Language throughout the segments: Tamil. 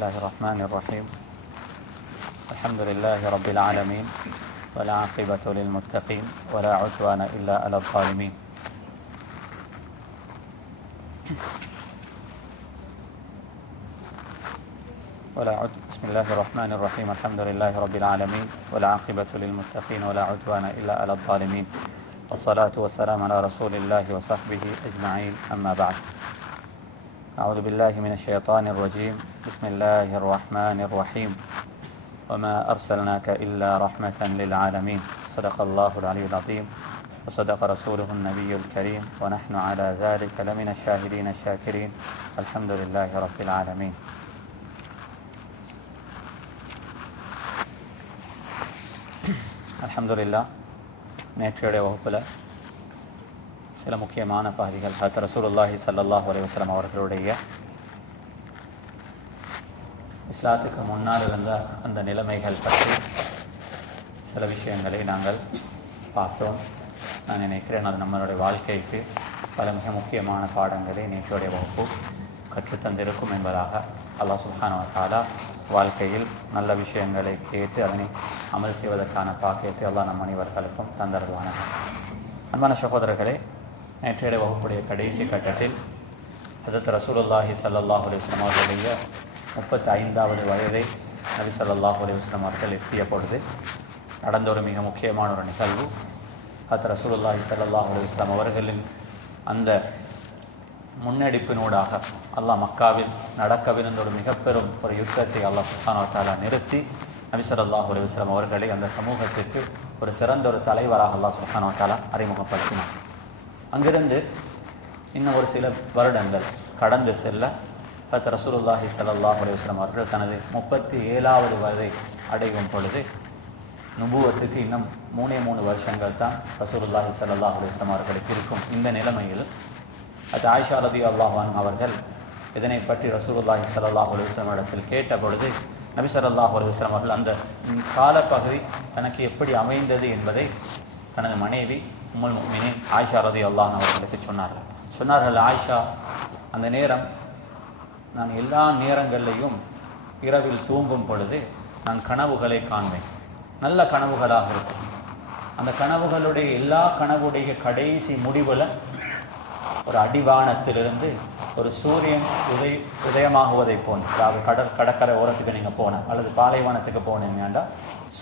الله الرحمن الرحيم. الحمد لله رب العالمين، والعاقبة للمتقين، ولا عدوان إلا على الظالمين. بسم الله الرحمن الرحيم. الحمد لله رب العالمين، والعاقبة للمتقين، ولا عدوان إلا على الظالمين. والصلاة والسلام على رسول الله وصحبه أجمعين. أما بعد، أعوذ بالله من الشيطان الرجيم. بسم الله الرحمن الرحيم. وما أرسلناك إلا رحمة للعالمين. صدق الله العلي العظيم، وصدق رسوله النبي الكريم، ونحن على ذلك لمن الشاهدين الشاكرين. الحمد لله رب العالمين. அல்ஹம்துலில்லாஹ். நேற்றைய வகுப்பில் சில முக்கியமான பகுதிகள் ஹதரத் ரசூலுல்லாஹி ஸல்லல்லாஹு அலைஹி வஸல்லம் அவர்களுடைய இஸ்லாத்துக்கு முன்னால் இருந்த அந்த நிலைமைகள் பற்றி சில விஷயங்களை நாங்கள் பார்த்தோம். நான் நினைக்கிறேன் அது நம்மளுடைய வாழ்க்கைக்கு பல மிக முக்கியமான பாடங்களை நேற்றைய வகுப்பு கற்றுத்தந்திருக்கும் என்பதாக. அல்லாஹ் சுப்ஹானஹு வ தஆலா வாழ்க்கையில் நல்ல விஷயங்களை கேட்டு அதனை அமல் செய்வதற்கான பாக்கியத்தை அல்லாஹ் நம் அனைவர்களுக்கும் தந்தருவானாக. அன்பான சகோதரர்களே, நேற்றைய வகுப்புடைய கடைசி கட்டத்தில் ஹதரத் ரசூலுல்லாஹி ஸல்லல்லாஹு அலைஹி வஸல்லம் அவர்களுடைய 35வது வயதை நபி ஸல்லல்லாஹு அலைஹி வஸல்லம் அவர்கள் எட்டிய பொழுது நடந்த ஒரு மிக முக்கியமான ஒரு நிகழ்வு. ஹதரத் ரசூலுல்லாஹி ஸல்லல்லாஹு அலைஹி வஸல்லம் அவர்களின் அந்த முன்னெடுப்பினூடாக அல்லாஹ் மக்காவில் நடக்கவிருந்த ஒரு மிக பெரும் ஒரு யுத்தத்தை அல்லாஹ் சுப்ஹானஹு வ தஆலா நிறுத்தி நபி ஸல்லல்லாஹு அலைஹி வஸல்லம் அவர்களை அந்த சமூகத்திற்கு ஒரு சிறந்த ஒரு தலைவராக அல்லாஹ் சுப்ஹானஹு வ தஆலா அறிமுகப்படுத்தினார். அங்கிருந்து இன்னும் ஒரு சில வருடங்கள் கடந்து செல்ல ஹதரத் ரசூலுல்லாஹி ஸல்லல்லாஹு அலைஹி வஸல்லம் அவர்கள் தனது 37வது வயதை அடையும் பொழுது நுபுவத்துக்கு இன்னும் 3 வருஷங்கள் தான் ரசூலுல்லாஹி ஸல்லல்லாஹு அலைஹி வஸல்லம் அவர்களுக்கு இருக்கும். இந்த நிலைமையில் அது ஆயிஷா ரலியல்லாஹு அன்ஹா அவர்கள் இதனை பற்றி ரசூலுல்லாஹி ஸல்லல்லாஹு அலைஹி வஸல்லம் இடத்தில் கேட்ட பொழுது நபி ஸல்லல்லாஹு அலைஹி வஸல்லம் அவர்கள் அந்த காலப்பகுதி தனக்கு எப்படி அமைந்தது என்பதை தனது மனைவி உம்முல் முஃமினீன் ஆயிஷா ரலியல்லாஹு அன்ஹா அவர்களுக்கு சொன்னார்கள். ஆயிஷா, அந்த நேரம் நான் எல்லா நேரங்களிலையும் இரவில் தூங்கும் பொழுது நான் கனவுகளை காண்பேன். நல்ல கனவுகளாக இருக்கும். அந்த கனவுகளுடைய எல்லா கனவுடைய கடைசி முடிவில் ஒரு அடிவானத்திலிருந்து ஒரு சூரியன் உதயமாகுவதை போன்று, அதாவது கடற்கரை ஓரத்துக்கு நீங்கள் போன அல்லது பாலைவனத்துக்கு போனீங்கன்னா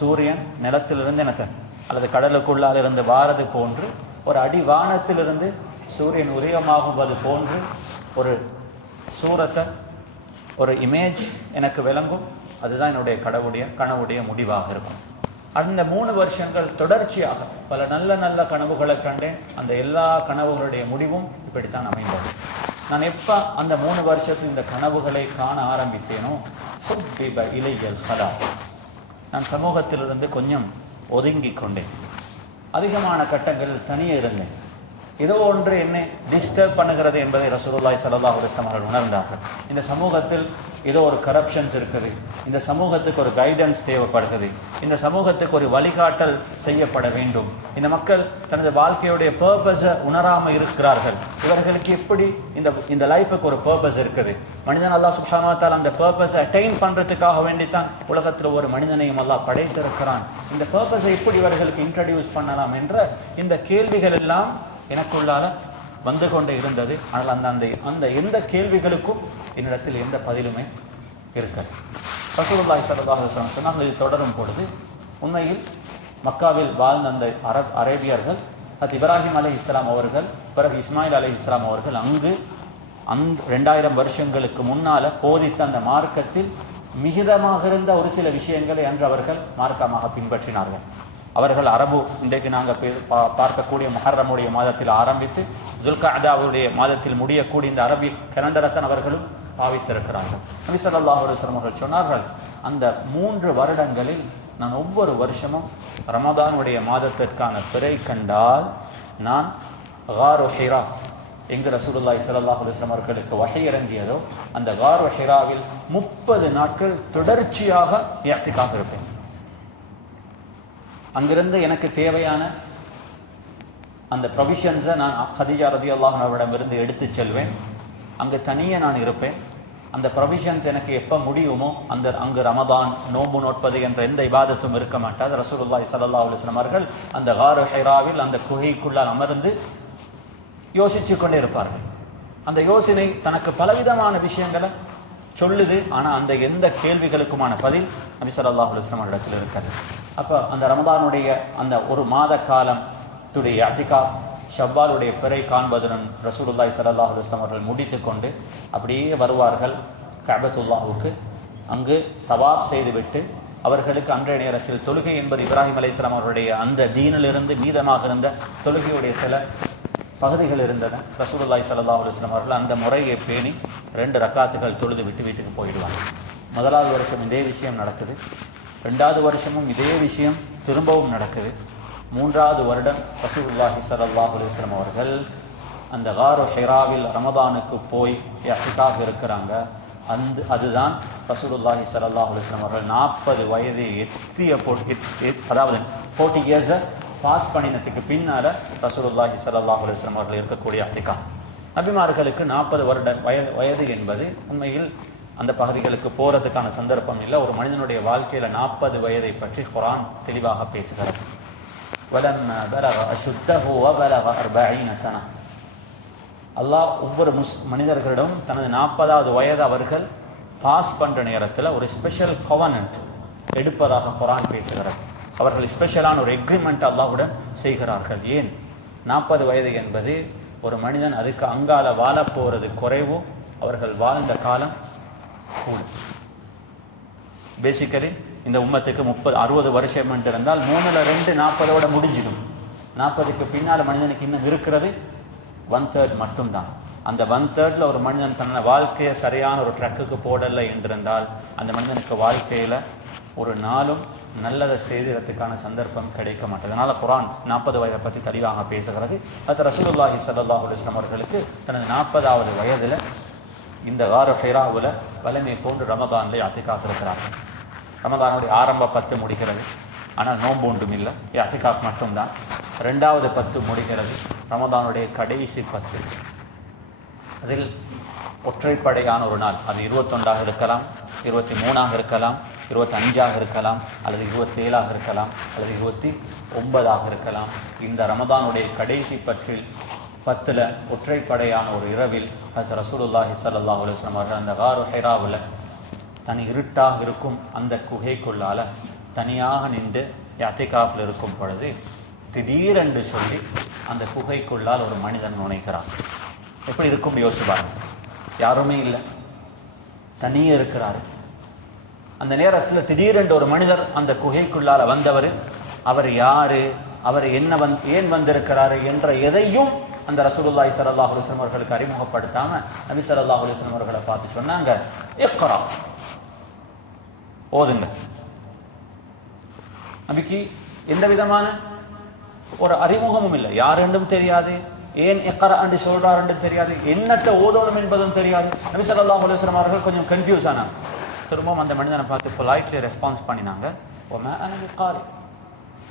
சூரியன் நிலத்திலிருந்து அல்லது கடலுக்குள்ளால் இருந்து வாரது போன்று ஒரு அடிவானத்திலிருந்து சூரியன் உதயமாகுவது போன்று ஒரு சூரத்தை, ஒரு இமேஜ் எனக்கு விளங்கும். அதுதான் என்னுடைய கனவுடைய முடிவாக இருக்கும். அந்த 3 வருஷங்கள் தொடர்ச்சியாக பல நல்ல கனவுகளை கண்டேன். அந்த எல்லா கனவுகளுடைய முடிவும் இப்படித்தான் அமைந்தது. நான் எப்ப அந்த 3 வருஷத்தில் இந்த கனவுகளை காண ஆரம்பித்தேனோ, இலையல் கலா, நான் சமூகத்திலிருந்து கொஞ்சம் ஒதுங்கி கொண்டேன். அதிகமான கட்டங்களில் தனியே இருந்தேன். ஏதோ ஒன்று என்னை டிஸ்டர்ப் பண்ணுகிறது என்பதை ரசூலுல்லாஹி ஸல்லல்லாஹு அலைஹி வஸல்லம் அவர்கள் உணர்ந்தார்கள். இந்த சமூகத்தில் ஏதோ ஒரு கரப்ஷன்ஸ் இருக்குது, இந்த சமூகத்துக்கு ஒரு கைடன்ஸ் தேவைப்படுகிறது, இந்த சமூகத்துக்கு ஒரு வழிகாட்டல் செய்யப்பட வேண்டும். இந்த மக்கள் தனது வாழ்க்கையுடைய பர்பஸை உணராமல் இருக்கிறார்கள். இவர்களுக்கு எப்படி இந்த லைஃபுக்கு ஒரு பர்பஸ் இருக்குது? மனிதன் அல்லாஹ் சுப்ஹானஹு வ தஆலா அந்த பர்பஸை அட்டைன் பண்றதுக்காக வேண்டித்தான் உலகத்தில் ஒரு மனிதனையும் அல்லாஹ் படைத்திருக்கிறான். இந்த பர்பஸை எப்படி இவர்களுக்கு இன்ட்ரடியூஸ் பண்ணலாம் என்ற இந்த கேள்விகள் எல்லாம் எனக்குள்ளால வந்து கொண்டே இருந்தது. ஆனால் அந்த எந்த கேள்விகளுக்கும் என்னிடத்தில் எந்த பதிலுமே இருக்கிறது. ரசூலுல்லாஹி ஸல்லல்லாஹு அலைஹி வஸல்லம் சொன்னார்கள், இது தொடரும் பொழுது உண்மையில் மக்காவில் வாழ்ந்த அந்த அரேபியர்கள், அது இப்ராஹிம் அலைஹிஸ்ஸலாம் அவர்கள், பிறகு இஸ்மாயில் அலைஹிஸ்ஸலாம் அவர்கள் அங்கு 2000 வருஷங்களுக்கு முன்னால போதித்த அந்த மார்க்கத்தில் மிகிதமாக இருந்த ஒரு சில விஷயங்களை அன்று அவர்கள் மார்க்கமாக பின்பற்றினார்கள். அவர்கள் அரபு, இன்றைக்கு நாங்கள் பார்க்கக்கூடிய முஹர்ரமுடைய மாதத்தில் ஆரம்பித்து துல்கஅதாவுடைய மாதத்தில் முடியக்கூடிய இந்த அரபி கேலண்டரைத்தான் அவர்களும் பாவித்திருக்கிறார்கள். நபி ஸல்லல்லாஹு அலைஹி வஸல்லம் அவர்கள் சொன்னார்கள், அந்த 3 வருடங்களில் நான் ஒவ்வொரு வருஷமும் ரமதானுடைய மாதத்திற்கான பிறை கண்டால் நான் காரு ஹிரா, எங்கு ரசூலுல்லாஹி ஸல்லல்லாஹு அலைஹி வஸல்லம் அவர்களுக்கு வஹி இறங்கியதோ அந்த காரு ஹிராவில் 30 நாட்கள் தொடர்ச்சியாக இஅ்திகாஃப் இருப்பேன். அங்கிருந்து எனக்கு தேவையான அந்த ப்ரொவிஷன்ஸை நான் ஹதீஜா ரலியல்லாஹு அன்ஹாவிடமிருந்து எடுத்து செல்வேன். அங்கு தனியே நான் இருப்பேன். அந்த ப்ரொவிஷன்ஸ் எனக்கு எப்போ முடியுமோ அங்கு ரமதான் நோன்பு நோட்பது என்ற எந்த இபாதத்தும் இருக்க மாட்டாது. ரசூலுல்லாஹி ஸல்லல்லாஹு அலைஹி வஸல்லம் அவர்கள் அந்த காரு ஹிராவில் அந்த குகைக்குள்ள அமர்ந்து யோசிச்சு கொண்டே இருப்பார்கள். அந்த யோசனை தனக்கு பலவிதமான விஷயங்களை சொல்லுது. ஆனா அந்த எந்த கேள்விகளுக்குமான பதில் நபி ஸல்லல்லாஹு அலைஹி வஸல்லம் இடத்தில் இருக்காது. அப்ப அந்த ரமதானுடைய அந்த ஒரு மாத காலம் துடைய இஅ்திகாஃப் ஷவ்வாலுடைய பிறை காண்பதுடன் ரசூலுல்லாஹி ஸல்லல்லாஹு அலைஹி வஸல்லம் அவர்கள் முடித்து கொண்டு அப்படியே வருவார்கள் கஅபத்துல்லாஹுக்கு. அங்கு தவாப் செய்துவிட்டு அவர்களுக்கு அன்றைய நேரத்தில் தொழுகை என்பது இப்ராஹிம் அலைஹிஸ்ஸலாம் அவருடைய அந்த தீனிலிருந்து மீதமாக இருந்த தொழுகையுடைய சில பகுதிகள் இருந்தன. ரசூலுல்லாஹி ஸல்லல்லாஹு அலைஹி வஸல்லம் அவர்கள் அந்த முறையை பேணி 2 ரக்காத்துகள் தொழுது விட்டு வீட்டுக்கு போயிடுவாங்க. முதலாவது வருஷம் இதே விஷயம் நடக்குது. 2வது வருஷமும் இதே விஷயம் திரும்பவும் நடக்குது. 3வது வருடம் ரசூலுல்லாஹி ஸல்லல்லாஹு அலைஹி வஸல்லம் அவர்கள் அந்த காரு ஹிராவில் ரமதானுக்கு போய் இஅ்திகாஃப் இருக்கிறாங்க. அதுதான் ரசூலுல்லாஹி ஸல்லல்லாஹு அலைஹி வஸல்லம் அவர்கள் 40 வயதை அதாவது 40 இயர்ஸை பாஸ் பண்ணினதுக்கு பின்னால ரசூலுல்லாஹி ஸல்லல்லாஹு அலைஹி வஸல்லம் அவர்கள் இருக்கக்கூடிய இஅ்திகாஃப். நபிமார்களுக்கு 40 வயது என்பது உண்மையில் அந்த பகுதிகளுக்கு போறதுக்கான சந்தர்ப்பம் இல்லை. ஒரு மனிதனுடைய வாழ்க்கையில 40 வயதை பற்றி குர்ஆன் தெளிவாக பேசுகிறது. وَلَمَّا بَلَغَ أَشُدَّهُ وَبَلَغَ 40 سَنَةً. அல்லாஹ் ஒவ்வொரு மனிதர்களிடம் தனது 40வது வயது அவர்கள் பாஸ் பண்ற நேரத்தில் ஒரு ஸ்பெஷல் கவனன்ட் எடுப்பதாக குர்ஆன் பேசுகிறது. அவர்கள் ஸ்பெஷலான ஒரு எக்ரிமெண்ட் அல்லாஹ்வுடன் செய்கிறார்கள். ஏன் 40 வயது என்பது ஒரு மனிதன் அதுக்கு அங்கால வாழ போறது குறைவோ அவர்கள் வாழ்ந்த காலம் கூட. பேசிக்கலி இந்த உம்மத்துக்கு 60 வருஷம் என்று இருந்தால் 3ல் 2 40ஓட முடிஞ்சிடும். 40க்கு பின்னால மனிதனுக்கு இன்னும் இருக்கிறது 1/3 மட்டும்தான். அந்த 1/3ல ஒரு மனிதன் தன்னை வாழ்க்கையை சரியான ஒரு ட்ரக்குக்கு போடலை என்றிருந்தால் அந்த மனிதனுக்கு வாழ்க்கையில ஒரு நாளும் நல்லதை செய்கிறதுக்கான சந்தர்ப்பம் கிடைக்க மாட்டது. அதனால குர்ஆன் 40 வயதை பற்றி தெளிவாக பேசுகிறது. அது ரசூலுல்லாஹி ஸல்லல்லாஹு அலைஹி வஸல்லம் அவர்களுக்கு தனது 40வது வயதுல இந்த காரு ஹிராவுல வலிமை போன்று ரமதான்ல இஅ்திகாஃப் இருக்கிறார்கள். ரமதானுடைய ஆரம்ப 10 முடிகிறது. ஆனால் நோன்பு ஒன்றும் இல்லை, இஅ்திகாஃப் மட்டும்தான். 2வது 10 முடிகிறது, ரமதானுடைய கடைசி 10. அதில் ஒற்றைப்படையான ஒரு நாள், அது 21ஆக இருக்கலாம், 23ஆக இருக்கலாம், 25ஆக இருக்கலாம், அல்லது 27ஆக இருக்கலாம், அல்லது 29ஆக இருக்கலாம். இந்த ரமதானுடைய கடைசி 10ல் ஒற்றைப்படையான ஒரு இரவில் ஹஜ்ரத் ரசூலுல்லாஹி ஸல்லல்லாஹு அலைஹி வஸல்லம் அவர்கள் அந்த காரு ஹிராவில் தனி இருட்டாக இருக்கும் அந்த குகைக்குள்ளால தனியாக நின்று இஅ்திகாஃப்ல இருக்கும் பொழுது திடீரென்று சொல்லி அந்த குகைக்குள்ளால் ஒரு மனிதன் நுழைகிறான். எப்படி இருக்கும் யோசிச்சு பாருங்க. யாருமே இல்லை, தனியே இருக்கிறாரு. அந்த நேரத்தில் திடீரென்று ஒரு மனிதர் அந்த குகைக்குள்ளால வந்தவர், அவர் யாரு, அவர் ஏன் வந்திருக்கிறாரு என்ற எதையும் அந்த ரசூலுல்லாஹி ஸல்லல்லாஹு அலைஹி வஸல்லம் அவர்களுக்கு அறிமுகப்படுத்தாம நபி ஸல்லல்லாஹு அலைஹி வஸல்லம் அவர்களை பார்த்து சொன்னாங்க, இக்ரா, ஓதுங்க. நபிக்கு எந்த விதமான ஒரு அறிமுகமும் இல்லை, யாரென்றும் தெரியாது, ஏன் இக்ரா என்று சொல்றார் என்று தெரியாது, என்னத்தை ஓதணும் என்பதும் தெரியாது. நபி ஸல்லல்லாஹு அலைஹி வஸல்லம் அவர்கள் கொஞ்சம் கன்ஃபியூஸ் ஆனாங்க. திரும்பவும் அந்த மனிதனை பார்த்து பொலைட்லி ரெஸ்பான்ஸ் பண்ணினாங்க, ஒமா அன பிகாரி,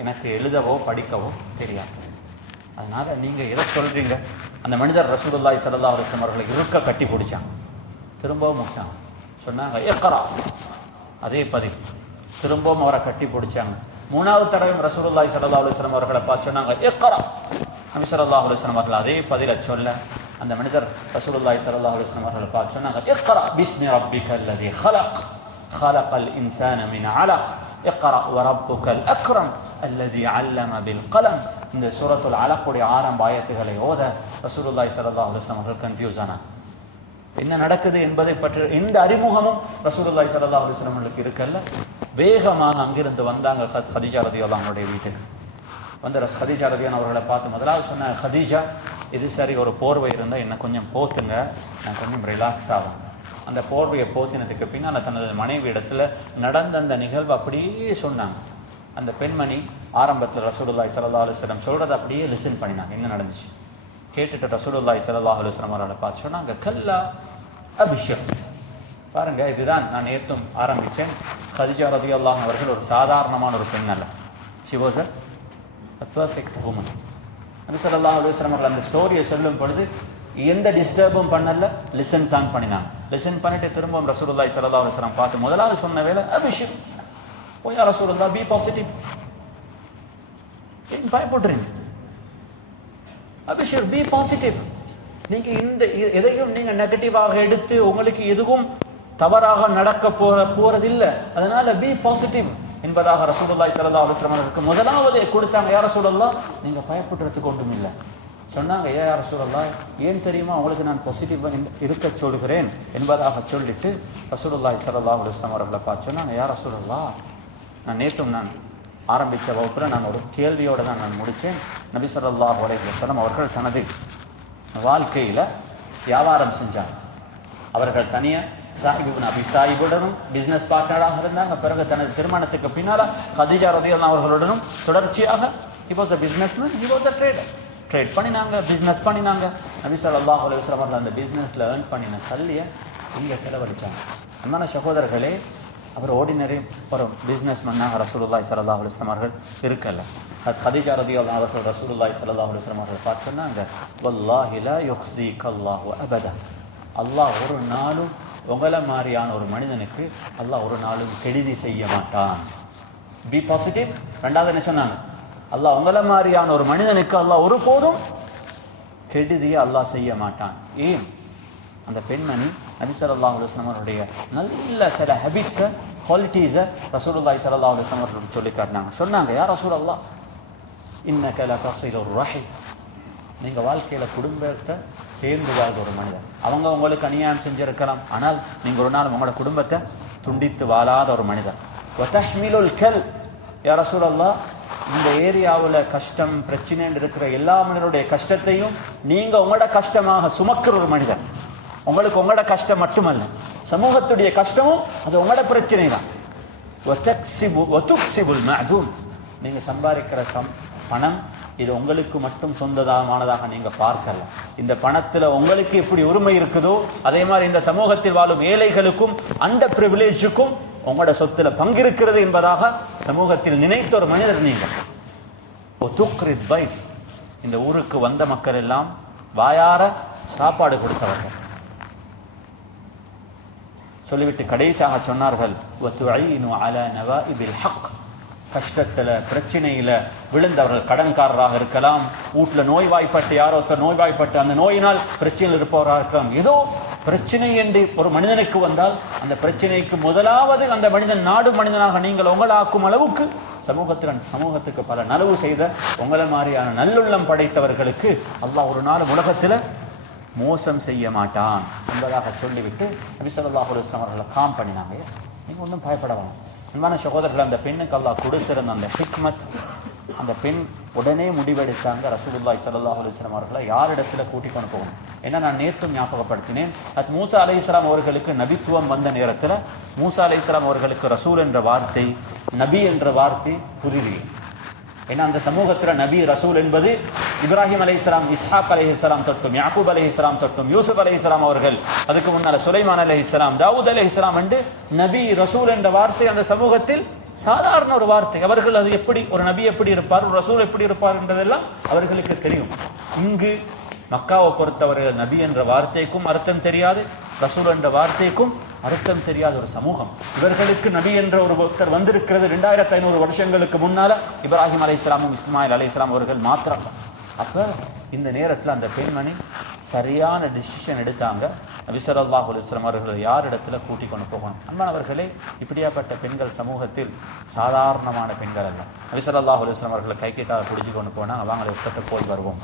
எனக்கு எழுதவோ படிக்கவோ தெரியாது, அதனால நீங்க எதை சொல்றீங்க? அந்த மனிதர் ரசூலுல்லாஹி ஸல்லல்லாஹு அலைஹி வஸல்லம் அவர்களை இருக்க கட்டி பிடிச்சாங்க. திரும்பவும் முட்டாங்க, சொன்னாங்க இக்ரா, அதே பதில். திரும்பவும் அவரை கட்டி பிடிச்சாங்க. 3வது தடவையும் ரசூலுல்லாஹி ஸல்லல்லாஹு அலைஹி வஸல்லம் அவர்களை பார்த்து சொன்னாங்க இக்ரா. நபி ஸல்லல்லாஹு அலைஹி வஸல்லம் அவர்கள் அதே பதிலை சொல்ல அந்த மனிதர் ரசூலுல்லாஹி ஸல்லல்லாஹு அலைஹி வஸல்லம் அவர்களை பார்த்து சொன்னாங்க இக்ரா பிஸ்மி ரப்பிக்கல் லதீ ஹலக் ஹலகல் இன்சான மின் அலக் இக்ரா வரப்புக்கல் அக்ரம் அல்லதி அல்லம பில் கலம். இந்த சூரத்துல் அலக்குடைய ஆரம்ப ஆயத்துகளை ஓத ரசூலுல்லாஹி ஸல்லல்லாஹு அலைஹி வஸல்லம் அவர்கள் கன்ஃபியூஸ் ஆனாங்க. என்ன நடக்குது என்பதை பற்றி எந்த அறிமுகமும் ரசூலுல்லாஹி ஸல்லல்லாஹு அலைஹி வஸல்லம் அவர்களுக்கு இருக்கல்ல. வேகமாக அங்கிருந்து வந்தாங்க கதீஜா ரலியல்லாஹு அன்ஹா வீட்டுக்கு. வந்து கதீஜா ரலியல்லாஹு அவர்களை பார்த்து முதலாவது சொன்னாங்க, கதீஜா, இது சரி, ஒரு போர்வை இருந்தால் என்ன கொஞ்சம் போத்துங்க, நான் கொஞ்சம் ரிலாக்ஸ் ஆகும். அந்த போர்வையை போத்தினதுக்கு பின்னால் தனது மனைவி இடத்துல நடந்த அந்த நிகழ்வு அப்படியே சொன்னாங்க. அந்த பெண்மணி ஆரம்பத்தில் ரசூலுல்லாஹி ஸல்லல்லாஹு அலைஹி வஸல்லம் சொல்றதை அப்படியே லிசன் பண்ணினாங்க, என்ன நடந்துச்சு கேட்டுட்டு ரசூலுல்லாஹி ஸல்லல்லாஹு அலைஹி வஸல்லம் அவர்களை பார்த்து சொன்னாங்க, கல்லா அபிஷேக். பாருங்க, இதுதான் நான் நேற்றும் ஆரம்பித்தேன். கதீஜா ரலியல்லாஹு அவர்கள் ஒரு சாதாரணமான ஒரு பெண் அல்ல, she was a perfect woman. நபி ஸல்லல்லாஹு அலைஹி வஸல்லம் அவர்கள் அந்த ஸ்டோரியை சொல்லும் பொழுது எந்த டிஸ்டர்பும் பண்ணல, லிசன் தான் பண்ணினாங்க. லிசன் பண்ணிட்டு திரும்பவும் ரசூலுல்லாஹி ஸல்லல்லாஹு அலைஹி வஸல்லம் பார்த்து முதலாவது சொன்ன வேலை அபிஷிர், ஓ யா ரசூலுல்லாஹ் பி பாசிட்டிவ், ஏன் பயப்படுறீங்க? அபிஷிர் பி பாசிட்டிவ், நீங்க இந்த எதையும் நீங்க நெகட்டிவாக எடுத்து உங்களுக்கு எதுவும் தவறாக நடக்க போறதில்லை, அதனால பி பாசிட்டிவ் என்பதாக ரசூலுல்லாஹி ஸல்லல்லாஹு அலைஹி வஸல்லம் அவர்களுக்கு முதலாவது கொடுத்தாங்க. யா ரசூலல்லாஹ் நீங்க பயப்படுறதுக்கு ஒன்றும் இல்லை சொன்னாங்க. யா ரசூலல்லாஹ் ஏன் தெரியுமா உங்களுக்கு நான் பாசிட்டிவா இருக்க சொல்கிறேன் என்பதாக சொல்லிட்டு ரசூலுல்லாஹி ஸல்லல்லாஹு அலைஹி வஸல்லம் அவர்களை பார்த்து சொன்னாங்க, யா ரசூலல்லாஹ் நான் நேற்றும் நான் ஆரம்பித்த வகுப்புல நான் ஒரு கேள்வியோட தான் நான் முடித்தேன். நபி ஸல்லல்லாஹு அலைஹி வஸல்லம் அவர்கள் தனது வாழ்க்கையில வியாபாரம் செஞ்சாங்க. அவர்கள் தனியா சாஹிப் இப்னு அபி சாஹிபுடனும் பிசினஸ் பார்ட்னராக இருந்தாங்க. பிறகு தனது திருமணத்துக்கு பின்னால கதீஜா ரலியல்லாஹு அவர்களுடனும் தொடர்ச்சியாக he was a businessman, he was a trader. Trade பண்ணினாங்க, பிசினஸ் பண்ணினாங்க. நபி ஸல்லல்லாஹு அலைஹி வஸல்லம் அவர்கள் அந்த பிசினஸ்ல ஏர்ன் பண்ணின சல்லியை இங்க செலவழிச்சாங்க. அன்பான சகோதரர்களே, அவர் ஆர்டினரி ஒரு பிசினஸ் மன்னாக ரசூலுல்லாஹி ஸல்லல்லாஹு அலைஹி வஸல்லம் அவர்கள் இருக்கல. கதீஜா ரலியல்லாஹு அவர்கள் ரசூலுல்லாஹி ஸல்லல்லாஹு அலைஹி வஸல்லம் அவர்கள் பார்த்து சொன்னாங்க, வல்லாஹி லா யுஹ்ஸீகல்லாஹு அபதா, அல்லாஹ் ஒரு நாளும் உங்களை மாதிரியான ஒரு மனிதனுக்கு அல்லாஹ் ஒரு நாளும் கெடுதி செய்ய மாட்டான். Be positive. ரெண்டாவது என்ன சொன்னாங்க, அல்லாஹ் உங்களை மாதிரியான ஒரு மனிதனுக்கு அல்லாஹ் ஒருபோதும் கெடுதியை அல்லாஹ் செய்ய மாட்டான். ஏன்? அந்த பெண்மணி நபி ஸல்லல்லாஹு அலைஹி வஸல்லம் அவருடைய நல்ல சில ஹேபிட்ஸை, குவாலிட்டிஸை ரசூலுல்லாஹி ஸல்லல்லாஹு அலைஹி வஸல்லம் அவர்கள் சொல்லி காட்டினாங்க. சொன்னாங்க, யா ரசூலல்லாஹ் இன்னக லதஸிலுர் ரஹீம், நீங்க வாழ்க்கையில குடும்பத்தை சேர்ந்து வாழ்ற ஒரு மனிதர். அவங்க உங்களுக்கு அநியாயம் செஞ்சிருக்கலாம், ஆனால் நீங்க ஒரு நாள் உங்களோட குடும்பத்தை துண்டித்து வாழாத ஒரு மனிதர். வதஹ்மிலுல் கல், யா ரசூலல்லாஹ் இந்த ஏரியாவுல கஷ்டம் பிரச்சனைன்னு இருக்கிற எல்லா மனிதனுடைய கஷ்டத்தையும் நீங்க உங்களோட கஷ்டமாக சுமக்கிற ஒரு மனிதர். உங்களுக்கு உங்களோட கஷ்டம் மட்டுமல்ல, சமூகத்துடைய கஷ்டமும் அது உங்களோட பிரச்சனை தான். நீங்க சம்பாதிக்கிற பணம் இது உங்களுக்கு மட்டும் சொந்தமானதாக நீங்க பார்க்கல. இந்த பணத்துல உங்களுக்கு எப்படி உரிமை இருக்குதோ அதே மாதிரி இந்த சமூகத்தில் வாழும் ஏழைகளுக்கும் அந்த பிரிவிலேஜுக்கும் உங்களோட சொத்துல பங்கிருக்கிறது என்பதாக சமூகத்தில் நினைத்த ஒரு மனிதர் நீங்க. இந்த ஊருக்கு வந்த மக்கள் எல்லாம் வாயார சாப்பாடு கொடுத்தவர்கள். சொல்லிவிட்டு கடைசியாக சொன்னார்கள், கஷ்டத்துல பிரச்சனையில விழுந்தவர்கள், கடன்காரராக இருக்கலாம், வீட்டுல நோய்வாய்ப்பட்டு யாரோ ஒருத்தர் நோய்வாய்ப்பட்டு அந்த நோயினால் பிரச்சனையில் இருப்பவராக இருக்கலாம். ஏதோ பிரச்சனை என்று ஒரு மனிதனுக்கு வந்தால் அந்த பிரச்சனைக்கு முதலாவது அந்த மனிதன் நாடு மனிதனாக நீங்கள் உங்களாக்கும் அளவுக்கு சமூகத்துக்கு பல நலவு செய்த உங்களை மாதிரியான நல்லுள்ளம் படைத்தவர்களுக்கு அல்லாஹ் ஒரு நாள் உலகத்துல மோசம் செய்ய மாட்டான் என்பதாக சொல்லிவிட்டு நபி ஸல்லல்லாஹு அலைஹி வஸல்லம் அவர்களை காம் பண்ணினாங்க. நீங்க ஒன்றும் பயப்படலாம். அன்பான சகோதரர்கள், அந்த பெண்ணுக்கு அல்லாஹ் கொடுத்திருந்த அந்த ஹிக்மத், அந்த பெண் உடனே முடிவெடுத்தாங்க ரசூலுல்லாஹி ஸல்லல்லாஹு அலைஹி வஸல்லம் அவர்களை யாரிடத்துல கூட்டிக் கொண்டு போகணும். ஏன்னா நான் நேற்றும் ஞாபகப்படுத்தினேன், அது மூசா அலைஹிஸ்ஸலாம் அவர்களுக்கு நபித்துவம் வந்த நேரத்துல மூசா அலைஹிஸ்ஸலாம் அவர்களுக்கு ரசூல் என்ற வார்த்தை, நபி என்ற வார்த்தை புரியவில்லை. ஏன்னா அந்த சமூகத்துல நபி ரசூல் என்பது இப்ராஹிம் அலைஹிஸ்ஸலாம், இஸ்ஹாக் அலைஹிஸ்ஸலாம் தொட்டும், யாக்கூப் அலைஹிஸ்ஸலாம் தொட்டும், யூசுப் அலைஹிஸ்ஸலாம் அவர்கள், அதுக்கு முன்னால சுலைமான் அலைஹிஸ்ஸலாம், தாவூத் அலைஹிஸ்ஸலாம் என்று நபி ரசூல் என்ற வார்த்தை அந்த சமூகத்தில் சாதாரண ஒரு வார்த்தை. அவர்கள் அது எப்படி ஒரு நபி எப்படி இருப்பார், ஒரு ரசூல் எப்படி இருப்பார் என்றதெல்லாம் அவர்களுக்கு தெரியும். இங்கு மக்காவை பொறுத்தவர்கள் நபி என்ற வார்த்தைக்கும் அர்த்தம் தெரியாது, ரசூல் என்ற வார்த்தைக்கும் அர்த்தம் தெரியாத ஒரு சமூகம். இவர்களுக்கு நபி என்ற ஒரு ஒருத்தர் வந்திருக்கிறது 2500 வருஷங்களுக்கு முன்னால, இப்ராஹிம் அலைஹிஸ்ஸலாமும் இஸ்மாயில் அலைஹிஸ்ஸலாம் அவர்கள் மாத்திரம். அப்ப இந்த நேரத்துல அந்த பெண்மணி சரியான டிசிஷன் எடுத்தாங்க. நபி ஸல்லல்லாஹு அலைஹி வஸல்லம் அவர்கள் யார் இடத்துல கூட்டிக் கொண்டு போகணும். அன்பானவர்களே, இப்படியாப்பட்ட பெண்கள் சமூகத்தில் சாதாரணமான பெண்கள் அல்ல. நபி ஸல்லல்லாஹு அலைஹி வஸல்லம் அவர்களை கைக்கிட்டாக பிடிச்சி கொண்டு போனாங்க. அவங்களை ஒருத்தட்ட போய் வருவோம்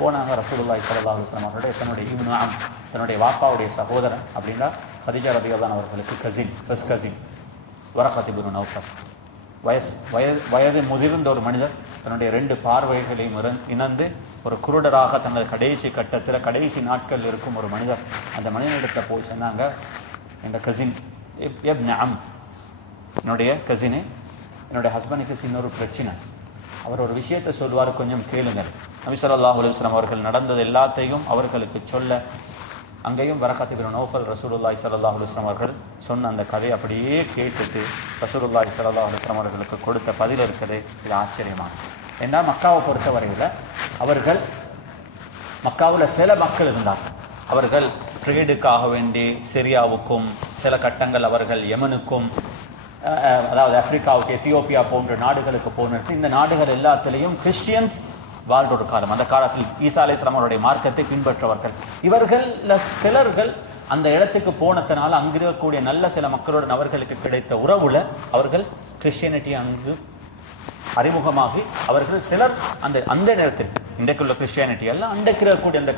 போனாங்க. ரசூலுல்லாஹி ஸல்லல்லாஹு அலைஹி வஸல்லம் அவர்களுடைய தன்னுடைய இப்னு அம், தன்னுடைய வாப்பாவுடைய சகோதரன் அப்படின்னா கதீஜா ரலியல்லாஹு அவர்களுக்கு கசின், ஃபர்ஸ்ட் கசின் வரகத் இப்னு நௌஃபல், வயது முதிர்ந்த ஒரு மனிதர், தன்னுடைய 2 பார்வைகளையும் இணைந்து ஒரு குருடராக தனது கடைசி கட்டத்தில் கடைசி நாட்கள் இருக்கும் ஒரு மனிதர். அந்த மனிதனிடத்தை போய் சொன்னாங்க, என் கசின் இப்னு அம், என்னுடைய கசினு, என்னுடைய ஹஸ்பண்டுக்கு சின்ன ஒரு பிரச்சனை, அவர் ஒரு விஷயத்தை சொல்வார், கொஞ்சம் கேளுங்கள். நபி ஸல்லல்லாஹு அலைஹி வஸல்லம் அவர்கள் நடந்தது எல்லாத்தையும் அவர்களுக்கு சொல்ல, அங்கேயும் வரகத் இப்னு நௌஃபல் ரசூலுல்லாஹி ஸல்லல்லாஹு அலைஹி வஸல்லம் அவர்கள் சொன்ன அந்த கதையை அப்படியே கேட்டுட்டு ரசூலுல்லாஹி ஸல்லல்லாஹு அலைஹி வஸல்லம் அவர்களுக்கு கொடுத்த பதில் இருக்குது. இது ஆச்சரியமானது. ஏன்னா மக்காவை பொறுத்த வரையில் அவர்கள் மக்காவில் சில மக்கள் இருந்தாங்க. அவர்கள் ட்ரேடுக்காக வேண்டி சிரியாவுக்கும் சில கட்டங்கள் அவர்கள் யமனுக்கும் அதாவது ஆப்பிரிக்காவுக்கு எத்தியோப்பியா போன்ற நாடுகளுக்கு போனது. இந்த நாடுகள் எல்லாத்திலையும் கிறிஸ்டியன்ஸ் வாழ்ற ஒரு காலம். அந்த காலத்தில் ஈசா அலைஹிஸ்ஸலாம் அவருடைய மார்க்கத்தை பின்பற்றவர்கள். இவர்கள் சிலர்கள் அந்த இடத்துக்கு போனதுனால அங்கு இருக்கக்கூடிய நல்ல சில மக்களுடன் அவர்களுக்கு கிடைத்த உறவுல அவர்கள் கிறிஸ்டியனிட்டி அங்கு அறிமுகமாகி அவர்கள் சிலர் அந்த நேரத்தில் இன்றைக்குள்ள கிறிஸ்டியானிட்டி எல்லாம் அன்றைக்கு இருக்கக்கூடிய அந்த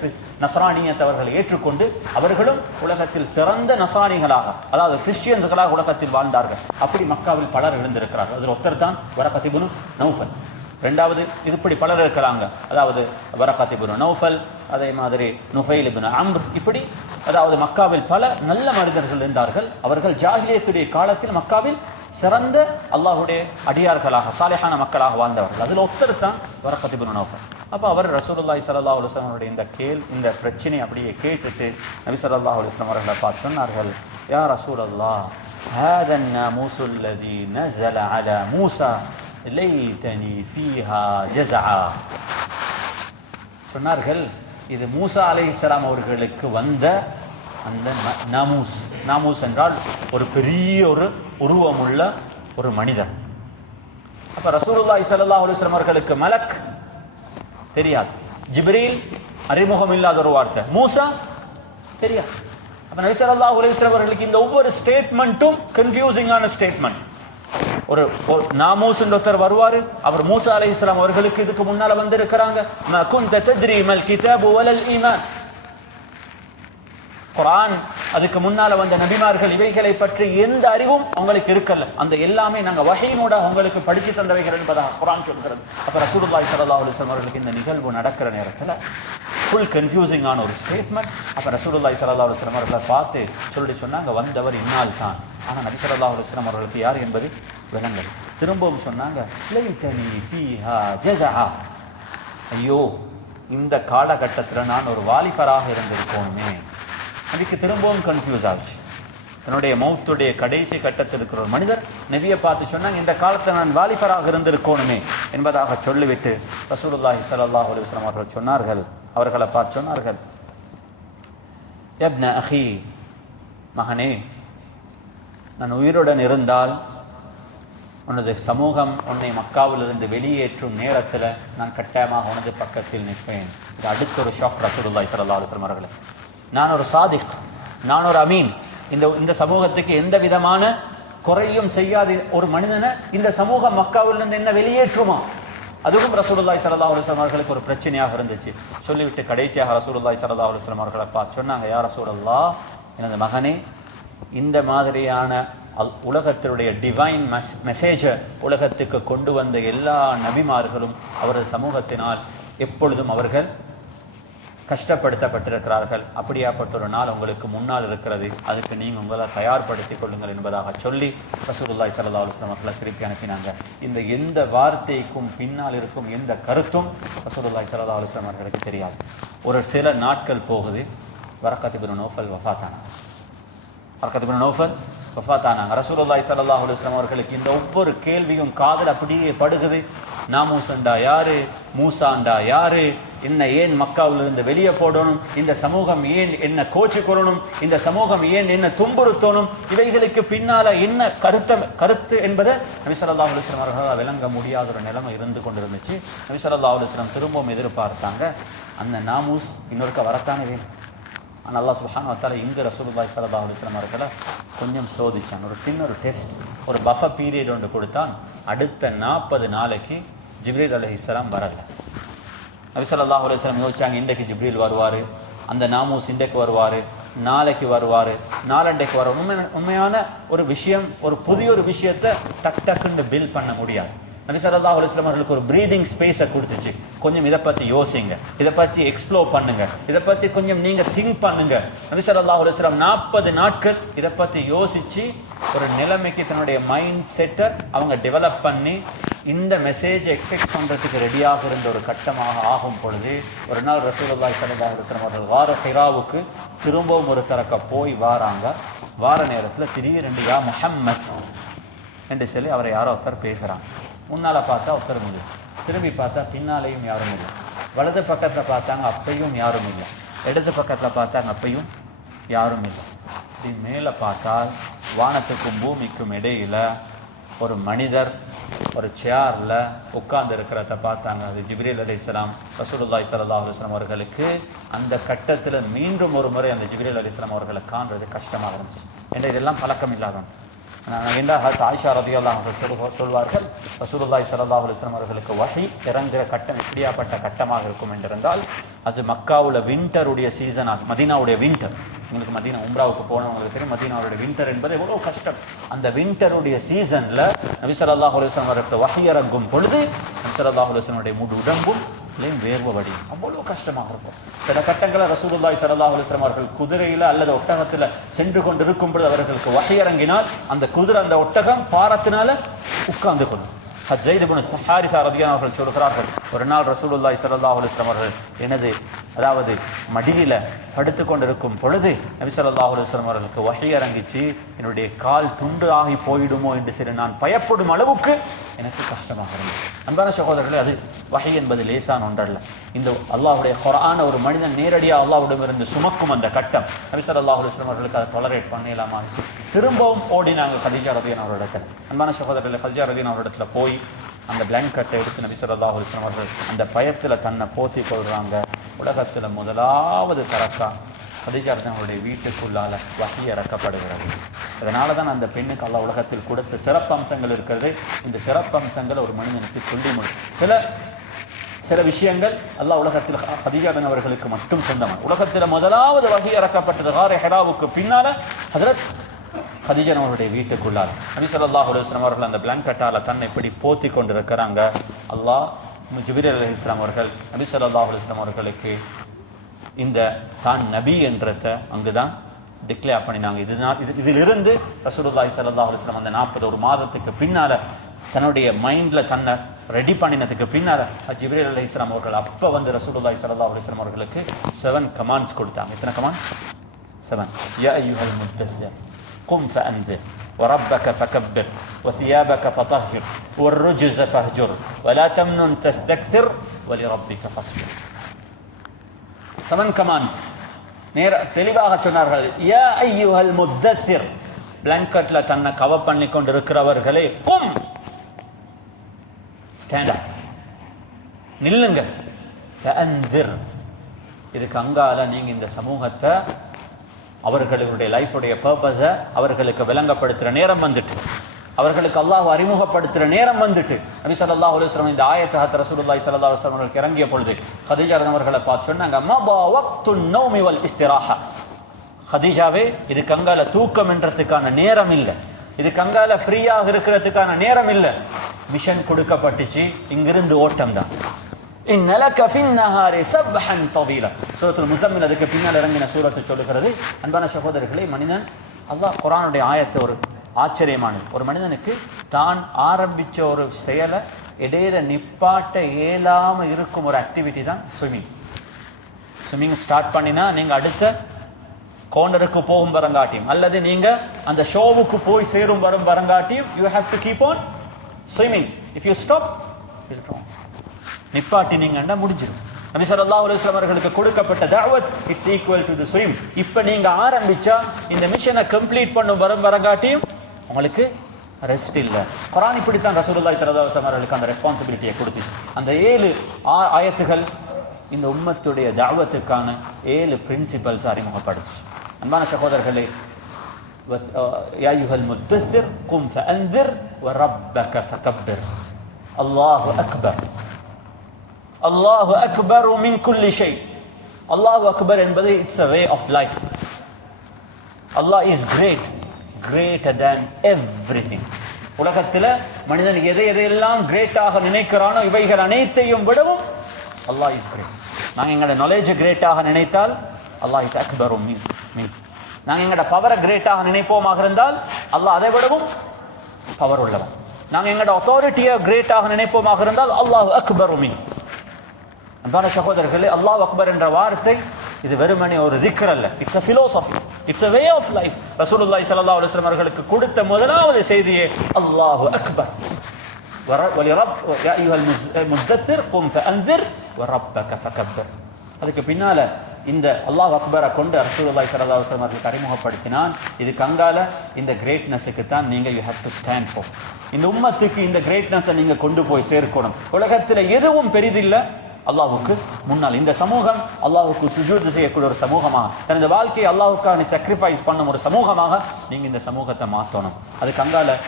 நஸ்ரானியத்தை அவர்கள் ஏற்றுக்கொண்டு அவர்களும் உலகத்தில் சிறந்த நஸ்ரானிகளாக, அதாவது கிறிஸ்டியன்ஸ்களாக உலகத்தில் வாழ்ந்தார்கள். அப்படி மக்காவில் பலர் எழுந்திருக்கிறார்கள். அதில் ஒருத்தர் தான் வரகத் இப்னு நௌஃபல். ரெண்டாவது இப்படி பலர் இருக்கிறாங்க, அதாவது வரகத் இப்னு நௌஃபல், அதே மாதிரி நுஃபைல் இப்னு அம்ர், இப்படி அதாவது மக்காவில் பல நல்ல மனிதர்கள் இருந்தார்கள். அவர்கள் ஜாஹிலியத்துடைய காலத்தில் மக்காவில் சிறந்த அல்லாஹுடைய அடியார்களாக சாலிஹான மக்களாக வாழ்ந்தவர்கள். அதில் ஒருத்தர் தான் வரகத் இப்னு நௌஃபல். அப்போ அவர் ரசூலுல்லாஹி ஸல்லல்லாஹு அலைஹி வஸல்லம் அவருடைய இந்த பிரச்சனை அப்படியே கேட்டுட்டு நபி ஸல்லல்லாஹு அலைஹி வஸல்லம் அவர்களை பார்த்து சொன்னார்கள், யா ரசூலல்லாஹ், ஹாதா الناموس الذي نزل على موسى லைதனி ஃபீஹா ஜஸஆ. சொன்னார்கள், இது மூசா அலைஹிஸ்ஸலாம் அவர்களுக்கு வந்த அந்த நாமூஸ். நாமூஸ் என்றால் ஒரு பெரிய ஒரு உருவமுள்ள ஒரு மனிதர். அப்ப ரசூலுல்லாஹி ஸல்லல்லாஹு அலைஹி வஸல்லம் அவர்களுக்கு மலக் தெரியாது, ஜிப்ரீல் அறிமுகம் இல்லாத ஒரு வார்த்தை, மூசா தெரியாது. அப்ப நபி ஸல்லல்லாஹு அலைஹி வஸல்லம் அவர்களுக்கு இந்த ஒவ்வொரு ஸ்டேட்மெண்ட்டும் கன்ஃபியூசிங்கான ஸ்டேட்மெண்ட். ஒரு நாமூஸ் ஒருத்தர் வருவாரு, அவர் மூசா அலைஹிஸ்ஸலாம் அவர்களுக்கு இதுக்கு முன்னால வந்து இருக்கிறாங்க. மா குன்த தத்ரி மல் கிதாபு வலல் ஈமான். குர்ஆன் அதுக்கு முன்னால வந்த நபிமார்கள் இவைகளை பற்றி எந்த அறிவும் அவங்களுக்கு இருக்கல. அந்த எல்லாமே நாங்க வஹீனோட உங்களுக்கு படிச்சு தந்தவைகள் என்பதாக குர்ஆன் சொல்கிறது. அப்ப ரசூலுல்லாஹி ஸல்லல்லாஹு அலைஹி வஸல்லம் அவர்களுக்கு இந்த நிகழ்வு நடக்கிற நேரத்துல ஃபுல் கன்ஃபியூசிங்கான ஒரு ஸ்டேட்மெண்ட். அப்ப ரசூலுல்லாஹி ஸல்லல்லாஹு அலைஹி வஸல்லம் அவர்களை பார்த்து சொன்னாங்க, வந்தவர் இன்னால் தான். ஆனா நபி ஸல்லல்லாஹு அலைஹி வஸல்லம் அவர்களுக்கு யார் என்பது விளங்கல. திரும்பவும் சொன்னாங்க, லைதனி ஃபீஹா ஜஸஆ. ஐயோ, இந்த காலகட்டத்தில் நான் ஒரு வாலிபராக இருந்திருக்கோமே. நபிக்கு திரும்பவும் கன்ஃபியூஸ் ஆச்சு. தன்னுடைய மௌத்துடைய கடைசி கட்டத்தில் இருக்கிற ஒரு மனிதர் நபியை பார்த்து சொன்னாங்க, இந்த காலத்தில் நான் வாலிபராக இருந்திருக்கோணுமே என்பதாக சொல்லிவிட்டு ரசூலுல்லாஹி ஸல்லல்லாஹு அலைஹி வஸல்லம் அவர்கள் சொன்னார்கள், அவர்களை பார்த்து சொன்னார்கள், யப்ன அஹி, மகனே, நான் உயிருடன் இருந்தால் உனது சமூகம் உன்னை மக்காவிலிருந்து வெளியேற்றும் நேரத்தில் நான் கட்டாயமாக உனது பக்கத்தில் நிற்பேன். இது அடுத்த ஒரு ஷாக் ரசூலுல்லாஹி ஸல்லல்லாஹு அலைஹி வஸல்லம் அவர்களே. நான் ஒரு சாதிக், நான் ஒரு அமீன், இந்த சமூகத்துக்கு எந்த விதமான குறையும் செய்யாத ஒரு மனிதனை இந்த சமூகம் மக்காவிலிருந்து என்ன வெளியேற்றுமா? அதுவும் ரசூலுல்லாஹி ஸல்லல்லாஹு அலைஹி வஸல்லம் அவர்களுக்கு ஒரு பிரச்சனையாக இருந்துச்சு. சொல்லிவிட்டு கடைசியாக ரசூலுல்லாஹி ஸல்லல்லாஹு அலைஹி வஸல்லம் அவர்களை பார்த்து சொன்னாங்க, யா ரசூலல்லாஹ், எனது மகனே, இந்த மாதிரியான உலகத்தினுடைய டிவைன் மெசேஜை உலகத்துக்கு கொண்டு வந்த எல்லா நபிமார்களும் அவரது சமூகத்தினால் எப்பொழுதும் அவர்கள் கஷ்டப்படுத்தப்பட்டிருக்கிறார்கள். அப்படியாப்பட்ட ஒரு நாள் உங்களுக்கு முன்னால் இருக்கிறது, அதுக்கு நீங்க உங்களை தயார்படுத்திக் கொள்ளுங்கள் என்பதாக சொல்லி ரசூலுல்லாஹி ஸல்லல்லாஹு அலைஹி வஸல்லம் அவர்களை திருப்பி அனுப்பினாங்க. இந்த எந்த வார்த்தைக்கும் பின்னால் இருக்கும் எந்த கருத்தும் ரசூலுல்லாஹி ஸல்லல்லாஹு அலைஹி வஸல்லம் அவர்களுக்கு தெரியாது. ஒரு சில நாட்கள் போகுது, வரகத் இப்னு நௌஃபல் வஃபாத்தானாங்க. வரகத் இப்னு நௌஃபல் வஃபாத்தானாங்க. ரசூலுல்லாஹி ஸல்லல்லாஹு அலைஹி வஸல்லம் அவர்களுக்கு இந்த ஒவ்வொரு கேள்வியும் காதில் அப்படியே படுகுது. நாமூசண்டா யாரு, மூசாண்டா யாரு, என்ன ஏன் மக்காவிலிருந்து வெளியே போடணும், இந்த சமூகம் ஏன் என்ன கோச்சு கொள்ளணும், இந்த சமூகம் ஏன் என்ன துன்புறுத்தணும், இவைகளுக்கு பின்னால என்ன கருத்து என்பதை நபி ஸல்லல்லாஹு அலைஹி வஸல்லம் அவர்களால் விளங்க முடியாத ஒரு நிலைமை இருந்து கொண்டிருந்துச்சு. நபி ஸல்லல்லாஹு அலைஹி வஸல்லம் திரும்பவும் எதிர்பார்த்தாங்க, அந்த நாமூஸ் இன்னொருக்க வரத்தானே வேணும். ஆனால் அல்லாஹ் சுப்ஹானஹு வ தஆலா இங்கு ரசூலுல்லாஹி ஸல்லல்லாஹு அலைஹி வஸல்லம் அவர்களை கொஞ்சம் சோதிச்சான். ஒரு சின்ன ஒரு டெஸ்ட், ஒரு பஃபர் பீரியட் ஒன்று கொடுத்தான். அடுத்த 40 நாளைக்கு ஜிப்ரீல் அலைஹிஸ்ஸலாம் வரல. நபி ஸல்லல்லாஹு அலைஹி வஸல்லம் யோசிச்சாங்க, இன்றைக்கு ஜிப்ரீல் வருவார், அந்த நாமூஸ் இன்றைக்கு வருவார், நாளைக்கு வருவார், நாளண்டைக்கு வர. உண்மையான ஒரு விஷயம், ஒரு புதிய ஒரு விஷயத்தை டக்குன்னு பில் பண்ண முடியாது. நபி ஸல்லல்லாஹு அலைஹி வஸல்லம் அவர்களுக்கு ஒரு பிரீதிங் ஸ்பேஸை கொடுத்துச்சு. கொஞ்சம் இதை பற்றி யோசிங்க, இதை பற்றி எக்ஸ்ப்ளோர் பண்ணுங்க, இதை பற்றி கொஞ்சம் நீங்க திங்க் பண்ணுங்க. நபி ஸல்லல்லாஹு அலைஹி வஸல்லம் 40 நாட்கள் இதை பற்றி யோசிச்சு ஒரு நிலைமைக்கு தன்னுடைய மைண்ட் செட்டை அவங்க டெவலப் பண்ணி இந்த மெசேஜ் எக்ஸெக்ட் பண்றதுக்கு ரெடியாக இருந்த ஒரு கட்டமாக ஆகும் பொழுது ஒரு நாள் ரசூலுல்லாஹி ஸல்லல்லாஹு அலைஹி வஸல்லம் அவர்கள் வார ஹிராவுக்கு திரும்பவும் ஒரு தரக்க போய் வாராங்க. வார நேரத்தில் திடீரென்று யா முஹம்மத் என்று சொல்லி அவரை யாரோ ஒருத்தர் பேசுறாங்க. முன்னால பார்த்தா ஒருத்தரும் இல்லை, திரும்பி பார்த்தா பின்னாலேயும் யாரும் இல்லை, வலது பக்கத்தில் பார்த்தாங்க அப்பையும் யாரும் இல்லை, இடது பக்கத்தில் பார்த்தாங்க அப்பையும் யாரும் இல்லை. இப்படி மேலே பார்த்தால் வானத்துக்கும் பூமிக்கும் இடையில ஒரு மனிதர் ஒரு சேர்ல உட்கார்ந்து இருக்கிறத பார்த்தாங்க. அது ஜிப்ரீல் அலைஹிஸ்ஸலாம் ரசூலுல்லாஹி ஸல்லல்லாஹு அலைஹி வஸல்லம் அவர்களுக்கு அந்த கட்டத்தில் மீண்டும் ஒரு முறை அந்த ஜிப்ரீல் அலைஹிஸ்ஸலாம் அவர்களை காண்றது கஷ்டமாக இருந்துச்சு. என்ற இதெல்லாம் பழக்கம் இல்லாதவன். ஆயிஷா ரலியல்லாஹு அன்ஹா சொல்வார்கள், ரசூலுல்லாஹி ஸல்லல்லாஹு அலைஹி வஸல்லம் அவர்களுக்கு வஹி இறங்குற கட்டம் எப்படியாப்பட்ட கட்டமாக இருக்கும் என்றிருந்தால், அது மக்காவுல விண்டருடைய சீசனாக, மதீனாவுடைய விண்டர். உங்களுக்கு மதீனா உம்ராவுக்கு போனவங்களுக்கு தெரியும், மதீனாவுடைய விண்டர் என்பது எவ்வளவு கஷ்டம். அந்த விண்டருடைய சீசன்ல நபி ஸல்லல்லாஹு அலைஹி வஸல்லம் அவர்களுக்கு வஹி இறங்கும் பொழுது நபி ஸல்லல்லாஹு அலைஹி வஸல்லம் முழு உடம்பும் வேர்வை வடியும். அவ்வளவு கஷ்டமாக இருக்கும். சில கட்டங்களை ரசூலுல்லாஹி ஸல்லல்லாஹு அலைஹி வஸல்லம் அவர்கள் குதிரையில அல்லது ஒட்டகத்துல சென்று கொண்டிருக்கும் பொழுது அவர்களுக்கு வஹி இறங்கினால் அந்த குதிரை அந்த ஒட்டகம் பாரத்தினால உட்கார்ந்து கொள்ளும். ஸைத் இப்னு ஹாரிஸா ரலியல்லாஹு அவர்கள் சொல்கிறார்கள், ஒரு நாள் ரசூலுல்லாஹி ஸல்லல்லாஹு அலைஹி வஸல்லம் அவர்கள் எனது மடியில படுத்து கொண்டிருக்கும் பொழுது நபி ஸல்லல்லாஹு அலைஹி வஸல்லம் அவர்களுக்கு வஹி இறங்கிச்சு. என்னுடைய கால் துண்டு ஆகி போயிடுமோ என்று சரி நான் பயப்படும் அளவுக்கு எனக்கு கஷ்டமாக இருந்தது. அன்பான சகோதரர்களே, அது வஹி என்பது லேசான ஒன்றல்ல. இந்த அல்லாஹ்வுடைய குர்ஆன ஒரு மனிதன் நேரடியாக அல்லாஹ்விடமிருந்து சுமக்கும் அந்த கட்டம் நபி ஸல்லல்லாஹு அலைஹி வஸல்லம் அவர்களுக்கு அதை டாலரேட் பண்ணலாமா? திரும்பவும் ஓடினாங்க கதீஜா ரலியல்லாஹு அவர்களிடத்தில். அன்பான சகோதரர்களே, கதீஜா ரலியல்லாஹு அவர்களிடத்துல போய் அந்த பிளாங்கெட்டை எடுத்து நபி ஸல்லல்லாஹு அலைஹி வஸல்லம் அவர்கள் அந்த பயத்துல தன்னை போத்தி கொள்றாங்க. உலகத்துல முதலாவது தரக்கா கதீஜா ரலியல்லாஹுடைய வீட்டுக்குள்ளால வஹி இறக்கப்படுகிறது. அதனாலதான் அந்த பெண்ணுக்கு அல்லாஹ் உலகத்தில் கொடுத்த சிறப்பு அம்சங்கள் இருக்கிறது. இந்த சிறப்பு அம்சங்கள் ஒரு மனிதனுக்கு சொல்லி முடியும். சில விஷயங்கள் அல்லாஹ் உலகத்தில் கதீஜா அவர்களுக்கு மட்டும் சொந்தமான. உலகத்துல முதலாவது வஹி இறக்கப்பட்டது காரே ஹிராவுக்கு பின்னால ஹஜ்ரத் கதீஜா அவருடைய வீட்டுக்குள்ளால் நபி ஸல்லல்லாஹு அலைஹி வஸல்லம் அவர்கள் அந்த பிளாங்கெட்டால தன்னை இப்படி போத்தி கொண்டிருக்கிறாங்க. அல்லாஹ் ஜிப்ரீல் அலைஹிஸ்ஸலாம் அவர்கள் நபி ஸல்லல்லாஹு அலைஹி வஸல்லம் அவர்களுக்கு இந்த தான் நபி என்றத அங்குதான் டிக்ளேர் பண்ணினாங்க. இதிலிருந்து ரசூலுல்லாஹி ஸல்லல்லாஹு அலைஹி வஸல்லம் அந்த 41 மாதத்துக்கு பின்னால தன்னுடைய மைண்ட்ல தன்னை ரெடி பண்ணினதுக்கு பின்னால ஜிப்ரீல் அலைஹிஸ்ஸலாம் அவர்கள் அப்ப வந்து ரசூலுல்லாஹி ஸல்லல்லாஹு அலைஹி வஸல்லம் அவர்களுக்கு 7 கமாண்ட்ஸ் கொடுத்தாங்க. எத்தனை கமாண்ட்? 7. யா அய்யுஹல் முத்தஸ்ஸிர் கும் ஃபஅன்திர் وربك فكبر وثيابك فطهر والرجز فاهجر ولا تمنن تستكثر ولربك فاصبر. 7 கமாண்ட்ஸ் தெளிவாக சொன்னார்கள். யா அய்யுஹல் முத்தஸ்ஸிர், பிளாங்கெட்ல தன்னை கவர் பண்ணி கொண்டிருக்கிறவர்களே, கும், ஸ்டாண்ட் அப், நில்லுங்க. ஃபஅன்திர், இதுக்கு அங்கால நீங்க இந்த சமூகத்தை அவர்களுடைய லைஃபுடைய பர்பஸை அவர்களுக்கு விளங்கப்படுத்துற நேரம் வந்துட்டு, அவர்களுக்கு அல்லாஹ் அறிமுகப்படுத்துற நேரம் வந்துட்டு. நபி ஸல்லல்லாஹு அலைஹி வஸல்லம் இந்த ஆயத்தை ரசூலுல்லாஹி ஸல்லல்லாஹு அலைஹி வஸல்லம் அவர்களுக்கு இறங்கிய பொழுது கதீஜா அவர்களை பார்த்து சொன்னாங்க, மபா வக்துன் நௌமி வல் இஸ்திராஹா. கதீஜாவே, இது கங்கால தூக்கம் என்றதுக்கான நேரம் இல்லை, இது கங்கால ஃப்ரீயாக இருக்கிறதுக்கான நேரம் இல்லை. மிஷன் கொடுக்கப்பட்டுச்சு, இங்கிருந்து ஓட்டம் தான். இன்னலக ஃபின்னஹாரி சப்ஹன் தவீலா. சூரத்துல் முஸம்மில் அதுக்கு பின்னால் இறங்கின சூரத்து சொல்லுகிறது. அன்பான சகோதரர்களே, மனிதன் அல்லாஹ் குர்ஆனுடைய ஆயத்து ஒரு ஆச்சரியமானது. ஒரு மனிதனுக்கு தான் ஆரம்பிச்ச ஒரு செயலை இடையில நிப்பாட்ட இயலாம இருக்கும் ஒரு ஆக்டிவிட்டி தான் ஸ்விமிங். ஸ்விமிங் ஸ்டார்ட் பண்ணினா நீங்க அடுத்த கோர்னருக்கு போகும் வரங்காட்டியும் அல்லது நீங்க அந்த ஷோவுக்கு போய் சேரும் வரும் வரங்காட்டியும் you have to keep on swimming. If you stop நிப்பாட்டினீங்கன்னா முடிஞ்சிடும். நபி ஸல்லல்லாஹு அலைஹி வஸல்லம் அவர்களுக்கு கொடுக்கப்பட்ட தஅவத் it's equal to the swim. இப்ப நீங்க ஆரம்பிச்சா இந்த மிஷனை கம்ப்ளீட் பண்ணும் வரும் வரங்காட்டியும் உங்களுக்கு ரெஸ்ட் இல்ல. குர்ஆன் இப்படித்தான் ரசூலுல்லாஹி ஸல்லல்லாஹு அலைஹி வஸல்லம் அவர்களுக்கு அந்த ரெஸ்பான்சிபிலிட்டியை கொடுத்து அந்த 7 ஆயத்துகள் இந்த உம்மத்துடைய தஅவத்துக்கான 7 பிரின்சிபல்ஸ் அறிமுகப்படுத்து. அன்பான சகோதரர்களே, யா அய்யுஹல் முத்தஸ்ஸிர் கும் ஃபஅன்திர் வரப்பக ஃபகப்பிர். அல்லாஹு அக்பர், அல்லாஹு அக்பர் மின் குல்லி ஷை. அல்லாஹு அக்பர் என்பது it's a way of life. Allah is great, greater than everything. உலகத்துல மனிதன் எதையெல்லாம் கிரேட்டாக நினைக்கிறானோ இவைகள் அனைத்தையும் விடவும் அல்லாஹ் இஸ் கிரேட். நாங்க எங்களோட நாலேஜ் கிரேட்டாக நினைத்தால் அல்லாஹ் இஸ் அக்பர் மீன். நாங்க எங்களோட பவரை கிரேட்டாக நினைப்போமாக இருந்தால் அல்லாஹ் அதை விடவும் பவர் உள்ளவன். நாங்க எங்களோட அத்தாரிட்டியை கிரேட்டாக நினைப்போமாக இருந்தால் அல்லாஹ் அக்பர் மீன். அன்பான சகோதரர்களே, அல்லாஹ் அக்பர் என்ற வார்த்தை இது வெறுமனே ஒரு திக்ர் அல்ல, it's a philosophy, it's a way of life. ரசூலுல்லாஹி ஸல்லல்லாஹு அலைஹி வஸல்லம் அவர்களுக்கு கொடுத்த முதலாவது செய்தியே அல்லாஹு அக்பர். யா அய்யுஹல் முத்தஸ்ஸிர் கும் ஃபஅன்திர் வரப்பக ஃபகப்பிர். அதுக்கு பின்னால இந்த அல்லாஹ் அக்பரை கொண்டு ரசூலுல்லாஹி ஸல்லல்லாஹு அலைஹி வஸல்லம் அவர்களுக்கு அறிமுகப்படுத்தினான். இது கங்கால இந்த கிரேட்னஸுக்கு தான் நீங்க you have to stand for. இந்த உம்மத்துக்கு இந்த கிரேட்னஸை நீங்க கொண்டு போய் சேர்க்கணும். உலகத்துல எதுவும் பெரிதில்லை அல்லாஹ்வுக்கு முன்னால். இந்த சமூகம் அல்லாஹ்வுக்கு சுஜூத் செய்யக்கூடிய ஒரு சமூகமாக, தனது வாழ்க்கையை அல்லாஹ்வுக்காக சாக்ரிஃபைஸ் பண்ணும் ஒரு சமூகமாக நீங்க இந்த சமூகத்தை மாற்றணும். அது கங்கால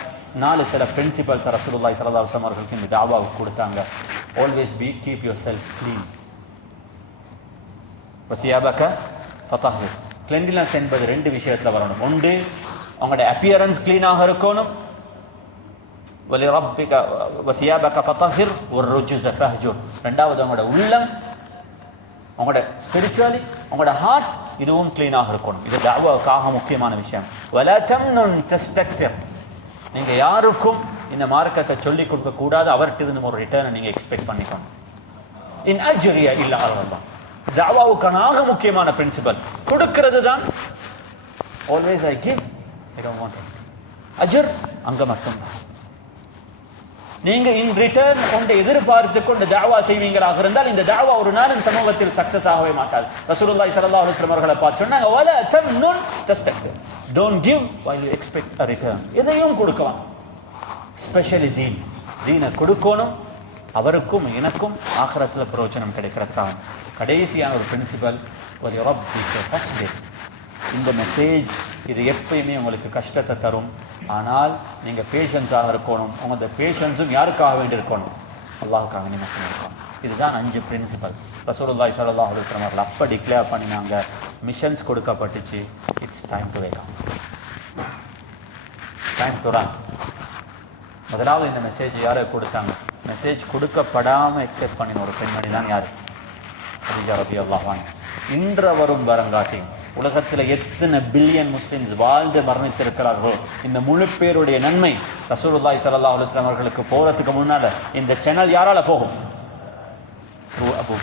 4 சில பிரின்சிபல்ஸ் ரசூலுல்லாஹி ஸல்லல்லாஹு அலைஹி வஸல்லம் அவர்களுக்கு இந்த தாவாவுக்கு கொடுத்தாங்க. Always keep yourself clean. வசியாபக ஃபதஹிர். கிளென்லினஸ் என்பது 2 விஷயத்துல வரணும். ஒன்று, அவங்களுடைய அப்பியரன்ஸ் கிளீனாக இருக்கணும். வலிரப்பிக வசியாபக ஃபதஹிர் வர்ருஜுஸ ஃபஹ்ஜுர். ரெண்டாவது, அவங்களோட உள்ளம், அவங்களோட ஸ்பிரிச்சுவலி, அவங்களோட ஹார்ட், இதுவும் கிளீனாக இருக்கணும். இது தஅவாவுக்காக முக்கியமான விஷயம். வலா தம்னுன் தஸ்தக்ஸிர். நீங்க யாருக்கும் இந்த மார்க்கத்தை சொல்லிக் கொடுக்க கூடாது. அவர்கிட்ட இருந்து ஒரு ரிட்டர்னை நீங்க எக்ஸ்பெக்ட் பண்ணிக்கணும். இன் அஜ்ரியா இல்லா அலல்லாஹ். தஅவாவுக்கான ஆக முக்கியமான பிரின்சிபல் கொடுக்கிறது தான். Always I give, I don't want it. Hajar அங்க மட்டும்தான். நீங்க இன் ரிட்டர்ன் ஒன்றை எதிர்பார்த்து கொண்டு தஅவா செய்வீங்களாக இருந்தால் இந்த தஅவா ஒரு நாளும் சமூகத்தில் சக்சஸ் ஆகவே மாட்டாது. ரசூலுல்லாஹி ஸல்லல்லாஹு அலைஹி வஸல்லம் அவர்களை பார்த்து சொன்னாங்க, வலா தம்னுன் தஸ்தக்பிர். Don't give while you expect a return. எதையும் கொடுக்கலாம், ஸ்பெஷலி தீனை கொடுக்கணும். அவருக்கும் எனக்கும் ஆகிரத்தில் பிரயோஜனம் கிடைக்கிறதுக்காக. கடைசியான ஒரு பிரின்சிபல், வலிரப்பிக ஃபஸ்பிர். இந்த மெசேஜ் இது எப்பயுமே உங்களுக்கு கஷ்டத்தை தரும். ஆனால் நீங்க பேஷன்ஸாக இருக்கணும். உங்களோட பேஷன்ஸும் யாருக்காக வேண்டி இருக்கணும்? அல்லாஹ்வுக்காக நினைக்கணும் இருக்கணும். இதுதான் 5 பிரின்சிபல். ரசூலுல்லாஹி ஸல்லல்லாஹு அலைஹி வஸல்லம் அவர்கள் அப்ப டிக்ளேர் பண்ணினாங்க. மிஷன்ஸ் கொடுக்கப்பட்டுச்சு. It's time to wake up, time to run. முதலாவது இந்த மெசேஜ் யாரை கொடுத்தாங்க? மெசேஜ் கொடுக்கப்படாம எக்ஸெப்ட் பண்ணின ஒரு பெண்மணி தான் யாரு? கதீஜா ரலியல்லாஹு அன்ஹா. இன்றவரும் வரங்காட்டி உலகத்தில் எத்தனை பில்லியன் முஸ்லிம்ஸ் வாழ்ந்து மரணித்திருக்கிறார்களோ இந்த முழு பேருடைய நன்மை ரசூலுல்லாஹி ஸல்லல்லாஹு அலைஹி வஸல்லம் அவர்களுக்கு போறதுக்கு முன்னால இந்த சேனல் யாரால போகும்? அபூ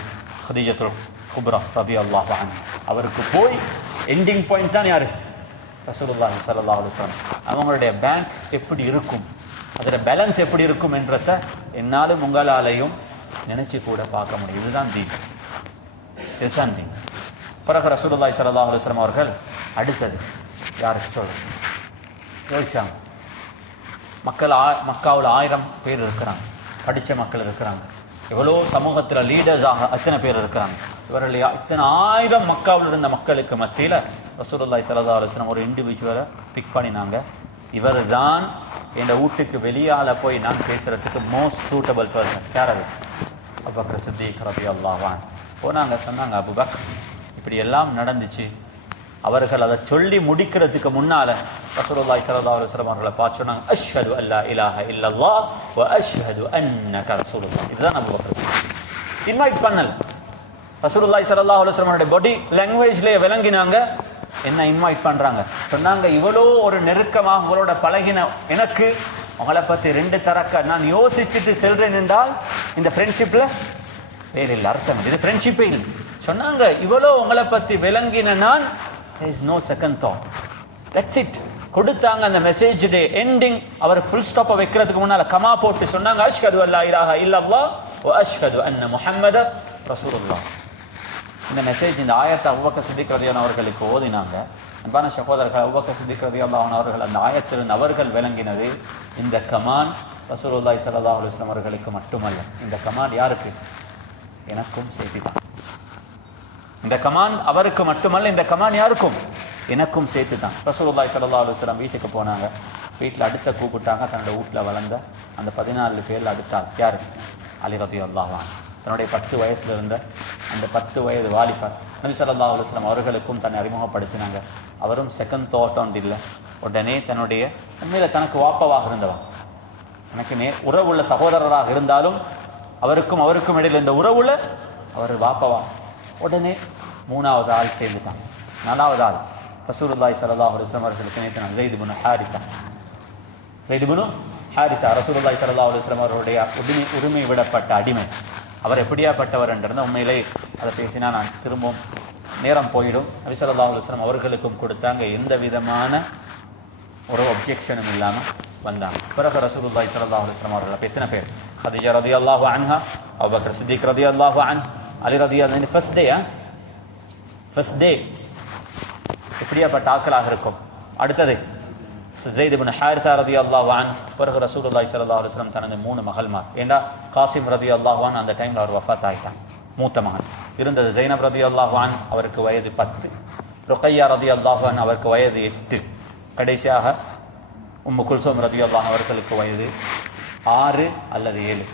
கதீஜத்துல் குப்ரா ரலியல்லாஹு அன்ஹா. அவருக்கு போய் எண்டிங் பாயிண்ட் தான் யாரு? ரசூலுல்லாஹி ஸல்லல்லாஹு அலைஹி வஸல்லம். அவங்களுடைய பேங்க் எப்படி இருக்கும், அதோட பேலன்ஸ் எப்படி இருக்கும் என்றத என்னாலும் உங்களாலையும் நினைச்சு கூட பார்க்க முடியும். இதுதான் தீன், இதுதான் தீன். பிறகு ரசூலுல்லாஹி ஸல்லல்லாஹு அலைஹி வஸல்லம் அவர்கள் அடுத்தது யாருக்கு சொல்றாங்க? யோசிச்சாங்க. மக்காவில் 1000 பேர் இருக்கிறாங்க, படித்த மக்கள் இருக்கிறாங்க. எவ்வளோ சமூகத்தில் லீடர்ஸாக அத்தனை பேர் இருக்கிறாங்க. இவர்கள் இத்தனை 1000 மக்காவில் இருந்த மக்களுக்கு மத்தியில் ரசூலுல்லாஹி ஸல்லல்லாஹு அலைஹி வஸல்லம் ஒரு இண்டிவிஜுவலை பிக் பண்ணினாங்க. இவர் தான் என் வீட்டுக்கு வெளியால போய் நான் பேசுறதுக்கு மோஸ்ட் சூட்டபிள் பர்சன். யார் அது? அபூபக்கர் சித்திக் ரலியல்லாஹு அன்ஹு. போனாங்க, சொன்னாங்க, அபூபக்கர் இப்படி எல்லாம் நடந்துச்சு. அவர்கள் அதை சொல்லி முடிக்கிறதுக்கு முன்னால ரசூலுல்லாஹி ஸல்லல்லாஹு அலைஹி வஸல்லம் அவர்களை பார்த்து சொன்னாங்க, அஷ்ஹது அல்லா இலாஹ இல்லல்லாஹ் வ அஷ்ஹது அன்னக ரசூலுல்லாஹ். இதுதான் அபூபக்கர் சித்திக். இன்வைட் பண்ணல. ரசூலுல்லாஹி ஸல்லல்லாஹு அலைஹி வஸல்லம் அவருடைய பாடி லாங்குவேஜ்லயே விளங்கினாங்க என்ன இன்வைட் பண்றாங்க. சொன்னாங்க, இவ்வளோ ஒரு நெருக்கமாக உங்களோட பழகின எனக்கு உங்களை பத்தி 2 தரக்க நான் யோசிச்சுட்டு செல்றேன் என்றால் இந்த ஃப்ரெண்ட்ஷிப்ல வேற இல்லை, அர்த்தம் இல்லை, இது ஃப்ரெண்ட்ஷிப்பே இல்லை. சொன்னாங்க, இவ்வளோ உங்களை பத்தி விளங்கின நான் there is no second thought, that's it. கொடுத்தாங்க அந்த மெசேஜ் டே எண்டிங். அவர் ஃபுல் ஸ்டாப்பை வைக்கிறதுக்கு முன்னால கமா போட்டு சொன்னாங்க, அஷ்ஹது அல்லா இலாஹ இல்லல்லாஹ் வ அஷ்ஹது அன்ன முஹம்மத ரசூலுல்லாஹ். இந்த மெசேஜ், இந்த ஆயத்தை அபூபக்கர் சித்திக் ரலியல்லாஹு அவர்களுக்கு ஓதினாங்க. அன்பான சகோதரர்கள், அபூபக்கர் சித்திக் ரலியல்லாஹு அவர்கள் அந்த ஆயத்திலிருந்து அவர்கள் விளங்கினது, இந்த கமான் ரசூலுல்லாஹி ஸல்லல்லாஹு அலைஹி வஸல்லம் அவர்களுக்கு மட்டுமல்ல, இந்த கமான் யாருக்கு? எனக்கும் சேர்த்துதான். இந்த கமான் அவருக்கு மட்டுமல்ல, இந்த கமான் யாருக்கும்? எனக்கும் சேர்த்து தான். ரசூலுல்லாஹி ஸல்லல்லாஹு அலைஹி வஸல்லம் வீட்டுக்கு போனாங்க. வீட்டில் அடுத்த கூப்பிட்டாங்க. தன்னோட வீட்டில் வளர்ந்த அந்த 14 பேர்ல அடுத்தாள் யாரு? அலி ரலியல்லாஹு அன்ஹு. தன்னுடைய 10 வயசுல இருந்த அந்த 10 வயது வாலிபர் நபி ஸல்லல்லாஹு அலைஹி வஸல்லம் அவர்களுக்கும் தன்னை அறிமுகப்படுத்தினாங்க. அவரும் செகண்ட் தாட் ஒன்று இல்லை. உடனே தன்னுடைய உண்மையில தனக்கு வாப்பவாக இருந்தவன், எனக்கு உறவுள்ள சகோதரராக இருந்தாலும் அவருக்கும் இடையில் இந்த உறவுல அவர் வாப்பவா. உடனே 3வது ஆள் சேர்ந்துட்டான். 4வது ஆள் ரசூலுல்லாஹி ஸல்லல்லாஹு அலைஹி வஸல்லம் அவர்களுக்கு நேற்று ஸைத் இப்னு ஹாரிஸா ரசூலுல்லாஹி ஸல்லல்லாஹு அலைஹி வஸல்லம் அவருடைய உரிமை விடப்பட்ட அடிமை. அவர் எப்படியாப்பட்டவர் என்றிருந்தால் உண்மையிலே அதை பேசினா நான் திரும்பவும் நேரம் போயிடும். நபி ஸல்லல்லாஹு அலைஹி வஸல்லம் அவர்களுக்கும் கொடுத்தாங்க. எந்த விதமான ஒரு ஒப்ஜெக்ஷனும் இல்லாமல் வந்தாங்க. பிறகு ரசூலுல்லாஹி ஸல்லல்லாஹு அலைஹி வஸல்லம் அவர்கள் எத்தனை பேர்? கதீஜா ரலியல்லாஹு அன்ஹா, அபூபக்கர் சித்திக் ரலியல்லாஹு அன்ஹு, அலி ரலியல்லாஹு அன்ஹு. ஃபர்ஸ்ட் டே ஃபர்ஸ்ட் டே எப்படியாப்பட்ட ஆட்களாக இருக்கும். அடுத்தது ஸைத் இப்னு ஹாரிஸா ரலியல்லாஹு அன்ஹு, பிறகு ரசூலுல்லாஹி ஸல்லல்லாஹு அலைஹி வஸல்லம் தனது 3 மகள்மார். ஏண்டா காசிம் ரலியல்லாஹு அன்ஹு அந்த டைம்ல அவர் வஃபாத் ஆயிட்டாங்க, மூத்த மகன். இருந்தது ஜைனப் ரலியல்லாஹு அன்ஹு, அவருக்கு வயது 10. ருக்கையா ரலியல்லாஹு அன்ஹா அவருக்கு வயது 8. கடைசியாக உம்மு குல்சூம் ரலியல்லாஹு அன்ஹா அவர்களுக்கு வயது 6 அல்லது 7.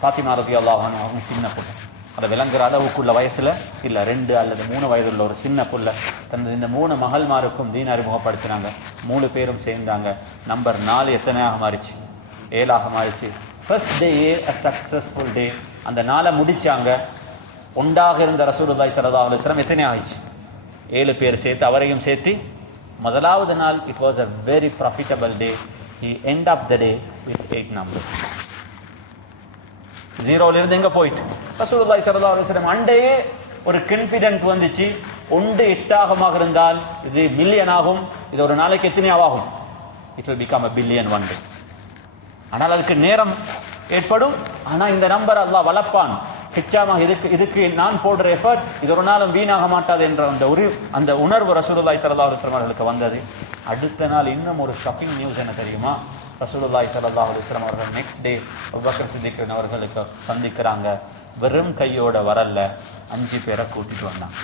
ஃபாத்திமா ரலியல்லாஹு அன்ஹா அவங்க சின்ன பொண்ணு, அதை விளங்குற அளவுக்குள்ள வயசுல இல்ல, 2 அல்லது 3 வயதுள்ள ஒரு சின்ன புள்ள. தனது இந்த 3 மகள்மாருக்கும் தீன் அறிமுகப்படுத்தினாங்க. 3 பேரும் சேர்ந்தாங்க. நம்பர் 4 எத்தனையாக மாறிச்சு? 7ஆக மாறிச்சு. First day a successful day. அந்த நாளை முடிச்சாங்க. ஒன்றாக இருந்த ரசூலுல்லாஹி ஸல்லல்லாஹு அலைஹி வஸல்லம் எத்தனை ஆயிடுச்சு? 7 பேர் சேர்த்து அவரையும் சேர்த்து முதலாவது நாள் it was a very profitable day. He end up the day with 8 numbers. 0ல இருந்து எங்க போயிட்டு ரசூலுல்லாஹி ஸல்லல்லாஹு அலைஹி வஸல்லம் அண்டையே ஒரு கான்ஃபிடென்ட் வந்துச்சு. 1 8 இருந்தால் இது மில்லியன் ஆகும். இது ஒரு நாளைக்கு எத்தனை ஆகும்? It will become a billion one day. ஆனால் அதுக்கு நேரம் ஏற்படும். ஆனா இந்த நம்பர் அல்லாஹ் வளர்ப்பான். நிச்சயமாக இதுக்கு நான் போடுற எஃபர்ட் இது ஒரு நாளும் வீணாக மாட்டாது என்ற அந்த உணர்வு ரசூலுல்லாஹி ஸல்லல்லாஹு அலைஹி வஸல்லம் அவர்களுக்கு வந்தது. அடுத்த நாள் இன்னும் ஒரு ஷாக்கிங் நியூஸ் என்ன தெரியுமா? ரசூலுல்லாஹி ஸல்லல்லாஹு அலைஹி வஸல்லம் அவர்கள் நெக்ஸ்ட் டே அபூபக்கர் சித்திக் அவர்களுக்கு சந்திக்கிறாங்க. வெறும் கையோட வரல, 5 பேரை கூட்டிட்டு வந்தாங்க.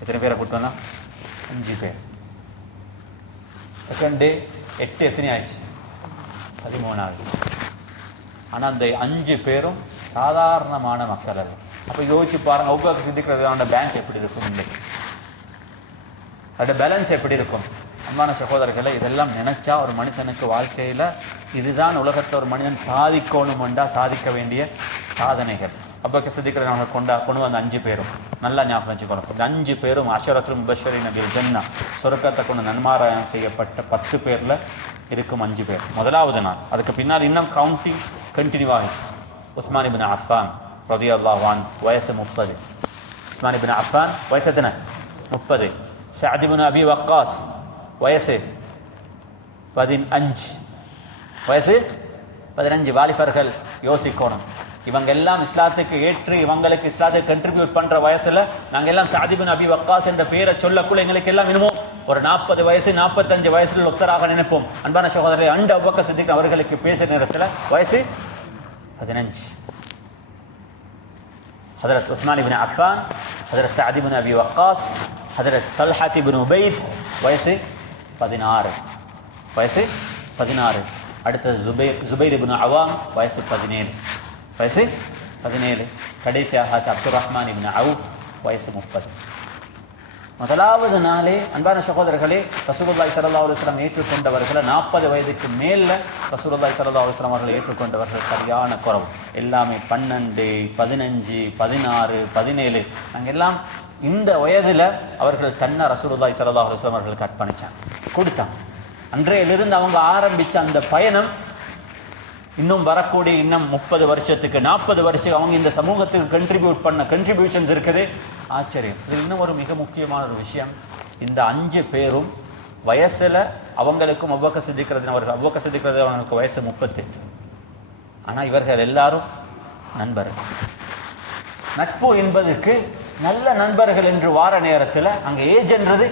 எத்தனை பேரை கூட்டிட்டு வந்தாங்க? 5 பேர். செகண்ட் டே 8 எத்தனை ஆயிடுச்சு? 13 ஆயிடுச்சு. ஆனா அந்த 5 பேரும் சாதாரணமான மக்கள் அல்ல. அப்ப யோசிச்சு பாருங்க, அபூபக்கர் சித்திக் ரலியல்லாஹு பேங்க் எப்படி இருக்கும் இன்னைக்கு, அதோட பேலன்ஸ் எப்படி இருக்கும்? அன்பான சகோதரர்களை, இதெல்லாம் நினைச்சா ஒரு மனுஷனுக்கு வாழ்க்கையில இதுதான் உலகத்தை ஒரு மனிதன் சாதிக்கணும்டா சாதிக்க வேண்டிய சாதனைகள். அபூபக்கர் சித்திக் ரலியல்லாஹு கொண்டு வந்த 5 பேரும் நல்லா ஞாபகம் வச்சுக்கணும். இந்த 5 பேரும் அஷரத்துல் முபஷ்ஷரீன பில் ஜன்னா, சொர்க்கத்தை கொண்டு நன்மாராயம் செய்யப்பட்ட 10 பேர்ல இருக்கும் 5 பேர். முதலாவது நாள். அதுக்கு பின்னால் இன்னும் கவுண்டிங் கண்டினியூ ஆகுது. உஸ்மான் இப்னு அஃபான் ரலியல்லாஹு அன்ஹு வயசு 30. உஸ்மான் இப்னு அஃபான் வயசு எத்தனை? 30. சஅத் இப்னு அபி வக்காஸ் வயசு 15. வயசு 15. வாலிபர்கள் யோசிக்கணும். இவங்க எல்லாம் இஸ்லாத்துக்கு ஏற்று இவங்களுக்கு இஸ்லாத்துக்கு கண்ட்ரிபியூட் பண்ற வயசுல நாங்க எல்லாம் சஅத் இப்னு அபி வக்காஸ் என்ற பெயரை சொல்லக்குள்ள எங்களுக்கு எல்லாம் இன்னமும் ஒரு 40 வயசு 45 வயசுல ஒத்தராக நினைப்போம். அன்பான சகோதரரை, அபூபக்கர் சித்திக் அவர்களுக்கு பேச நேரத்துல வயசு 15. ஹஜரத் உஸ்மான் இப்னு அஃபான், ஹஜரத் சஅத் இப்னு அபி வக்காஸ், ஹஜரத் தல்ஹா இப்னு உபைத் வயசு 16. வயசு 16. அடுத்தது ஜுபைர் இப்னு அவாம் வயசு 17. வயசு 17. கடைசியாக அப்துர் ரஹ்மான் இப்னு அவுஃப் வயசு 30. முதலாவது நாளே அன்பான சகோதரர்களே, ரசூலுல்லாஹி ஸல்லல்லாஹு அலைஹி வஸல்லம் ஏற்றுக்கொண்டவர்களை 40 வயதுக்கு மேல ரசூலுல்லாஹி ஸல்லல்லாஹு அலைஹி வஸல்லம் அவர்கள் ஏற்றுக்கொண்டவர்கள் சரியான குறைவு. எல்லாமே 12, 15, 16, 17. நாங்க எல்லாம் இந்த வயதுல அவர்கள் தன்னை ரசூலுல்லாஹி ஸல்லல்லாஹு அலைஹி வஸல்லம் அவர்களுக்கு அர்ப்பணிச்சாங்க, கொடுத்தாங்க. அன்றையிலிருந்து அவங்க ஆரம்பிச்ச அந்த பயணம் இன்னும் வரக்கூடிய இன்னும் 30 வருஷத்துக்கு 40 வருஷம் அவங்க இந்த சமூகத்துக்கு கண்ட்ரிபியூட் பண்ண கண்ட்ரிபியூஷன்ஸ் இருக்குது. ஆச்சரியம். இது இன்னும் ஒரு மிக முக்கியமான ஒரு விஷயம். இந்த 5 பேரும் வயசுல அவங்களுக்கும் அபூபக்கர் சித்திக் அவர்களுக்கு வயசு 38. ஆனா இவர்கள் எல்லாரும் நண்பர்கள். நட்பு என்பதற்கு நல்ல நண்பர்கள் என்று வார நேரத்துல அங்க ஏஜ் என்றது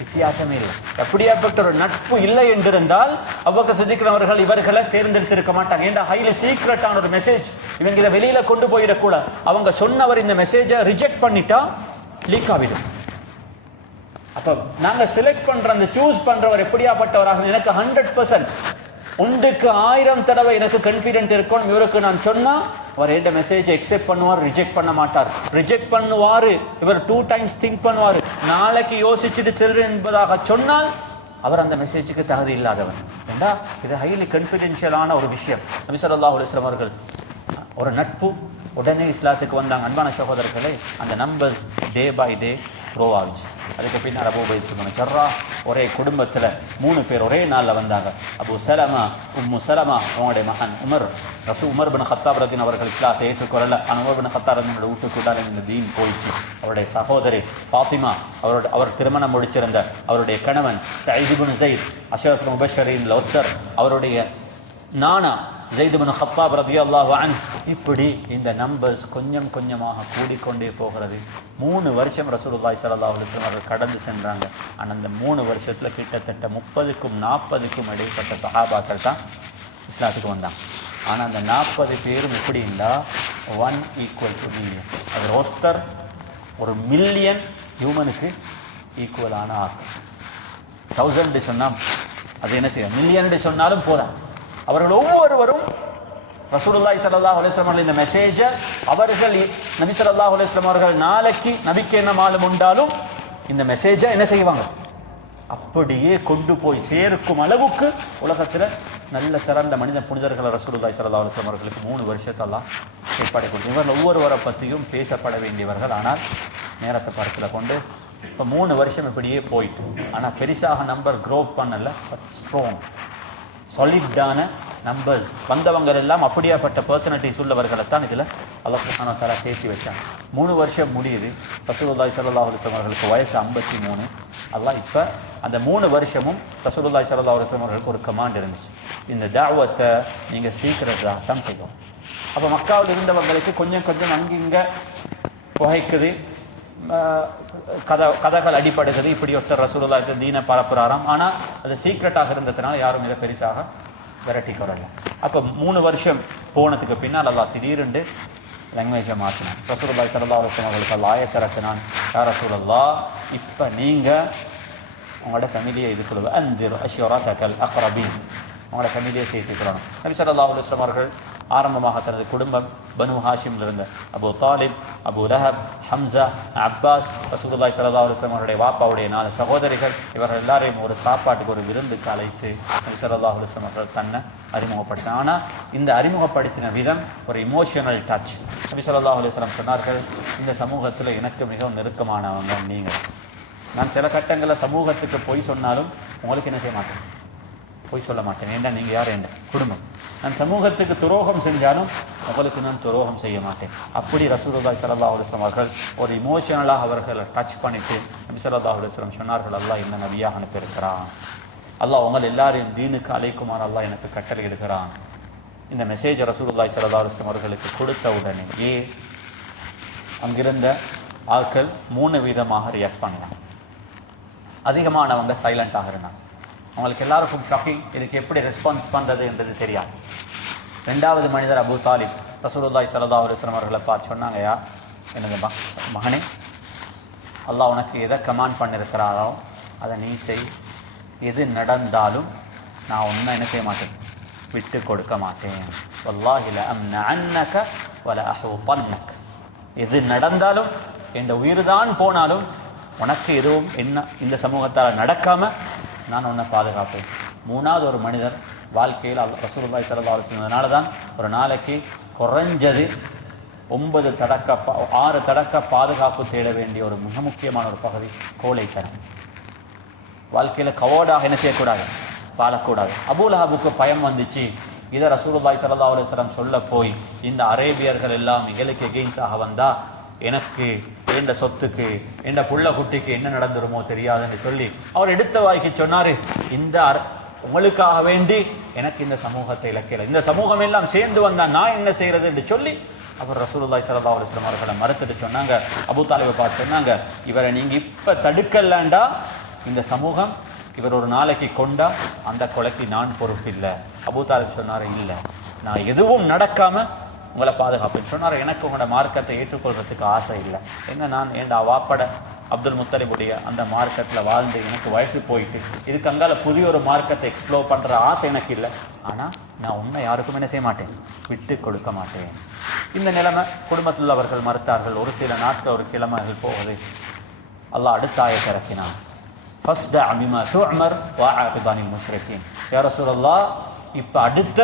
வித்தியாசமே இல்லை. எப்படியாப்பட்ட ஒரு நட்பு இல்லை என்றிருந்தால் அபூபக்கர் சித்திக் அவர்கள் இவர்களை தேர்ந்தெடுத்திருக்க மாட்டாங்க. ஏண்டா ஹைலி சீக்ரெட்டான ஒரு மெசேஜ், இவங்க இதை வெளியில கொண்டு போயிடக்கூடாது. அவங்க சொன்னவர் இந்த மெசேஜை ரிஜெக்ட் பண்ணிட்டா லீக் ஆகிடும். அப்ப நாங்க செலக்ட் பண்ற அந்த சூஸ் பண்றவர் எப்படியாப்பட்டவராக எனக்கு 100% 1000 தடவை எனக்கு கான்ஃபிடென்ட் இருக்கும். இவருக்கு நான் சொன்னா அவர் எந்த மெசேஜ் அக்செப்ட் பண்ணுவார், ரிஜெக்ட் பண்ண மாட்டார். ரிஜெக்ட் பண்ணுவாரு, இவர் 2 times திங்க் பண்ணுவாரு. நாளைக்கு யோசிச்சுட்டு செல்றேன் என்பதாக சொன்னால் அவர் அந்த மெசேஜுக்கு தகுதி இல்லாதவர். ஏண்டா இது ஹைலி கான்ஃபிடென்ஷியலான ஒரு விஷயம். நபி ஸல்லல்லாஹு அலைஹி வஸல்லம் அவர்கள் ஒரு நட்பு உடனே இஸ்லாத்துக்கு வந்தாங்க. அன்பான சகோதரர்களே, அந்த numbers day by day grow ஆகிச்சு. அதுக்கு பின்னால் அபூ உபைத் இப்னு ஜர்ராஹ் ஒரே குடும்பத்தில் 3 பேர் ஒரே நாளில் வந்தாங்க. அபூ சலமா, உம்மு சலமா அவங்களுடைய மகன் உமர் பின் கத்தாப் ரலியல்லாஹு அவர்கள் இஸ்லாத்தை ஏற்றுக்கொள்ளல. ஆனால் உமர் பின் கத்தாப் ரலியல்லாஹு வீட்டுக்குள்ளால இந்த தீன் போயிடுச்சு. அவருடைய சகோதரி ஃபாத்திமா, அவர் திருமணம் முடிச்சிருந்த அவருடைய கணவன் சயீத் இப்னு ஸைத் அஷரத்துல் முபஷ்ஷரீன்ல ஒருத்தர், அவருடைய நானா ஸைத் இப்னு கத்தாப் ரலியல்லாஹு அன்ஹு. இப்படி இந்த நம்பர்ஸ் கொஞ்சம் கொஞ்சமாக கூடிக்கொண்டே போகிறது. 3 வருஷம் ரசூலுல்லாஹி ஸல்லல்லாஹு அலைஹி வஸல்லம் அவர்கள் கடந்து சென்றாங்க. ஆனால் அந்த 3 வருஷத்துல கிட்டத்தட்ட 30க்கும் 40க்கும் இடைப்பட்ட சஹாபாக்கள் தான் இஸ்லாத்துக்கு வந்தாங்க. ஆனால் அந்த 40 பேரும் எப்படின்னா 1 = மில்லியன். அது ஒருத்தர் 1 மில்லியன் ஹியூமனுக்கு ஈக்குவலான ஆக்கம். 1000 சொன்னா அது என்ன செய்ய, மில்லியன் சொன்னாலும் போதான். அவர்கள் ஒவ்வொருவரும் ரசூலுல்லாஹி ஸல்லல்லாஹு அலைஹி வஸல்லம் இந்த மெசேஜை அவர்கள் நபி ஸல்லல்லாஹு அலைஹி வஸல்லம் அவர்கள் நாளைக்கு நபிக்கு என்ன மாலும் உண்டாலும் இந்த மெசேஜை என்ன செய்வாங்க, அப்படியே கொண்டு போய் சேர்க்கும் அளவுக்கு உலகத்துல நல்ல சிறந்த மனித புனிதர்கள் ரசூலுல்லாஹி ஸல்லல்லாஹு அலைஹி வஸல்லம் அவர்களுக்கு 3 வருஷத்தெல்லாம் ஏற்பாடு கொடுத்து இவர்கள் ஒவ்வொருவரை பற்றியும் பேசப்பட வேண்டியவர்கள். ஆனால் நேரத்தை படத்தில் கொண்டு இப்போ 3 வருஷம் இப்படியே போயிட்டு, ஆனால் பெருசாக நம்பர் க்ரோத் பண்ணல, பட் ஸ்ட்ராங் சாலிடான நம்பர்ஸ் வந்தவங்க எல்லாம் அப்படியாப்பட்ட பர்சனாலிட்டிஸ் உள்ளவர்களைத்தான் இதில் அல்லாஹ் சுப்ஹானஹு வ தஆலா சேர்த்து வச்சாங்க. 3 வருஷம் முடியுது. ரசூலுல்லாஹி ஸல்லல்லாஹு அலைஹி வஸல்லம் அவர்களுக்கு வயசு 53. அல்லாஹ் இப்போ அந்த 3 வருஷமும் ரசூலுல்லாஹி ஸல்லல்லாஹு அலைஹி வஸல்லம் அவர்களுக்கு ஒரு கமாண்ட் இருந்துச்சு, இந்த தாவத்தை நீங்கள் சீக்கிரட்டாக தான் செய்யணும். அப்போ மக்காவில் இருந்தவங்களுக்கு கொஞ்சம் கொஞ்சம் அங்கிங்க புகைக்குது, கதைகள் அடிப்படுகிறது, இப்படி ஒருத்தர் ரசூலுல்லாஹி தீனை பரப்புறாராம். ஆனால் அது சீக்ரெட்டாக இருந்ததுனால யாரும் இதை பெருசாக விரட்டி கொள்ளல. அப்போ 3 வருஷம் போனதுக்கு பின்னால் அல்லாஹ் திடீரென்று லாங்குவேஜை மாற்றினான். ரசூலுல்லாஹி ஸல்லல்லாஹு அலைஹி வஸல்லம் அவர்களுக்கு அல்லாஹ் ஆயத்தை இறக்கினான், யா ரசூலல்லாஹ் இப்போ நீங்கள் உங்களோட ஃபேமிலியை இதுக்குள்ள அன்திர் அஷ்யராத்தகல் அக்ரபீன், உங்களோட ஃபேமிலியை சேர்த்துக்கிறோம். நபி ஸல்லல்லாஹு அலைஹி வஸல்லம் அவர்கள் ஆரம்பமாக தனது குடும்பம் பனு ஹாஷிமில் இருந்த அபு தாலிப், அபு லஹப், ஹம்சா, அப்பாஸ், ரசூலுல்லாஹி ஸல்லல்லாஹு அலைஹி வஸல்லம் அவருடைய வாப்பாவுடைய 4 சகோதரிகள், இவர்கள் எல்லாரையும் ஒரு சாப்பாட்டுக்கு ஒரு விருந்துக்கு அழைத்து நபி ஸல்லல்லாஹு அலைஹி வஸல்லம் அவர்கள் தன்னை அறிமுகப்படுத்தினார். ஆனால் இந்த அறிமுகப்படுத்தின விதம் ஒரு இமோஷனல் டச். நபி ஸல்லல்லாஹு அலைஹி வஸல்லம் சொன்னார்கள், இந்த சமூகத்தில் எனக்கு மிகவும் நெருக்கமானவங்க நீங்கள். நான் சில கட்டங்களில் சமூகத்துக்கு பொய் சொன்னாலும் உங்களுக்கு என்ன செய்ய மாட்டேன், பொய் சொல்ல மாட்டேன். ஏன்னா நீங்கள் யார், என் குடும்பம். நான் சமூகத்துக்கு துரோகம் செஞ்சாலும் உங்களுக்கு நான் துரோகம் செய்ய மாட்டேன். அப்படி ரசூலுல்லாஹி ஸல்லல்லாஹு அலைஹி வஸல்லம் அவர்கள் ஒரு இமோஷனலாக அவர்களை டச் பண்ணிட்டு நபி ஸல்லல்லாஹு அலைஹி வஸல்லம் சொன்னார்கள், அல்லாஹ் என்ன நபியாக அனுப்பியிருக்கிறான், அல்லாஹ் உங்கள் எல்லாரையும் தீனுக்கு அழைக்குமாறு அல்லாஹ் எனக்கு கட்டளை இடுகிறான். இந்த மெசேஜ் ரசூலுல்லாஹி ஸல்லல்லாஹு அலைஹி வஸல்லம் அவர்களுக்கு கொடுத்த உடனே அங்கிருந்த ஆட்கள் 3 விதமாக ரியாக்ட் பண்ணலாம். அதிகமானவங்க சைலண்டாக இருந்தாங்க. அவங்களுக்கு எல்லாருக்கும் ஷாக்கிங், இதுக்கு எப்படி ரெஸ்பான்ஸ் பண்ணுறது என்றது தெரியாது. 2வது மனிதர் அபு தாலிப் ரசூலுல்லாஹி ஸல்லல்லாஹு அலைஹி வஸல்லம் அவர்களை பார்த்து சொன்னாங்க, யா எனது மகனே, அல்லாஹ் உனக்கு எதை கமாண்ட் பண்ணியிருக்கிறாரோ அதை நீ செய். எது நடந்தாலும் நான் ஒன்றும் என்ன செய்ய மாட்டேன், விட்டு கொடுக்க மாட்டேன். வல்லாஹி லஅம்னஅன்னக வல அஹூபன்னக். எது நடந்தாலும், என் உயிர் தான் போனாலும் உனக்கு எதுவும் என்ன இந்த சமூகத்தால் நடக்காம நான் உன்னை பாதுகாப்பேன். 3வது ஒரு மனிதர் வாழ்க்கையில் ரசூலுல்லாஹி ஸல்லல்லாஹு அலைஹி வஸல்லம் தான் ஒரு நாளைக்கு குறைஞ்சது 6 தடக்க பாதுகாப்பு தேட வேண்டிய ஒரு மிக முக்கியமான ஒரு பகுதி கோழைத்தனம். வாழ்க்கையில் கவோடாக என்ன செய்யக்கூடாது, வாழக்கூடாது. அபூ லஹபுக்கு பயம் வந்துச்சு. இதை ரசூலுல்லாஹி ஸல்லல்லாஹு அலைஹி வஸல்லம் சொல்ல போய் இந்த அரேபியர்கள் எல்லாம் எங்களுக்கு எகெயின்ஸ்டாக வந்தா எனக்கு எந்த சொத்துக்கு எந்த புள்ள குட்டிக்கு என்ன நடந்துருமோ தெரியாதுன்னு சொல்லி அவர் எடுத்த வாய்க்கு சொன்னாரு, இந்த உங்களுக்காக வேண்டி எனக்கு இந்த சமூகத்தை இலக்கல, இந்த சமூகம் எல்லாம் சேர்ந்து வந்தா நான் என்ன செய்யறது என்று சொல்லி அவர் ரசூலுல்லாஹி ஸல்லல்லாஹு அலைஹி வஸல்லம் அவர்களை மறுத்துட்டு சொன்னாங்க. அபூ தாலிபை பார்த்து சொன்னாங்க, இவரை நீங்க இப்ப தடுக்கலாண்டா இந்த சமூகம் இவர் ஒரு நாளைக்கு கொண்டா அந்த கொலைக்கு நான் பொறுப்பில்லை. அபூ தாலிப் சொன்னாரு, இல்லை நான் எதுவும் நடக்காம உங்களை பாதுகாப்புன்னு சொன்னார். எனக்கு உங்களோட மார்க்கத்தை ஏற்றுக்கொள்றதுக்கு ஆசை இல்லை. என்ன நான் ஏண்டா வாப்பட அப்துல் முத்தலிபுடைய அந்த மார்க்கத்தில் வாழ்ந்து எனக்கு வயசு போயிட்டு இதுக்கு அங்கால புதிய ஒரு மார்க்கத்தை எக்ஸ்ப்ளோர் பண்ணுற ஆசை எனக்கு இல்லை. ஆனால் நான் உன்னை யாருக்கும் என்ன செய்ய மாட்டேன், விட்டு கொடுக்க மாட்டேன். இந்த நிலைமை குடும்பத்தில் உள்ளவர்கள் மறுத்தார்கள். ஒரு சில நாட்கள் ஒரு கிழமைகள் போகுது. அல்லாஹ் அடுத்த ஆயத்தை இறக்கினான், ஃபஸ்தஅ பிமா துஅமர் வஅஅரித் அனில் முஷ்ரிகீன். யா ரசூலல்லாஹ், இப்போ அடுத்த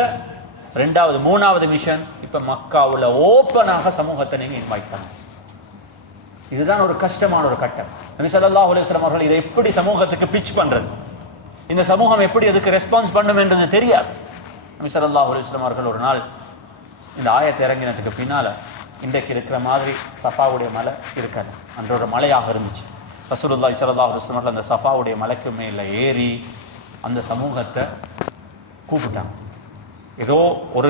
2வது 3வது மிஷன், இப்ப மக்காவுல ஓப்பனாக சமூகத்தை நீங்க இன்வைட் பண்ண. இதுதான் ஒரு கஷ்டமான ஒரு கட்டம். நபி ஸல்லல்லாஹு அலைஹி வஸல்லம் அவர்கள் இதை எப்படி சமூகத்துக்கு பிட்ச் பண்றது, இந்த சமூகம் எப்படி அதுக்கு ரெஸ்பான்ஸ் பண்ணும் என்றது தெரியாது. நபி ஸல்லல்லாஹு அலைஹி வஸல்லம் அவர்கள் ஒரு நாள் இந்த ஆயத்தை இறங்கினதுக்கு பின்னால இன்றைக்கு இருக்கிற மாதிரி சஃபாவுடைய மலை இருக்காது, அன்ற ஒரு மலையாக இருந்துச்சு. ரசூலுல்லாஹி ஸல்லல்லாஹு அலைஹி வஸல்லம் அவர்கள் அந்த சஃபாவுடைய மலைக்கு மேல ஏறி அந்த சமூகத்தை கூப்பிட்டாங்க. ஏதோ ஒரு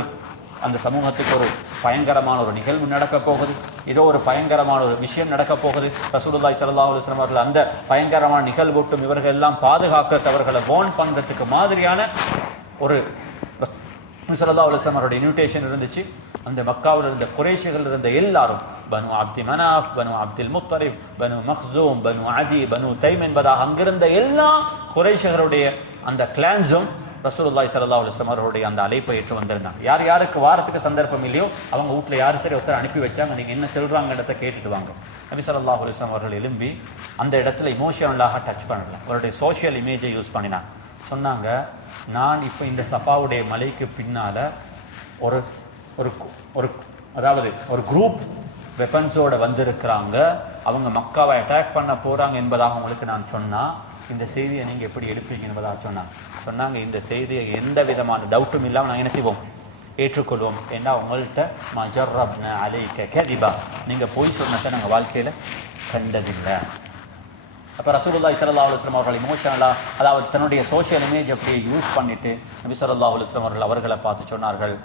அந்த சமூகத்துக்கு ஒரு பயங்கரமான ஒரு நிகழ்வு நடக்க போகுது, ஏதோ ஒரு பயங்கரமான ஒரு விஷயம் நடக்க போகுது. ரசூலுல்லாஹி ஸல்லல்லாஹு அலைஹி வஸல்லம் அவர்கள் அந்த பயங்கரமான நிகழ்வூட்டும் இவர்கள் எல்லாம் பாதுகாக்க அவர்களை வார்ன் பண்றதுக்கு மாதிரியான ஒரு ஸல்லல்லாஹு அலைஹி வஸல்லம் அவருடைய இன்விடேஷன் இருந்துச்சு. அந்த மக்காவில் இருந்த குறைஷிகள் இருந்த எல்லாரும், பனு அப்தி மனாஃப், பனு அப்துல் முத்தலிப், பனு மக்ஸூம், பனு அதி, பனு தைம் என்பதாக அங்கிருந்த எல்லா குறைஷிகளுடைய அந்த கிளான்ஸும் ரசூலுல்லாஹி ஸல்லல்லாஹு அலைஹி வஸல்லம் அவருடைய அந்த அழைப்பை ஏற்று வந்திருந்தாங்க. யார் யாருக்கு வாரத்துக்கு சந்தர்ப்பம் இல்லையோ அவங்க வீட்டில் யார் சரி ஒருத்தர் அனுப்பி வச்சாங்க, நீங்க என்ன சொல்றாங்கன்றத கேட்டுட்டு வாங்க. நபி ஸல்லல்லாஹு அலைஹி வஸல்லம் அவர்கள் எழும்பி அந்த இடத்துல இமோஷனலாக டச் பண்ணல, அவருடைய சோஷியல் இமேஜை யூஸ் பண்ணினாங்க. சொன்னாங்க, நான் இப்போ இந்த சஃபாவுடைய மலைக்கு பின்னால ஒரு ஒரு ஒரு அதாவது ஒரு குரூப் வெப்பன்ஸோட வந்திருக்கிறாங்க, அவங்க மக்காவை அட்டாக் பண்ண போறாங்க என்பதாக உங்களுக்கு நான் சொன்னா இந்த செய்தியை நீங்க எப்படி எடுப்பீங்க என்பதாக சொன்னாங்க. இந்த செய்தியை எந்த விதமான டவுட்டும் இல்லாமல் நாங்கள் என்ன செய்வோம், ஏற்றுக்கொள்வோம். ஏன்னா உங்கள்கிட்ட மஜர்ரப்ன அலைக்க கதிபா, நீங்க போய் சொன்னதை நாங்கள் வாழ்க்கையில கண்டதில்லை. அப்போ ரசூலுல்லாஹி ஸல்லல்லாஹு அலைஹி வஸல்லம் அவர்கள் இமோஷனலா, அதாவது தன்னுடைய சோஷியல் இமேஜ் அப்படியே யூஸ் பண்ணிட்டு நபி ஸல்லல்லாஹு அலைஹி வஸல்லம் அவர்களை பார்த்து சொன்னார்கள்,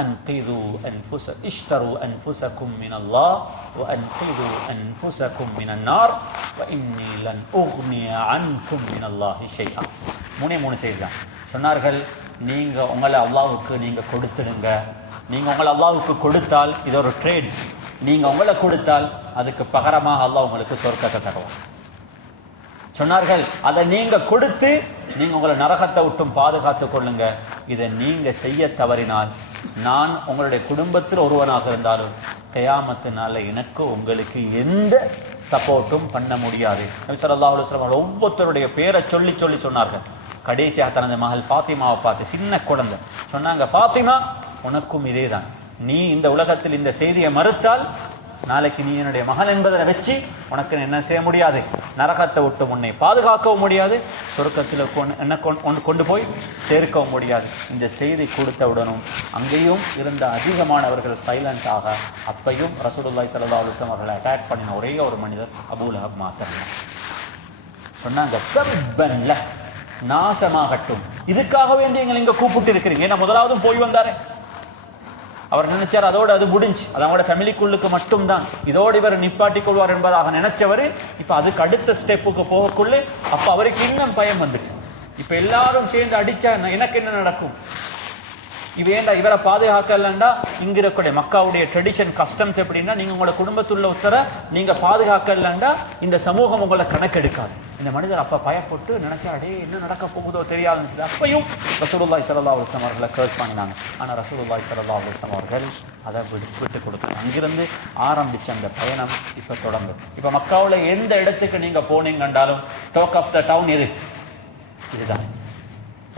அன்கிது இஷ்தரு அன்ஃபுஸக்கும் மினல்லாஹ் வ அன்கிது அன்ஃபுஸக்கும் மினன் நார் வ இன்னி லன் உக்னிய அன்கும் மினல்லாஹி ஷைஆ. மூணு செய்தி தான் சொன்னார்கள். நீங்க உங்களை அல்லாஹ்வுக்கு நீங்க கொடுத்துடுங்க. நீங்க உங்களை அல்லாஹ்வுக்கு கொடுத்தால் இது ஒரு ட்ரேட். நீங்க உங்களை கொடுத்தால் அதுக்கு பகரமாக அல்லாஹ் உங்களுக்கு சொர்க்கத்தை தருவான் சொன்னார்கள். அதை நீங்க கொடுத்து நீங்க உங்களை நரகத்தை விட்டும் பாதுகாத்துக் கொள்ளுங்க. இதை நீங்க செய்ய தவறினால் நான் உங்களுடைய குடும்பத்தில் ஒருவனாக இருந்தாலும் கியாமத்தினால எனக்கு உங்களுக்கு எந்த சப்போர்ட்டும் பண்ண முடியாது. நபி ஸல்லல்லாஹு அலைஹி வஸல்லம் ஒவ்வொருத்தருடைய பேரை சொல்லி சொன்னார்கள். கடைசியாக தனது மகள் ஃபாத்திமாவை பார்த்து, சின்ன குழந்தை, சொன்னாங்க, ஃபாத்திமா உனக்கும் இதே தான். நீ இந்த உலகத்தில் இந்த செய்தியை மறுத்தால் நாளைக்கு நீ என்னுடைய மகன் என்பதை வச்சு உனக்கு என்ன செய்ய முடியாது, நரகத்தை விட்டு உன்னை பாதுகாக்கவும் முடியாது, சொர்க்கத்தில் என்ன கொண்டு போய் சேர்க்கவும் முடியாது. இந்த செய்தி கொடுத்தவுடனும் அங்கேயும் இருந்த அதிகமானவர்கள் சைலண்டாக, அப்பையும் ரசூலுல்லாஹி ஸல்லல்லாஹு அலைஹி வஸல்லம் அவர்களை அட்டாக் பண்ணின ஒரே ஒரு மனிதர் அபூ லஹப் மாத்திரம். சொன்னாங்க, தப்பன்ல, நாசமாகட்டும், இதுக்காக வேண்டி எங்களை இங்க கூப்பிட்டு இருக்கிறீங்க. ஏன்னா முதலாவதும் போய் வந்தாரு, அவர் நினைச்சார் அதோடு அது முடிஞ்சு, அது அவங்களோட ஃபேமிலிக்குள்ளுக்கு மட்டும்தான், இதோடு இவர் நிப்பாட்டி கொள்வார் என்பதாக நினைச்சவர் இப்ப அதுக்கு அடுத்த ஸ்டெப்புக்கு போகக்குள்ளே அப்ப அவருக்கு இன்னும் பயம் வந்துட்டு, இப்ப எல்லாரும் சேர்ந்து அடிச்சா எனக்கு என்ன நடக்கும், இவரை பாதுகாக்கலண்டா இங்க இருக்கக்கூடிய மக்காவுடைய ட்ரெடிஷன் கஸ்டம்ஸ் எப்படின்னா, நீங்க உங்களோட குடும்பத்துள்ள உத்தர நீங்க பாதுகாக்கலண்டா இந்த சமூகம் உங்களை கணக்கெடுக்காது. இந்த மனிதர் அப்ப பயப்பட்டு நினைச்சா, அடே என்ன நடக்க போகுதோ தெரியாதுன்னு அப்பையும் ரசூலுல்லாஹி ஸல்லல்லாஹு அலைஹி வஸல்லம் அவர்களை கர்ஸ் பண்ணினாங்க. ஆனா ரசூலுல்லாஹி ஸல்லல்லாஹு அலைஹி வஸல்லம் அவர்கள் அதை விட்டு கொடுத்தாங்க. அங்கிருந்து ஆரம்பிச்ச அந்த பயணம் இப்ப தொடர்ந்து. இப்ப மக்காவுல எந்த இடத்துக்கு நீங்க போனீங்கன்றாலும் டாக் ஆஃப் த டவுன் எது? இதுதான்.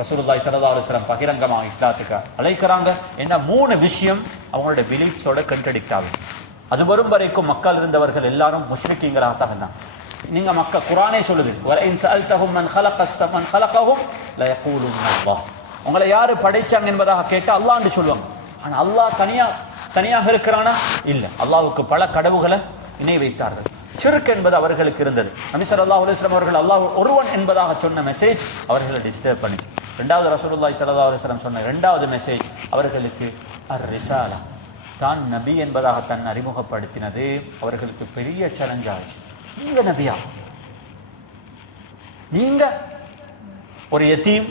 ரசூலுல்லாஹி ஸல்லல்லாஹு அலைஹி வஸல்லம் பகிரங்கமாக இஸ்லாத்துக்கு அழைக்கிறாங்க. என்ன 3 விஷயம் அவங்களுடைய பிலீஃப்ஸோட கண்ட்ரடிக்ட் ஆகுது. அது வரும் வரைக்கும் மக்கள் இருந்தவர்கள் எல்லாரும் முஸ்லிக்கீங்களாக தான் இருந்தாங்க. நீங்க மக்கள் குர்ஆனே சொல்லுது, வலைன் சஅல்தஹும் மன் خلقهم لا يقولون الله. உங்களை யாரு படைச்சாங்க என்பதாக கேட்டா அல்லாஹ்னு சொல்லுவாங்க. ஆனா அல்லாஹ் தனியாக இருக்கிறானா? இல்ல. அல்லாஹ்வுக்கு பல கடவுகளை இணை வைத்தார்கள். ஷிர்க் என்பது அவர்களுக்கு இருந்தது. நபி ஸல்லல்லாஹு அலைஹி வஸல்லம் அவர்கள் அல்லாஹ் ஒருவன் என்பதாக சொன்ன மெசேஜ் அவர்களை டிஸ்டர்ப் பண்ணிச்சு. இரண்டாவது ரசூலுல்லாஹி ஸல்லல்லாஹு அலைஹி வஸல்லம் சொன்ன இரண்டாவது மெசேஜ் அவர்களுக்கு அர்-ரிசாலா, தான் நபி என்பதாக தன் அறிமுகப்படுத்தினது அவர்களுக்கு பெரிய சேலஞ்ச் ஆச்சு. நீங்க நபியா? நீங்க ஒரு யதீம்,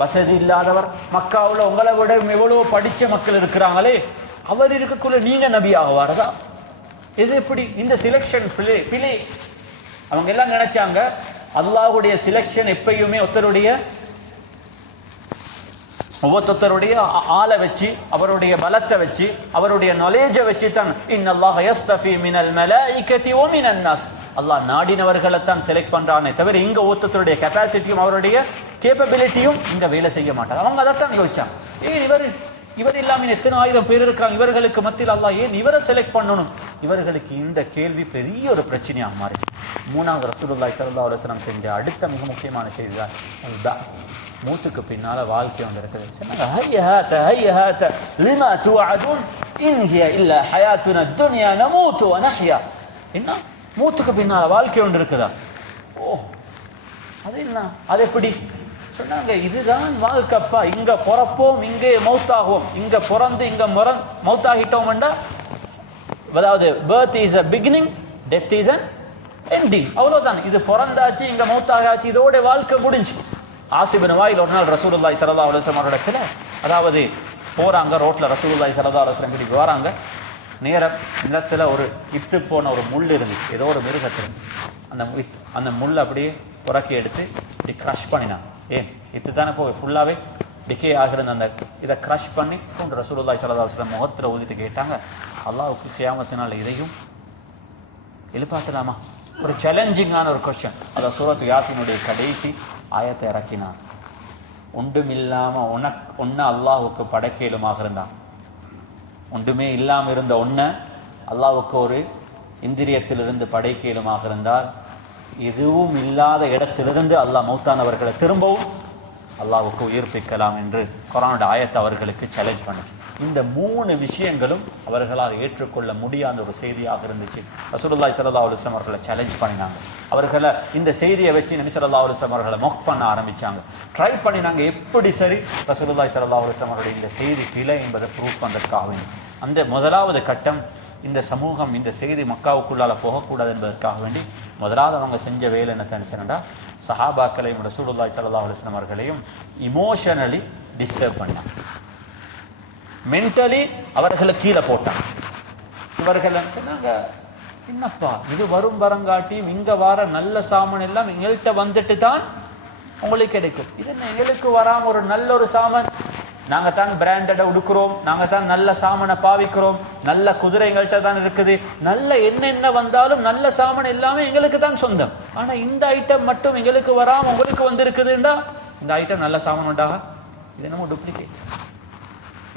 வசதி இல்லாதவர், மக்காவுல உங்களை விட எவ்வளவு படிச்ச மக்கள் இருக்கிறாங்களே, அவர் இருக்கக்குள்ள நீங்க நபியாக வரதா? இது எப்படி? இந்த சிலெக்ஷன் பிழை. அவங்க எல்லாம் நினைச்சாங்க அல்லாஹ்வுடைய சிலெக்ஷன் எப்பயுமே ஒவ்வொருத்தருடைய ஆளை வச்சு, அவருடைய பலத்தை வச்சு, அவருடைய நாலேஜை வச்சு தான் இன்னல்லாஹ யஸ்தஃபி மினல் மலாயிகதி வ மினன் நாஸ், அல்லாஹ் நாடினவர்களை தான் செலக்ட் பண்றானே தவிர இங்க ஒவ்வொருத்தருடைய கெப்பாசிட்டியும் அவருடைய கேப்பபிலிட்டியும் இங்க வேலை செய்ய மாட்டாங்க. அவங்க அதைத்தான் யோசிச்சாங்க. இவர் இல்லாம எத்தனை ஆயிரம் பேர் இருக்காங்க, இவர்களுக்கு மத்தியில் அல்லாஹ் ஏன் இவரை செலக்ட் பண்ணணும்? இவர்களுக்கு இந்த கேள்வி பெரிய ஒரு பிரச்சனையாக மாறிச்சு. மூணாவது ரசூலுல்லாஹி ஸல்லல்லாஹு அலைஹி வஸல்லம் செஞ்ச அடுத்த மிக முக்கியமான செய்தி தான் மூத்துக்கு பின்னால வாழ்க்கை வந்து இருக்குது. சொன்னாங்க, ஹய்யஹாத லிமா துஅதுன் இன் ஹிய இல்லா ஹயாத்துனா துன்யா நமூது வ நஹ்யா. என்ன மூத்துக்கு பின்னால வாழ்க்கை ஒன்று இருக்குதா? ஓ, அது என்ன, அது எப்படி சொன்னாங்க, இதுதான் வாழ்க்கப்பா, இங்க பிறப்போம் இங்கே மௌத்தாகுவோம், இங்க பிறந்து இங்க மௌத்தாகிட்டோம்டா, அதாவது birth is a beginning, death is an ending, அவ்வளவுதான். இது பிறந்தாச்சு, இங்க மௌத்தாகாச்சு, இதோட வாழ்க்கை முடிஞ்சு. ஆசிப் பின் வாயில் ஒரு நாள் ரசூலுல்லாஹி ஸல்லல்லாஹு அலைஹி வஸல்லம் இடத்துல, அதாவது போறாங்க ரோட்ல, ரசூலுல்லாஹி ஸல்லல்லாஹு அலைஹி வஸல்லம் கிட்ட வராங்க. நேரம் நிலத்துல ஒரு இத்து போன ஒரு முள் இருந்துச்சு, ஏதோ ஒரு மிருகத்தில். அந்த முள் அப்படியே புறக்கி எடுத்து இப்படி க்ரஷ் பண்ணினாங்க. ஏன் இத்து தானே போய் ஃபுல்லாவே டிகே ஆகிறது, அந்த இதை க்ரஷ் பண்ணி ரசூலுல்லாஹி ஸல்லல்லாஹு அலைஹி வஸல்லம் முகத்துல ஊதிட்டு கேட்டாங்க, அல்லாஹ்வுக்கு கியாமத்தினால இதையும் எழுப்பாத்தலாமா? ஒரு சேலஞ்சிங்கான ஒரு கொஸ்டின். அதான் சூரத்து யாசீனுடைய கடைசி ஆயத்தை இறக்கினான். ஒன்றுமில்லாம ஒன்ன அல்லாஹ்வுக்கு படைக்கலுமாக இருந்தான். ஒன்றுமே இல்லாம இருந்த ஒன்ன அல்லாஹ்வுக்கு ஒரு இந்திரியத்திலிருந்து படைக்கலுமாக இருந்தால், எதுவும் இல்லாத இடத்திலிருந்து அல்லாஹ் மௌத்தானவர்களை திரும்பவும் அல்லாஹ்வுக்கு உயிர்ப்பிக்கலாம் என்று குர்ஆனுடைய ஆயத்தை அவர்களுக்கு சேலஞ்ச் பண்ணுச்சு. இந்த 3 விஷயங்களும் அவர்களால் ஏற்றுக்கொள்ள முடியாத ஒரு செய்தியாக இருந்துச்சு. ரசூலுல்லாஹி ஸல்லல்லாஹு அலைஹி வஸல்லம் அவர்களை சேலஞ்ச் பண்ணினாங்க. அவர்களை இந்த செய்தியை வச்சு நபி ஸல்லல்லாஹு அலைஹி வஸல்லம் அவர்களை மொக் பண்ண ஆரம்பிச்சாங்க, ட்ரை பண்ணினாங்க. எப்படி சரி ரசூலுல்லாஹி ஸல்லல்லாஹு அலைஹி வஸல்லம் அவருடைய இந்த செய்தி பிழை என்பதை ப்ரூவ் பண்றதுக்காக அந்த முதலாவது கட்டம், இந்த சமூகம் இந்த செய்தி மக்காவுக்குள்ளால போகக்கூடாது என்பதற்காக வேண்டி முதலாவது அவங்க செஞ்ச வேலை என்ன தெரிஞ்சுன்னா, சஹாபாக்களையும் ரசூலுல்லாஹி ஸல்லல்லாஹு அலைஹி வஸல்லம் அவர்களையும் இமோஷனலி டிஸ்டர்ப் பண்ணாங்க, மென்டலி அவர்களை கீழே போட்டாங்க. இவர்கள் சொன்னாங்க, என்னப்பா இது வரும் வரங்காட்டியும் இங்க வர நல்ல சாமான் எல்லாம் எங்கள்கிட்ட வந்துட்டு தான் உங்களுக்கு கிடைக்கும், இது என்ன எங்களுக்கு வராம ஒரு நல்ல ஒரு சாமான், நாங்க தான் பிராண்டடா உடுக்கிறோம், நாங்க தான் நல்ல சாமானை பாவிக்கிறோம், நல்ல குதிரை எங்கள்கிட்ட தான் இருக்குது, நல்ல என்ன வந்தாலும் நல்ல சாமான் எல்லாமே எங்களுக்கு தான் சொந்தம், ஆனா இந்த ஐட்டம் மட்டும் எங்களுக்கு வராம உங்களுக்கு வந்து இருக்குதுண்டா, இந்த ஐட்டம் நல்ல சாமான் உண்டாக, இது என்னமோ டூப்ளிகேட்,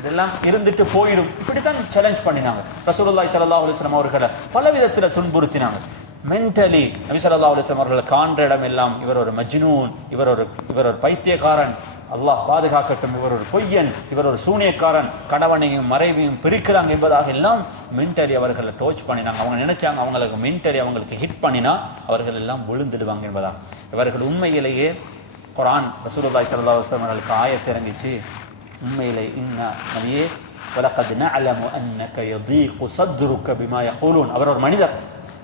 இதெல்லாம் இருந்துட்டு போயிடும். இப்படித்தான் சேலஞ்ச் பண்ணினாங்க. ரசூலுல்லாஹி ஸல்லல்லாஹு அலைஹி வஸல்லம் அவர்களை பல விதத்துல துன்புறுத்தினாங்க. மென்டலி நபி ஸல்லல்லாஹு அலைஹி வஸல்லம் அவர்களை காண்ற இடம் எல்லாம் இவர் ஒரு மஜ்னூன், இவர் ஒரு பைத்தியக்காரன், அல்லாஹ் பாதுகாக்கட்டும், இவர் ஒரு பொய்யன், இவர் ஒரு சூனியக்காரன், கணவனையும் மறைவையும் பிரிக்கிறாங்க என்பதாக எல்லாம் மென்டலி அவர்களை டோச் பண்ணினாங்க. அவங்க நினைச்சாங்க அவங்களுக்கு மென்டலி அவங்களுக்கு ஹிட் பண்ணினா அவர்கள் எல்லாம் விழுந்துடுவாங்க என்பதாக. இவர்கள் உண்மையிலேயே குர்ஆன் ரசூலுல்லாஹி ஸல்லல்லாஹு அலைஹி வஸல்லம் அவர்களுக்கு ஆயத் இறங்கிச்சு, உண்மையிலே நபியே வலகத் நஅலமு அன்னக யதீகு ஸத்ருக பிமா யகூலூன். அவர் ஒரு மனிதர்,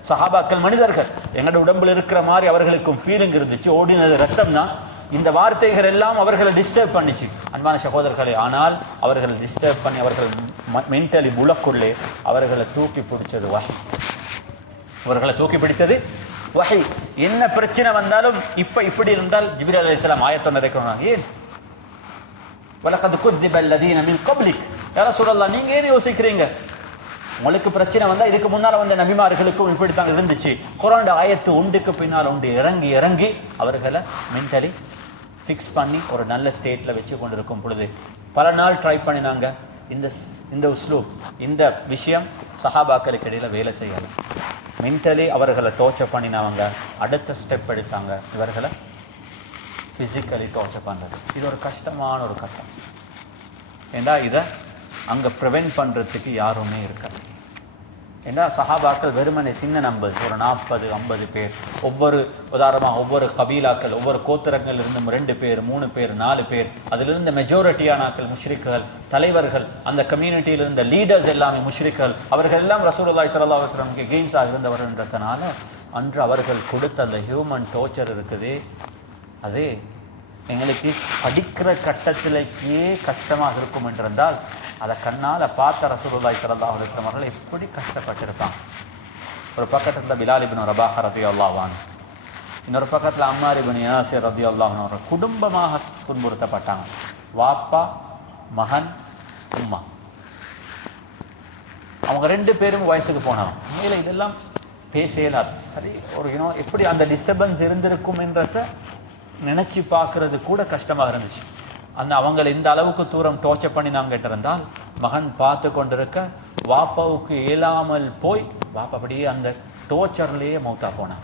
சஹாபாக்கள் மனிதர்கள், எங்களோட உடம்புல இருக்கிற மாதிரி அவர்களுக்கும் ஃபீலிங் இருந்துச்சு, ஓடினது ரத்தம்னா. இந்த வார்த்தைகள் எல்லாம் அவர்களை டிஸ்டர்ப் பண்ணிச்சு அன்பான சகோதரர்களே. ஆனால் அவர்கள் டிஸ்டர்ப் பண்ணி அவர்கள் மென்டலி முழக்குள்ளே அவர்களை தூக்கி பிடிச்சது வஹி. அவர்களை தூக்கி பிடித்தது வஹி. என்ன பிரச்சனை வந்தாலும் இப்படி இருந்தால் ஜிப்ரீல் அலைஹிஸ்ஸலாம் ஆயத்தை நிறைக்கணும். ஏன் வலகத் குذب الذين من قبلك, யா ரசூலல்லாஹ் நீங்க ஏன் யோசிக்கிறீங்க, உங்களுக்கு பிரச்சனை வந்தா இதுக்கு முன்னால வந்த நபிமார்களுக்கும் இப்படித்தான் இருந்துச்சு. குர்ஆனுடைய ஆயத்து ஒன்றுக்கு பின்னால் ஒன்று இறங்கி அவர்களை மென்டலி ஃபிக்ஸ் பண்ணி ஒரு நல்ல ஸ்டேட்ல வச்சு கொண்டிருக்கும் பொழுது பல நாள் ட்ரை பண்ணினாங்க. இந்த உஸ்லூப், இந்த விஷயம் சஹாபாக்களுக்கு இடையில வேலை செய்யல. மென்டலி அவர்களை டோர்ச்சர் பண்ணினவங்க அடுத்த ஸ்டெப் எடுத்தாங்க, இவர்களை பிசிக்கலி டோர்ச்சர் பண்றது. இது ஒரு கஷ்டமான ஒரு கட்டம். ஏண்டா இதை அங்க ப்ரிவென்ட் பண்றதுக்கு யாருமே இருக்காது. ஏன்னா சஹாபாக்கள் வெறுமனை சின்ன நம்பர், ஒரு 40-50 பேர், ஒவ்வொரு கபீலாக்கள், ஒவ்வொரு கோத்திரங்கள் இருந்தும் 2 பேர் 3 பேர் 4 பேர், அதிலிருந்து மெஜாரிட்டியான ஆக்கள் முஷ்ரிக்குகள், தலைவர்கள், அந்த கம்யூனிட்டியில் இருந்த லீடர்ஸ் எல்லாமே முஷ்ரிக்குகள். அவர்கள் எல்லாம் ரசூலுல்லாஹி ஸல்லல்லாஹு அலைஹி வஸல்லம் எகெயின்ஸ்டாக இருந்தவர்ன்றதுனால அன்று அவர்கள் கொடுத்த அந்த ஹியூமன் டோர்ச்சர் இருக்குது, அது எங்களுக்கு படிக்கிற கட்டத்திலேயே கஷ்டமாக இருக்கும் என்றிருந்தால் அதை கண்ணால பார்த்த ரசூலுல்லாஹி ஸல்லல்லாஹு அலைஹி வஸல்லம் அவர்கள் எப்படி கஷ்டப்பட்டிருப்பாங்க. ஒரு பக்கத்துல பிலால் இப்னு ரபாஹ் ரலியல்லாஹு அன்ஹு, இன்னொரு பக்கத்துல அம்மார் இப்னு யாசிர் ரலியல்லாஹு அன்ஹு அவர்கள் குடும்பமாக துன்புறுத்தப்பட்டாங்க. வாப்பா, மகன், உம்மா, அவங்க 2 பேரும் வயசுக்கு போனாங்க. உண்மையில இதெல்லாம் பேசலாது. சரி, ஒரு எப்படி அந்த டிஸ்டர்பன்ஸ் இருந்திருக்கும் என்றத நினைச்சு பார்க்கறது கூட கஷ்டமாக இருந்துச்சு. அவங்களை இந்த அளவுக்கு தூரம் டோர்ச்சர் பண்ணினாங்க இருந்தால் மகன் பார்த்து கொண்டிருக்க வாப்பாவுக்கு இயலாமல் போய் வாப்பா அப்படியே அந்த டோர்ச்சர்லேயே மௌத்தா போனான்.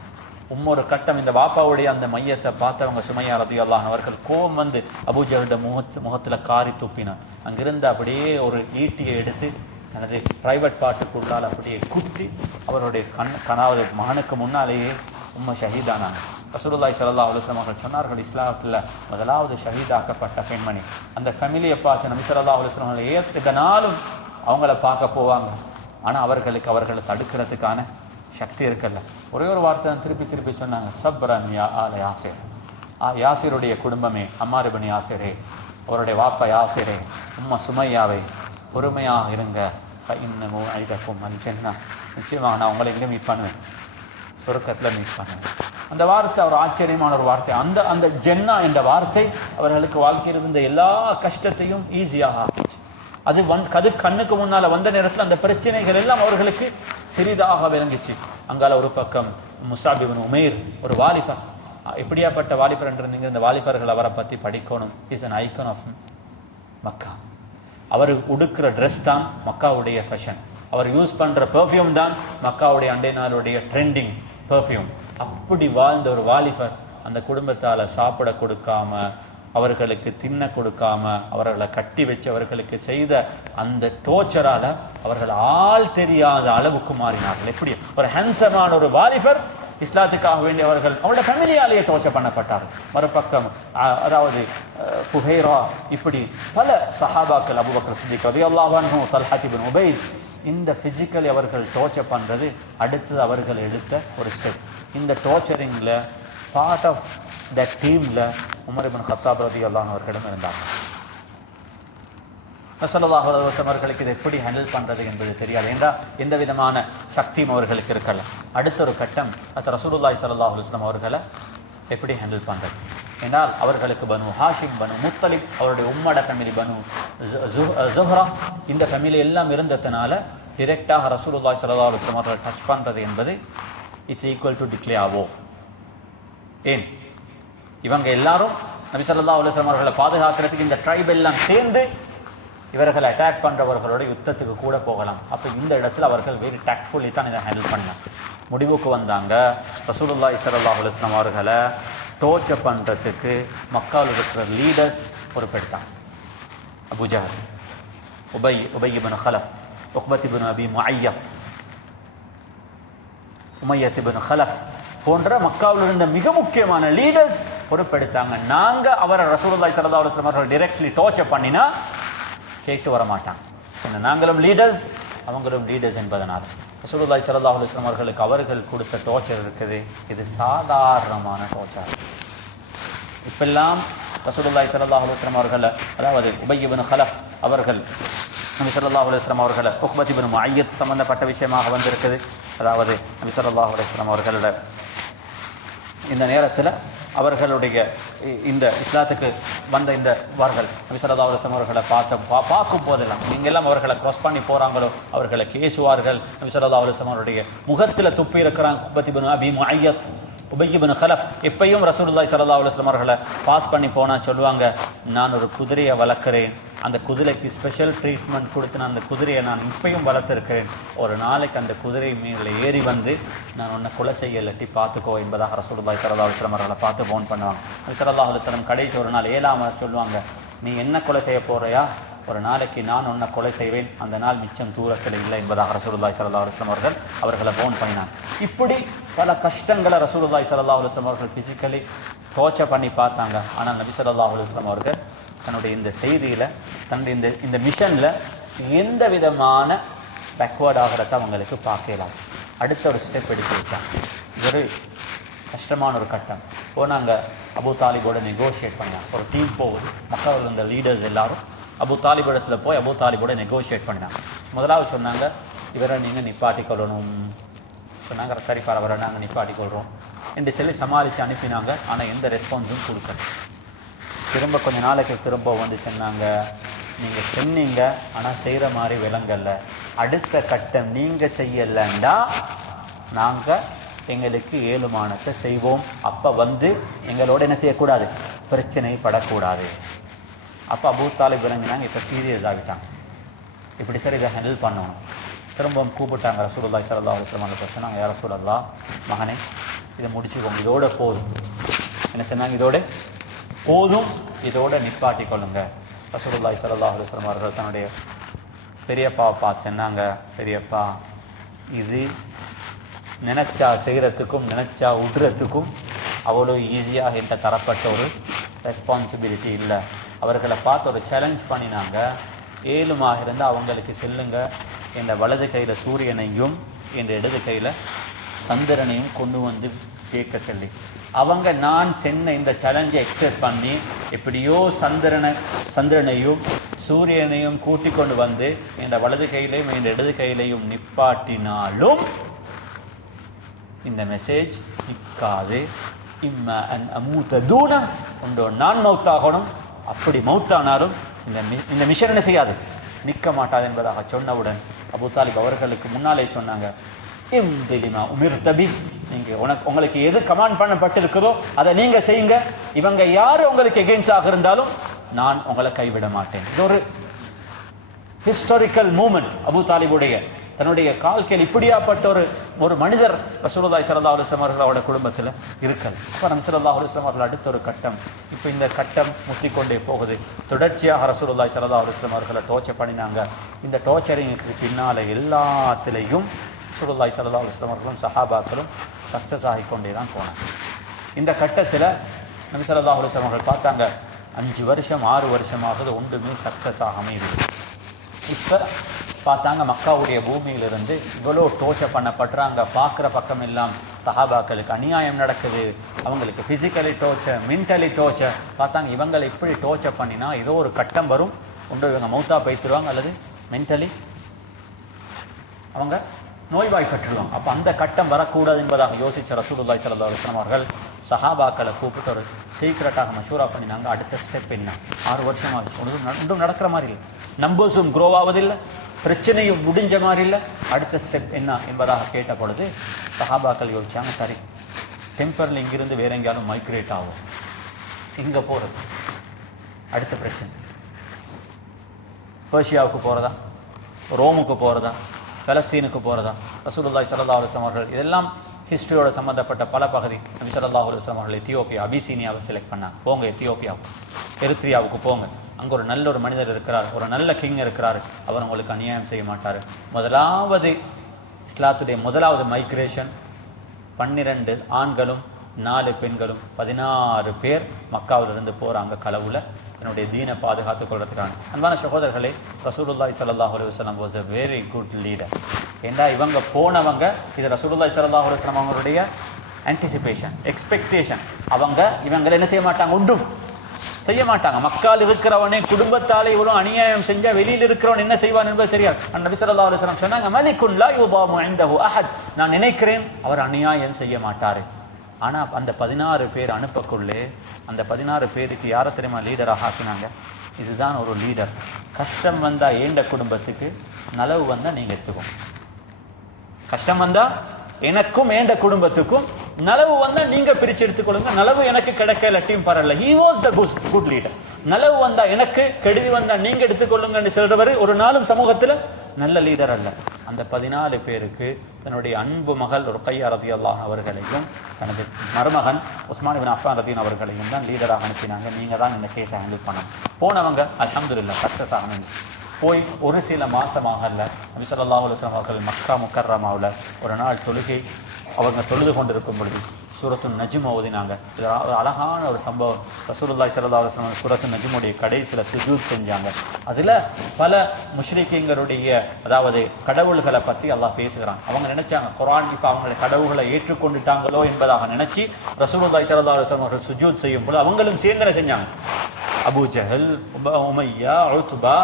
ஒரு கட்டம் இந்த வாப்பாவுடைய அந்த மையத்தை பார்த்தவங்க சுமையா ரலியல்லாஹு அன்ஹா அவர்கள் கோபம் வந்து அபூஜஹலுடைய முகத்துல காரி துப்பினான். அங்கிருந்து அப்படியே ஒரு ஈட்டியை எடுத்து தனது பிரைவேட் பார்ட்டுக்குள்ளால் அப்படியே குத்தி அவருடைய கணாவது மகனுக்கு முன்னாலேயே ஷஹீதானாங்க. ரசூலுல்லாஹி ஸல்லல்லாஹு அலைஹி வஸல்லம் அவர்கள் சொன்னார்கள், இஸ்லாத்தில் முதலாவது ஷஹீதாக்கப்பட்ட பெண்மணி. அந்த ஃபேமிலியை பார்த்து நபி ஸல்லல்லாஹு அலைஹி வஸல்லம் அவர்கள் ஏத்துக்கனாலும் அவங்கள பார்க்க போவாங்க. ஆனால் அவர்களை தடுக்கிறதுக்கான சக்தி இருக்கல. ஒரே ஒரு வார்த்தை தான் திருப்பி திருப்பி சொன்னாங்க, சப்ரன் யா ஆல யாசிர். யாசிருடைய குடும்பமே, அம்மார் இப்னு யாசிரே, அவருடைய வாப்பா யாசிரே, உம்மா சுமையாவை, பொறுமையாக இருங்க. இன்னமும் ஐதக்கும் அல் ஜன்னா, நிச்சயமாக நான் உங்களை எங்கே மீட் பண்ணுவேன், சொர்க்கத்தில் மீட் பண்ணுவேன். அந்த வார்த்தை ஒரு ஆச்சரியமான ஒரு வார்த்தை. அந்த ஜென்னா என்ற வார்த்தை அவர்களுக்கு வாழ்க்கையில் இருந்த எல்லா கஷ்டத்தையும் ஈஸியாக ஆகிச்சு. அது கண்ணுக்கு முன்னால வந்த நேரத்தில் அந்த பிரச்சனைகள் எல்லாம் அவர்களுக்கு சிறிதாக விளங்கிச்சு. அங்கால ஒரு பக்கம் முஸாப் இப்னு உமைர், ஒரு வாலிபர். எப்படியாப்பட்ட வாலிபர் என்று நீங்க இந்த வாலிபர்கள் அவரை பற்றி படிக்கணும். Is an icon of Mecca. அவர் உடுக்கிற ட்ரெஸ் தான் மக்காவுடைய ஃபேஷன். அவர் யூஸ் பண்ற பெர்ஃப்யூம் தான் மக்காவுடைய அண்டை நாளுடைய ட்ரெண்டிங் பெர்ஃப்யூம். அப்படி வாழ்ந்த ஒரு வாலிபர் அந்த குடும்பத்தால சாப்பிட கொடுக்காம, அவர்களுக்கு தின்ன கொடுக்காம, அவர்களை கட்டி வச்சு அவர்களுக்கு செய்த அந்த டோர்ச்சரால அவர்கள் ஆள் தெரியாத அளவுக்கு மாறினார்கள். எப்படி ஒரு ஹேண்ட்ஸமான ஒரு வாலிபர் இஸ்லாத்துக்காக வேண்டி அவருடைய ஃபேமிலியாலேயே டோர்ச்சர் பண்ணப்பட்டார்கள். மறுபக்கம் அதாவது ஃபுஹைரா, இப்படி பல சஹாபாக்கள், அபூபக்கர் சித்திக் ரலியல்லாஹு அன்ஹு, தல்ஹா இப்னு உபைத், இந்த பிசிக்கலி அவர்கள் டோர்ச்சர் பண்றது அடுத்தது அவர்கள் எடுத்த ஒரு ஸ்டெப். இந்த டோர்ச்சரிங்ல பார்ட் ஆஃப் த டீம்ல உமர் இப்னு கத்தாப் ரலியல்லாஹு அன்ஹு அவர்களிடம் இருந்தாங்க. ஸல்லல்லாஹு அலைஹி வஸல்லம் அவர்களுக்கு இதை எப்படி ஹேண்டில் பண்றது என்பது தெரியாது. ஏண்டா எந்த விதமான சக்தியும் அவர்களுக்கு இருக்கல. அடுத்த ஒரு கட்டம் ரசூலுல்லாஹி ஸல்லல்லாஹு அலைஹி வஸல்லம் அவர்களை எப்படி ஹேண்டில் பண்றது என்றால், அவர்களுக்கு பனு ஹாஷிம், பனு முத்தலிப், அவருடைய உம்மட ஃபேமிலி பனு ஸுஹ்ரா, இந்த ஃபேமிலி எல்லாம் இருந்ததுனால டிரெக்டாக ரசூலுல்லாஹி ஸல்லல்லாஹு அலைஹி வஸல்லம் அவர்களை டச் பண்றது என்பது இட்ஸ் ஈக்குவல் டு டிக்ளேர் வார். ஏன் இவங்க எல்லாரும் நபி ஸல்லல்லாஹு அலைஹி வஸல்லம் அவர்களை பாதுகாக்கிறதுக்கு இந்த ட்ரைப் எல்லாம் சேர்ந்து இவர்களை அட்டாக் பண்றவர்களோட யுத்தத்துக்கு கூட போகலாம். அப்ப இந்த இடத்துல அவர்கள் வெரி டாக்ட்ஃபுல்லி தான் இதை ஹேண்டில் பண்ணாங்க. முடிவுக்கு வந்தாங்க, ரசூலுல்லாஹி ஸல்லல்லாஹு அலைஹி வஸல்லம் அவர்களை டோர்ச்சர் பண்றதுக்கு மக்காவில் இருக்கிற லீடர்ஸ் பொறுப்பெடுத்தாங்க. அபூ ஜஹல், உபை இப்னு கலப், உக்பத் இப்னு அபி முஅய்யத், உமையத் இப்னு கலப் போன்ற மக்காவில் இருந்த மிக முக்கியமான லீடர்ஸ் பொறுப்பெடுத்தாங்க. நாங்க அவரை ரசூலுல்லாஹி ஸல்லல்லாஹு அலைஹி வஸல்லம் அவர்கள் டைரக்ட்லி டோர்ச்சர் பண்ணினா கேட்டு வர மாட்டாங்க. நாங்களும் லீடர்ஸ், அவங்களும் லீடர்ஸ் என்பதனால் ரசூலுல்லாஹி ஸல்லல்லாஹு அலைஹி வஸல்லம் அவர்களுக்கு அவர்கள் கொடுத்த டோர்ச்சர் இருக்குது. இது சாதாரணமான டோர்ச்சர். இப்பெல்லாம் ரசூலுல்லாஹி ஸல்லல்லாஹு அலைஹி வஸல்லம் அவர்கள், அதாவது உபை இப்னு கலப் அவர்கள் நபி ஸல்லல்லாஹு அலைஹி வஸல்லம் அவர்கள் உக்பத் இப்னு முஅய்யத் சம்பந்தப்பட்ட விஷயமாக வந்திருக்குது. அதாவது நபி ஸல்லல்லாஹு அலைஹி வஸல்லம் அவர்களோட இந்த நேரத்தில் அவர்களுடைய இந்த இஸ்லாத்துக்கு வந்த இந்த வார்கள் நபி ஸல்லல்லாஹு அலைஹி வஸல்லம் அவர்களை பார்க்கும் போதெல்லாம் நீங்கெல்லாம் அவர்களை க்ராஸ் பண்ணி போறாங்களோ அவர்களை கேசுவார்கள். நபி ஸல்லல்லாஹு அலைஹி வஸல்லம் அவருடைய முகத்துல துப்பி இருக்கிறாங்க. உக்பத் இப்னு அபி முஅய்யத், உபை இப்னு கலப் எப்பயும் ரசூலுல்லாஹி ஸல்லல்லாஹு அலைஹி வஸல்லம் அவர்களை பாஸ் பண்ணி போனா சொல்லுவாங்க, நான் ஒரு குதிரையை வளர்க்கிறேன், அந்த குதிரைக்கு ஸ்பெஷல் ட்ரீட்மெண்ட் கொடுத்து நான் அந்த குதிரையை நான் இப்பயும் வளர்த்திருக்கிறேன். ஒரு நாளைக்கு அந்த குதிரை மேல ஏறி வந்து நான் உன்னை கொலை செய்ய இல்லாட்டி பார்த்துக்கோ என்பதாக ரசூலுல்லாஹி ஸல்லல்லாஹு அலைஹி வஸல்லம் அவர்களை பார்த்து ஃபோன் பண்ணுவாங்க. நபி ஸல்லல்லாஹு அலைஹி வஸல்லம் கடைசி ஒரு நாள் 7ஆம் சொல்லுவாங்க, நீ என்ன கொலை செய்ய போறியா, ஒரு நாளைக்கு நான் உன்னை கொலை செய்வேன், அந்த நாள் மிச்சம் தூரத்தில் இல்லை என்பதாக ரசூலுல்லாஹி ஸல்லல்லாஹு அலைஹி வஸல்லம் அவர்களை ஃபோன் பண்ணினாங்க. இப்படி பல கஷ்டங்களை ரசூலுல்லாஹி ஸல்லல்லாஹு அலைஹி வஸல்லம் அவர்கள் பிசிக்கலி டோர்ச்சர் பண்ணி பார்த்தாங்க. ஆனால் நபி ஸல்லல்லாஹு அலைஹி வஸல்லம் அவர்கள் தன்னுடைய இந்த செய்தியில, தன்னுடைய இந்த மிஷன்ல எந்த விதமான பேக்வேர்ட் ஆகிறத அவங்களுக்கு பார்க்கலாம். அடுத்த ஒரு ஸ்டெப் எடுத்து வச்சாங்க. ஒரு கஷ்டமான ஒரு கட்டம் போனாங்க, அபூ தாலிபோட நெகோஷியேட் பண்ணாங்க. ஒரு டீம் போகுது, மக்கள் இருந்த லீடர்ஸ் எல்லாரும் அபூ தாலிப் இடத்துல போய் அபூ தாலிபோட நெகோஷியேட் பண்ணினாங்க. முதலாவது சொன்னாங்க, இவரை நீங்க நிப்பாட்டி கொள்ளணும் சொன்னாங்க. சரி பரவாயில்ல, நாங்கள் நிப்பாட்டி கொள்றோம் என்று சொல்லி சமாளித்து அனுப்பினாங்க. ஆனால் எந்த ரெஸ்பான்ஸும் கொடுக்கல. திரும்ப கொஞ்ச நாளைக்கு திரும்ப வந்து சொன்னாங்க, நீங்க சொன்னீங்க ஆனால் செய்கிற மாதிரி விளங்கல்ல, அடுத்த கட்டம் நீங்க செய்யலைண்டா நாங்கள் எங்களுக்கு ஏழுமானத்தை செய்வோம், அப்போ வந்து எங்களோட என்ன செய்யக்கூடாது, பிரச்சனை படக்கூடாது. அப்போ அபூ தாலிப் விளங்கினாங்க, இப்போ சீரியஸ் ஆகிட்டாங்க, இப்படி சரி இதை ஹேண்டில் பண்ணணும். திரும்பவும் கூப்பிட்டாங்க ரசூலுல்லாஹி ஸல்லல்லாஹு அலைஹி வஸல்லம் சொன்னாங்க, யா ரசூலல்லாஹ், மகனே இதை முடிச்சுக்கோங்க, இதோட போதும். என்ன சொன்னாங்க, இதோட போதும், இதோட நிப்பாட்டி கொள்ளுங்க. ரசூலுல்லாஹி ஸல்லல்லாஹு அலைஹி வஸல்லம் அவர்கள் தன்னுடைய பெரியப்பாவை பார்த்து சொன்னாங்க, பெரியப்பா இது நினைச்சா செய்கிறதுக்கும் நினைச்சா விடுறதுக்கும் அவ்வளோ ஈஸியாக என்கிட்ட தரப்பட்ட ஒரு ரெஸ்பான்சிபிலிட்டி இல்லை. அவர்களை பார்த்து ஒரு சேலஞ்ச் பண்ணினாங்க. 7 மாக இருந்தால் அவங்களுக்கு செல்லுங்க, என் வலது கையில் சூரியனையும் என் இடது கையில் சந்திரனையும் கொண்டு வந்து சேர்க்க சொல்லி அவங்க நான் சென்ன இந்த சேலஞ்சை எக்ஸெப்ட் பண்ணி எப்படியோ சந்திரனையும் சூரியனையும் கூட்டிக் கொண்டு வந்து என் வலது கையிலையும் என் இடது கையிலையும் நிப்பாட்டினாலும் இந்த மெசேஜ் நிற்காது. இம்மா அன் அமூத தூன உண்டோ, நான் மௌத்தாகணும், அப்படி மௌத்தானாலும் இந்த மிஷன் என்ன செய்யாது, நிற்க மாட்டாது என்பதாக சொன்னவுடன் அபூ தாலிப் அவர்களுக்கு முன்னாலே சொன்னாங்க, உங்களுக்கு எது கமாண்ட் பண்ணப்பட்டிருக்கிறதோ அதை நீங்க செய்யுங்க. இவங்க யாரு உங்களுக்கு எகெயின்ஸ்டாக இருந்தாலும் நான் உங்களை கைவிட மாட்டேன். இது ஒரு ஹிஸ்டாரிக்கல் மூமெண்ட். அபூ தாலிபுடைய தன்னுடைய கால்கள் இப்படியாப்பட்ட ஒரு மனிதர் ரசூலுல்லாஹி ஸல்லல்லாஹு அலைஹி வஸல்லம் அவர்களோட குடும்பத்தில் இருக்கல். அப்போ நபி ஸல்லல்லாஹு அலைஹி வஸல்லம் அவர்கள் அடுத்த ஒரு கட்டம், இப்போ இந்த கட்டம் முத்திக்கொண்டே போகுது. தொடர்ச்சியாக ரசூலுல்லாஹி ஸல்லல்லாஹு அலைஹி வஸல்லம் அவர்களை டோர்ச்சர் பண்ணினாங்க. இந்த டோர்ச்சரிங்க்கு பின்னால எல்லாத்திலையும் ரசூலுல்லாஹி ஸல்லல்லாஹு அலைஹி வஸல்லம் அவர்களும் சஹாபாக்களும் சக்சஸ் ஆகிக்கொண்டே தான் போனாங்க. இந்த கட்டத்தில் நபி ஸல்லல்லாஹு அலைஹி வஸல்லம் அவர்கள் பார்த்தாங்க, 5 வருஷம் 6 வருஷமாகுது, ஒன்றுமே சக்சஸ் ஆகாம இருக்கு. இப்போ பார்த்தாங்க மக்காவுடைய பூமியிலிருந்து இவ்வளோ டோர்ச்சர் பண்ணப்படுறாங்க. பார்க்குற பக்கம் எல்லாம் சஹாபாக்களுக்கு அநியாயம் நடக்குது, அவங்களுக்கு ஃபிசிக்கலி டோர்ச்சர், மென்டலி டோர்ச்சர். பார்த்தாங்க இவங்களை இப்படி டோர்ச்சர் பண்ணினா ஏதோ ஒரு கட்டம் வரும், ஒன்று இவங்க மௌத்தா பைத்துருவாங்க அல்லது மென்டலி அவங்க நோய்வாய்ப்பட்டுருவாங்க. அப்போ அந்த கட்டம் வரக்கூடாது என்பதாக யோசிச்ச ரசூலுல்லாஹி ஸல்லல்லாஹு அலைஹி வஸல்லம் அவர்கள் சஹாபாக்களை கூப்பிட்டு ஒரு சீக்கிரட்டாக மஷூரா பண்ணினாங்க. அடுத்த ஸ்டெப் என்ன? 6 வருஷமாக ஒன்றும் நடக்கிற மாதிரி இல்லை, நம்பர்ஸும் க்ரோ ஆவதில்லை, பிரச்சனையும் முடிஞ்ச மாதிரி இல்லை. அடுத்த ஸ்டெப் என்ன என்பதாக கேட்ட பொழுது சஹாபாக்கள் யோசிச்சாங்க, சரி டெம்பரல் இங்கிருந்து வேற எங்கேயாலும் மைக்ரேட் ஆகும், இங்கே போகிறது அடுத்த பிரச்சனை. பெர்ஷியாவுக்கு போகிறதா, ரோமுக்கு போகிறதா, பலஸ்தீனுக்கு போகிறதா? ரசூலுல்லாஹி ஸல்லல்லாஹு அலைஹி வஸல்லம் அவர்கள் இதெல்லாம் ஹிஸ்டரியோட சம்மந்தப்பட்ட பல பகுதி. நபி ஸல்லல்லாஹு அலைஹி வஸல்லம் அவர்கள் எத்தியோப்பியா அபிசீனியாவை செலக்ட் பண்ணாங்க. போங்க எத்தியோப்பியாவுக்கு, எரித்ரியாவுக்கு போங்க, அங்கே ஒரு நல்ல ஒரு மனிதர் இருக்கிறார், ஒரு நல்ல கிங் இருக்கிறார், அவர் உங்களுக்கு அநியாயம் செய்ய மாட்டார். முதலாவது இஸ்லாத்துடைய முதலாவது மைக்ரேஷன் 12 ஆண்களும் 4 பெண்களும் 16 பேர் மக்காவிலிருந்து போகிறாங்க களவுல தன்னுடைய தீனை பாதுகாத்துக் கொள்றதுக்கான. அன்பான சகோதரர்களே, ரசூலுல்லாஹி ஸல்லல்லாஹு அலைஹி வஸல்லம் was a very good leader. ஏண்டா இவங்க போனவங்க இது ரசூலுல்லாஹி ஸல்லல்லாஹு அலைஹி வஸல்லம் அவங்களுடைய ஆன்டிசிபேஷன், எக்ஸ்பெக்டேஷன். இவங்களை என்ன செய்ய மாட்டாங்க, ஒன்றும் செய்ய மாட்டாங்க. மக்கால் இருக்கிறவனே குடும்பத்தாலே இவ்வளவு அநியாயம் செஞ்சா வெளியில் இருக்கிறவன் என்ன செய்வான் என்பது தெரியாது. நபி ஸல்லல்லாஹு அலைஹி வஸல்லம் சொன்னாங்க, மலிகுன் லா யுதாமு இன்தஹு அஹத், நான் நினைக்கிறேன் அவர் அநியாயம் செய்ய மாட்டாரு. ஆனா அந்த 16 பேர் அனுப்பக்குள்ளே அந்த 16 பேருக்கு யாரை தெரியுமா லீடராக ஆக்கினாங்க? இதுதான் ஒரு லீடர். கஷ்டம் வந்தா ஏண்ட குடும்பத்துக்கு, நலவு வந்தா நீங்க எடுத்துக்கோங்க. கஷ்டம் வந்தா எனக்கும் ஏண்ட குடும்பத்துக்கும், நலவு வந்தா நீங்க பிரிச்சு எடுத்துக்கொள்ளுங்க. நலவு எனக்கு கிடைக்கல டீம் பரல. He was the good leader. நலவு வந்தா எனக்கு, கெடுதி வந்தா நீங்க எடுத்துக்கொள்ளுங்கன்னு சொல்றவர் ஒரு நாளும் சமூகத்துல நல்ல லீடர் அல்ல. அந்த 14 பேருக்கு தன்னுடைய அன்பு மகள் ருக்கையா ரலியல்லாஹு அவர்களையும் தனது மருமகன் உஸ்மான் இப்னு அஃபான் ரலியல்லாஹு அவர்களையும் தான் லீடராக அனுப்பினாங்க. நீங்க தான் இந்த கேஸை ஹேண்டில் பண்ணணும். போனவங்க அல்ஹம்துலில்லாஹ் சக்சஸ் ஆகணும். போய் ஒரு சில மாசமாக நபி ஸல்லல்லாஹு அலைஹி வஸல்லம் அவர்கள் மக்கா முக்கர்ரமாவுல ஒரு நாள் தொழுகை அவங்க தொழுது கொண்டிருக்கும் பொழுது சூரத்து நஜ்ம் ஓதினாங்க. இது ஒரு அழகான ஒரு சம்பவம். ரசூலுல்லாஹி ஸல்லல்லாஹு அலைஹி வஸல்லம் சூரத்து நஜ்முடைய கடைசியில சுஜூத் செஞ்சாங்க. அதுல பல முஷ்ரிக்கீங்களுடைய அதாவது கடவுள்களை பத்தி அல்லாஹ் பேசுகிறான். அவங்க நினைச்சாங்க குர்ஆன் இப்ப அவங்களுடைய கடவுள்களை ஏற்றுக்கொண்டுட்டாங்களோ என்பதாக நினைச்சு ரசூலுல்லாஹி ஸல்லல்லாஹு அலைஹி வஸல்லம் அவர்கள் சுஜூத் செய்யும் போது அவங்களும் சேர்ந்து செஞ்சாங்க. அபூ ஜஹல், உமையா, உத்பா,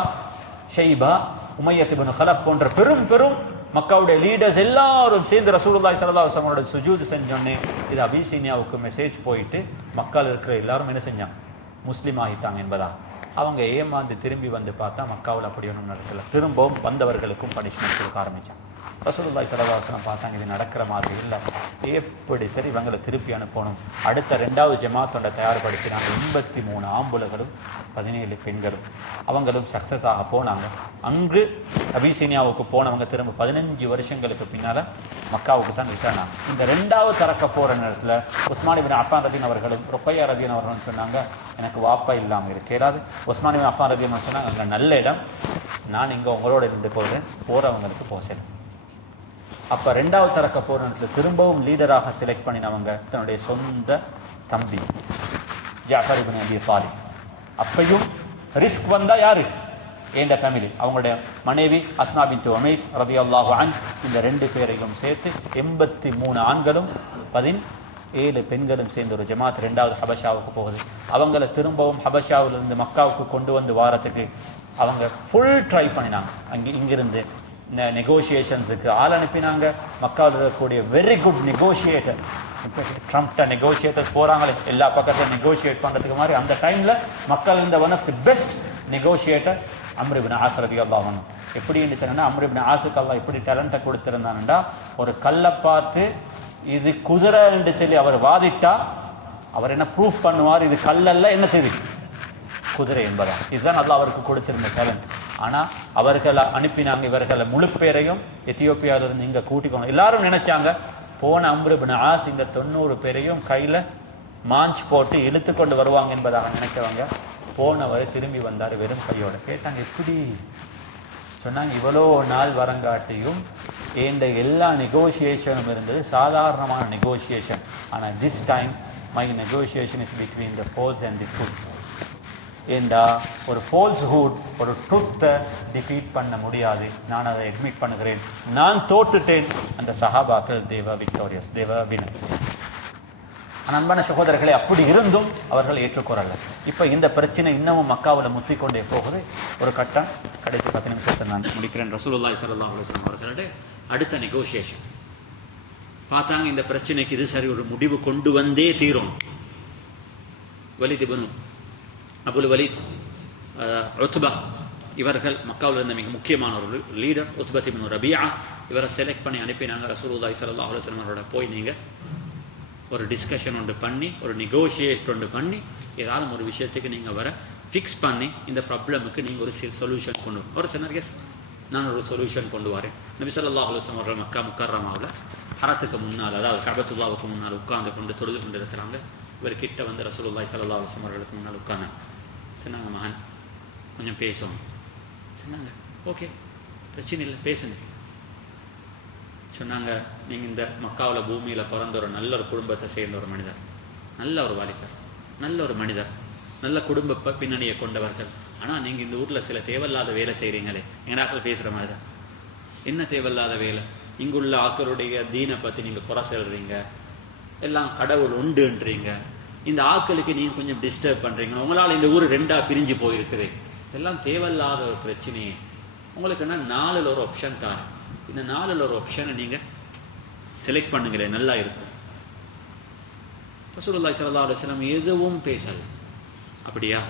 ஷைபா, உமையத் இப்னு கலப் போன்ற பெரும் பெரும் மக்காவுடைய லீடர்ஸ் எல்லாரும் சேர்ந்து ரசூலுல்லாஹி ஸல்லல்லாஹு அலைஹி வஸல்லம் சுஜூத் செஞ்சோன்னே இது அபிசீனியாவுக்கு மெசேஜ் போயிட்டு மக்கள் இருக்கிற எல்லாரும் என்ன செஞ்சாங்க, முஸ்லீம் ஆகிட்டாங்க என்பதா. அவங்க ஏமாந்து திரும்பி வந்து பார்த்தா மக்காவில் அப்படி ஒன்றும் நடக்கல. திரும்பவும் வந்தவர்களுக்கும் பனிஷ்மெண்ட் கொடுக்க ஆரம்பிச்சாங்க. ரசூலுல்லாஹி ஸல்லல்லாஹு அலைஹி வஸல்லம் பார்த்தாங்க இது நடக்கிற மாதிரி இல்லை, எப்படி சரி இவங்களை திருப்பி அனுப்பணும். அடுத்த 2வது ஜமாத்தோட தயார்படுத்தினாங்க. 83 ஆம்புலகளும் 17 பெண்களும் அவங்களும் சக்சஸ் ஆக போனாங்க. அங்கு அபிசீனியாவுக்கு போனவங்க திரும்ப 15 வருஷங்களுக்கு பின்னால மக்காவுக்கு தான் ரிட்டர்ன் ஆனாங்க. இந்த 2வது தரக்க போற நேரத்தில் உஸ்மான் இப்னு அஃபான் ரலியல்லாஹு அவர்களும் ருக்கையா ரலியல்லாஹு அவர்களும் சொன்னாங்க, எனக்கு வாப்பா இல்லாமல் இருக்கேடாது. உஸ்மான் இப்னு அஃபான் ரலியல்லாஹு சொன்னாங்க, அங்கே நல்ல இடம், நான் இங்கே உங்களோட இருந்து போகிறேன், போறவங்களுக்கு போசேன். அப்ப 2வது தரக்க போற நேரத்தில் திரும்பவும் லீடராக செலக்ட் பண்ணினவங்க தன்னுடைய சொந்த தம்பி ஜாஃபர் இப்னு அபி தாலிப். அப்பையும் ரிஸ்க் வந்தா யாரு? என்ற ஃபேமிலி, அவங்களுடைய மனைவி அஸ்மா பின்த் உமைஸ் ரலியல்லாஹு அன்ஹா, இந்த 2 பேரையும் சேர்த்து 83 ஆண்களும் 17 பெண்களும் சேர்ந்த ஒரு ஜமாத் 2வது ஹபஷாவுக்கு போகுது. அவங்கள திரும்பவும் ஹபஷாவிலிருந்து மக்காவுக்கு கொண்டு வந்து வாரத்துக்கு அவங்க ஃபுல் ட்ரை பண்ணினாங்க. இங்கிருந்து நெகோசியேஷன்ஸுக்கு ஆள் அனுப்பினாங்க. மக்காவில் இருக்கக்கூடிய வெரி குட் நெகோசியேட்டர், இப்போ ட்ரம்ப்ட நெகோசியேட்டர்ஸ் போகிறாங்களே எல்லா பக்கத்தையும் நெகோசியேட் பண்ணுறதுக்கு மாதிரி, அந்த டைமில் மக்கள் இருந்த one of the best negotiator Amr ibn As ரலியல்லாஹு அன்ஹு. எப்படின்னு சொன்னா, அம்ர் இப்னு ஆஸுக்கு அல்லாஹ் எப்படி டேலண்ட்டை கொடுத்திருந்தான்டா, ஒரு கல்லை பார்த்து இது குதிரை என்று சொல்லி அவர் வாதிட்டா அவர் என்ன ப்ரூஃப் பண்ணுவார், இது கல்லல்ல என்ன தெரியும் குதிரை என்பதா. இதுதான் அல்லாஹ் அவருக்கு கொடுத்திருந்த டேலண்ட். ஆனா அவர்களை அனுப்பினாங்க. இவர்களை முழு பேரையும் எத்தியோப்பியாவிலிருந்து இங்க கூட்டிக்கணும். எல்லாரும் நினைச்சாங்க போன அம்ர் இப்னு ஆஸ் இந்த 90 பேரையும் கையில மாஞ்ச் போட்டு இழுத்து கொண்டு வருவாங்க என்பதாக நினைக்கவங்க. போனவர் திரும்பி வந்தார் வெறும் கையோட. கேட்டாங்க எப்படி? சொன்னாங்க இவ்வளோ நாள் வரங்காட்டியும் இந்த எல்லா நெகோசியேஷனும் இருந்தது சாதாரணமான நெகோசியேஷன். ஆனால் this time my negotiation is between the false and the truth. ஏண்டா ஒரு ஃபால்ஸ்ஹுட் ஒரு ட்ரூத்தை டிஃபீட் பண்ண முடியாது. நான் அதை அட்மிட் பண்ணுகிறேன். நான் தோற்றுட்டேன். அந்த சஹாபாக்கள் தேவ விக்டோரியஸ், தேவ வினர். அன்பான சகோதரர்களை, அப்படி இருந்தும் அவர்கள் ஏற்றுக்கொள்ளல. இப்போ இந்த பிரச்சனை இன்னமும் மக்காவில் முத்தி கொண்டே போகுது. ஒரு கட்டம் கடைசி 10 நிமிஷத்தை நான் முடிக்கிறேன். ரசூலுல்லாஹி ஸல்லல்லாஹு அலைஹி வஸல்லம் அவர்களுடைய அடுத்த நெகோசியேஷன் பார்த்தாங்க. இந்த பிரச்சனைக்கு இது சரி ஒரு முடிவு கொண்டு வந்தே தீரும். வலித் இப்னு அபுல் வலித், உத்பா, இவர்கள் மக்காவில் இருந்த மிக முக்கியமான ஒரு லீடர். உத்பத் இப்னு ரபியா இவரை செலக்ட் பண்ணி அனுப்பினாங்க. ரசூலுல்லாஹி ஸல்லல்லாஹு அலைஹி வஸல்லம் அவரோட போய் நீங்க ஒரு டிஸ்கஷன் ஒன்று பண்ணி, ஒரு நெகோசியேட் ஒன்று பண்ணி, ஏதாவது ஒரு விஷயத்துக்கு நீங்கள் வர ஃபிக்ஸ் பண்ணி இந்த ப்ராப்ளமுக்கு நீங்கள் ஒரு சொல்யூஷன் கொண்டு வரும். ஒரு சொன்னார், எஸ் நான் ஒரு சொல்யூஷன் கொண்டு வரேன். நபி ஸல்லல்லாஹு அலைஹி வஸல்லம் அவர்கள் மக்கா முக்கர்ரமாவில் ஹரத்துக்கு முன்னால், அதாவது கஅபத்துல்லாஹ்வுக்கு முன்னால் உட்கார்ந்து கொண்டு தொழுது கொண்டு இருக்கிறாங்க. இவர் கிட்ட வந்து ரசூலுல்லாஹி ஸல்லல்லாஹு அலைஹி வஸல்லம் அவர்களுக்கு முன்னால் உட்கார்ந்தாங்க. சொன்னாங்க, மகன் கொஞ்சம் பேசணும். சொன்னாங்க, ஓகே பிரச்சனை இல்லை பேசுங்க. சொன்னாங்க, நீங்கள் இந்த மக்காவில் பூமியில் பிறந்த ஒரு நல்ல ஒரு குடும்பத்தை சேர்ந்த ஒரு மனிதர், நல்ல ஒரு வாலிபர், நல்ல ஒரு மனிதர், நல்ல குடும்ப பின்னணியை கொண்டவர்கள். ஆனால் நீங்கள் இந்த ஊரில் சில தேவையில்லாத வேலை செய்கிறீங்களே. எங்கடாக்கள் பேசுகிற மாதிரி தான். என்ன தேவையில்லாத வேலை? இங்குள்ள ஆக்களுடைய தீனை பற்றி நீங்கள் குறை சொல்கிறீங்க, எல்லாம் கடவுள் உண்டுன்றீங்க. இந்த ஆக்களுக்கு நீங்கள் கொஞ்சம் டிஸ்டர்ப் பண்ணுறீங்க. உங்களால் இந்த ஊர் 2ஆ பிரிஞ்சு போயிருக்குது. இதெல்லாம் தேவையில்லாத ஒரு பிரச்சனையே. உங்களுக்கு என்ன 4ல் ஒரு ஆப்ஷன் தான். இந்த 4ல் ஒரு ஆப்ஷனை நீங்கள் செலக்ட் பண்ணுங்களேன், நல்லா இருக்கும். ரசூலுல்லாஹி ஸல்லல்லாஹு அலைஹி வஸல்லம் எதுவும் பேசல. அப்படியா,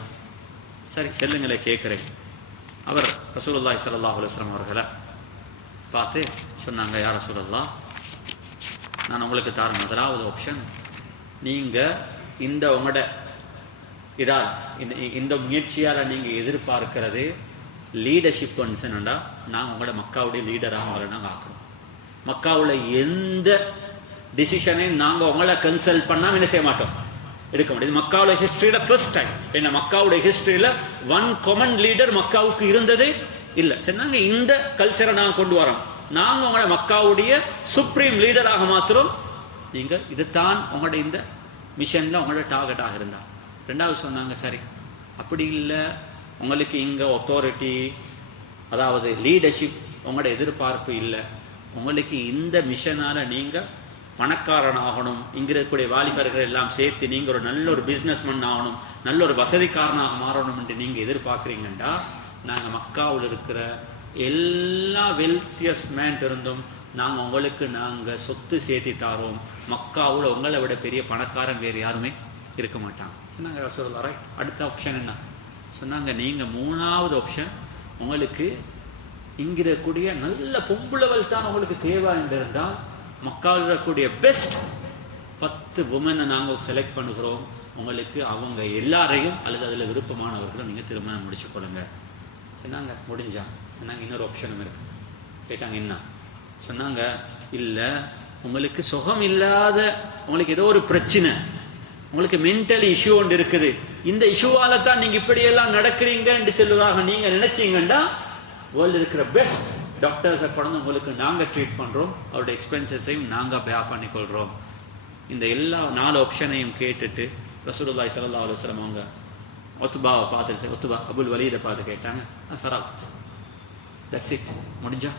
சரி செல்லுங்களே கேட்குறேன். அவர் ரசூலுல்லாஹி ஸல்லல்லாஹு அலைஹி வஸல்லம் அவர்களை பார்த்து சொன்னாங்க, யா ரசூலல்லாஹ், நான் உங்களுக்கு தர முதலாவது ஆப்ஷன், நீங்கள் இந்த உங்களோட இதால் இந்த முயற்சியால் நீங்கள் எதிர்பார்க்கிறது லீடர்ஷிப் சொன்னா, நாங்கள் உங்களோட மக்காவுடைய லீடராக உங்களை நாங்கள் ஆக்குறோம். மக்காவில் எந்த டிசிஷனையும் நாங்கள் உங்களை கன்சல்ட் பண்ணாமல் என்ன செய்ய மாட்டோம், எடுக்க முடியாது. மக்காவுடைய ஹிஸ்டரியில் ஃபர்ஸ்ட் டைம், என்ன மக்காவுடைய ஹிஸ்டரியில் ஒன் காமன் லீடர் மக்காவுக்கு இருந்ததே இல்லை. சரி, நாங்கள் இந்த கல்ச்சரை நாங்கள் கொண்டு வரோம். நாங்கள் உங்களோட மக்காவுடைய சுப்ரீம் லீடராக மாத்திரம். நீங்கள் இதுதான் உங்களோட இந்த மிஷனில் உங்களோட டார்கெட்டாக இருந்தா. 2வது சொன்னாங்க, சரி அப்படி இல்லை, உங்களுக்கு இங்கே அத்தாரிட்டி, அதாவது லீடர்ஷிப் உங்களோட எதிர்பார்ப்பு இல்லை. உங்களுக்கு இந்த மிஷனால் நீங்கள் பணக்காரனாகணும், இங்கே இருக்கக்கூடிய வாலிபர்கள் எல்லாம் சேர்த்து நீங்கள் ஒரு நல்ல ஒரு பிஸ்னஸ்மேன் ஆகணும், நல்ல ஒரு வசதிக்காரனாக மாறணும் என்று நீங்கள் எதிர்பார்க்குறீங்கண்டா, நாங்கள் மக்காவில் இருக்கிற எல்லா வெல்த்தியஸ்ட் மேன் இருந்தும் நாங்கள் உங்களுக்கு நாங்கள் சொத்து சேர்த்தி தாரோம். மக்காவில் உங்களை விட பெரிய பணக்காரன் வேறு யாருமே இருக்க மாட்டாங்க. சொன்னாங்க, ரசூலுல்லாஹ் ரைட், அடுத்த ஆப்ஷன் என்ன சொன்னாங்க, நீங்கள் 3வது ஆப்ஷன், உங்களுக்கு இங்கே இருக்கக்கூடிய நல்ல பொம்புளவள் தான் உங்களுக்கு தேவை என்றிருந்தால், மக்காவில் இருக்கக்கூடிய பெஸ்ட் 10 உமனை நாங்கள் செலக்ட் பண்ணுகிறோம். உங்களுக்கு அவங்க எல்லாரையும் அல்லது அதில் விருப்பமானவர்களும் நீங்கள் திருமணம் முடிச்சு கொள்ளுங்க. சொன்னாங்க, முடிஞ்சா. சொன்னாங்க, இன்னொரு ஆப்ஷனும் இருக்கு. கேட்டாங்க, என்ன? சொன்னாங்க, இல்லை உங்களுக்கு சுகம் இல்லாத, உங்களுக்கு ஏதோ ஒரு பிரச்சனை, உங்களுக்கு மென்டல் இஷ்யூ ஒன்று இருக்குது, இந்த இஷ்யூவால தான் நீங்க இப்படியெல்லாம் நடக்கிறீங்க என்று சொல்லுவதாக நீங்க நினைச்சீங்கன்னா, வேர்ல்டு இருக்கிற பெஸ்ட் டாக்டர்ஸை கொண்டு உங்களுக்கு நாங்கள் ட்ரீட் பண்றோம், அவருடைய எக்ஸ்பென்சஸையும் நாங்கள் பே பண்ணிக்கொள்றோம். இந்த எல்லா 4 ஆப்ஷனையும் கேட்டுட்டு ரசூலுல்லாஹி ஸல்லல்லாஹு அலைஹி வஸல்லம் அவங்க உத்பாவை பார்த்து உத்பா அபுல் வலீதை பார்த்து கேட்டாங்க, ஃபராக்த், தட்ஸ் இட், முடிஞ்சா?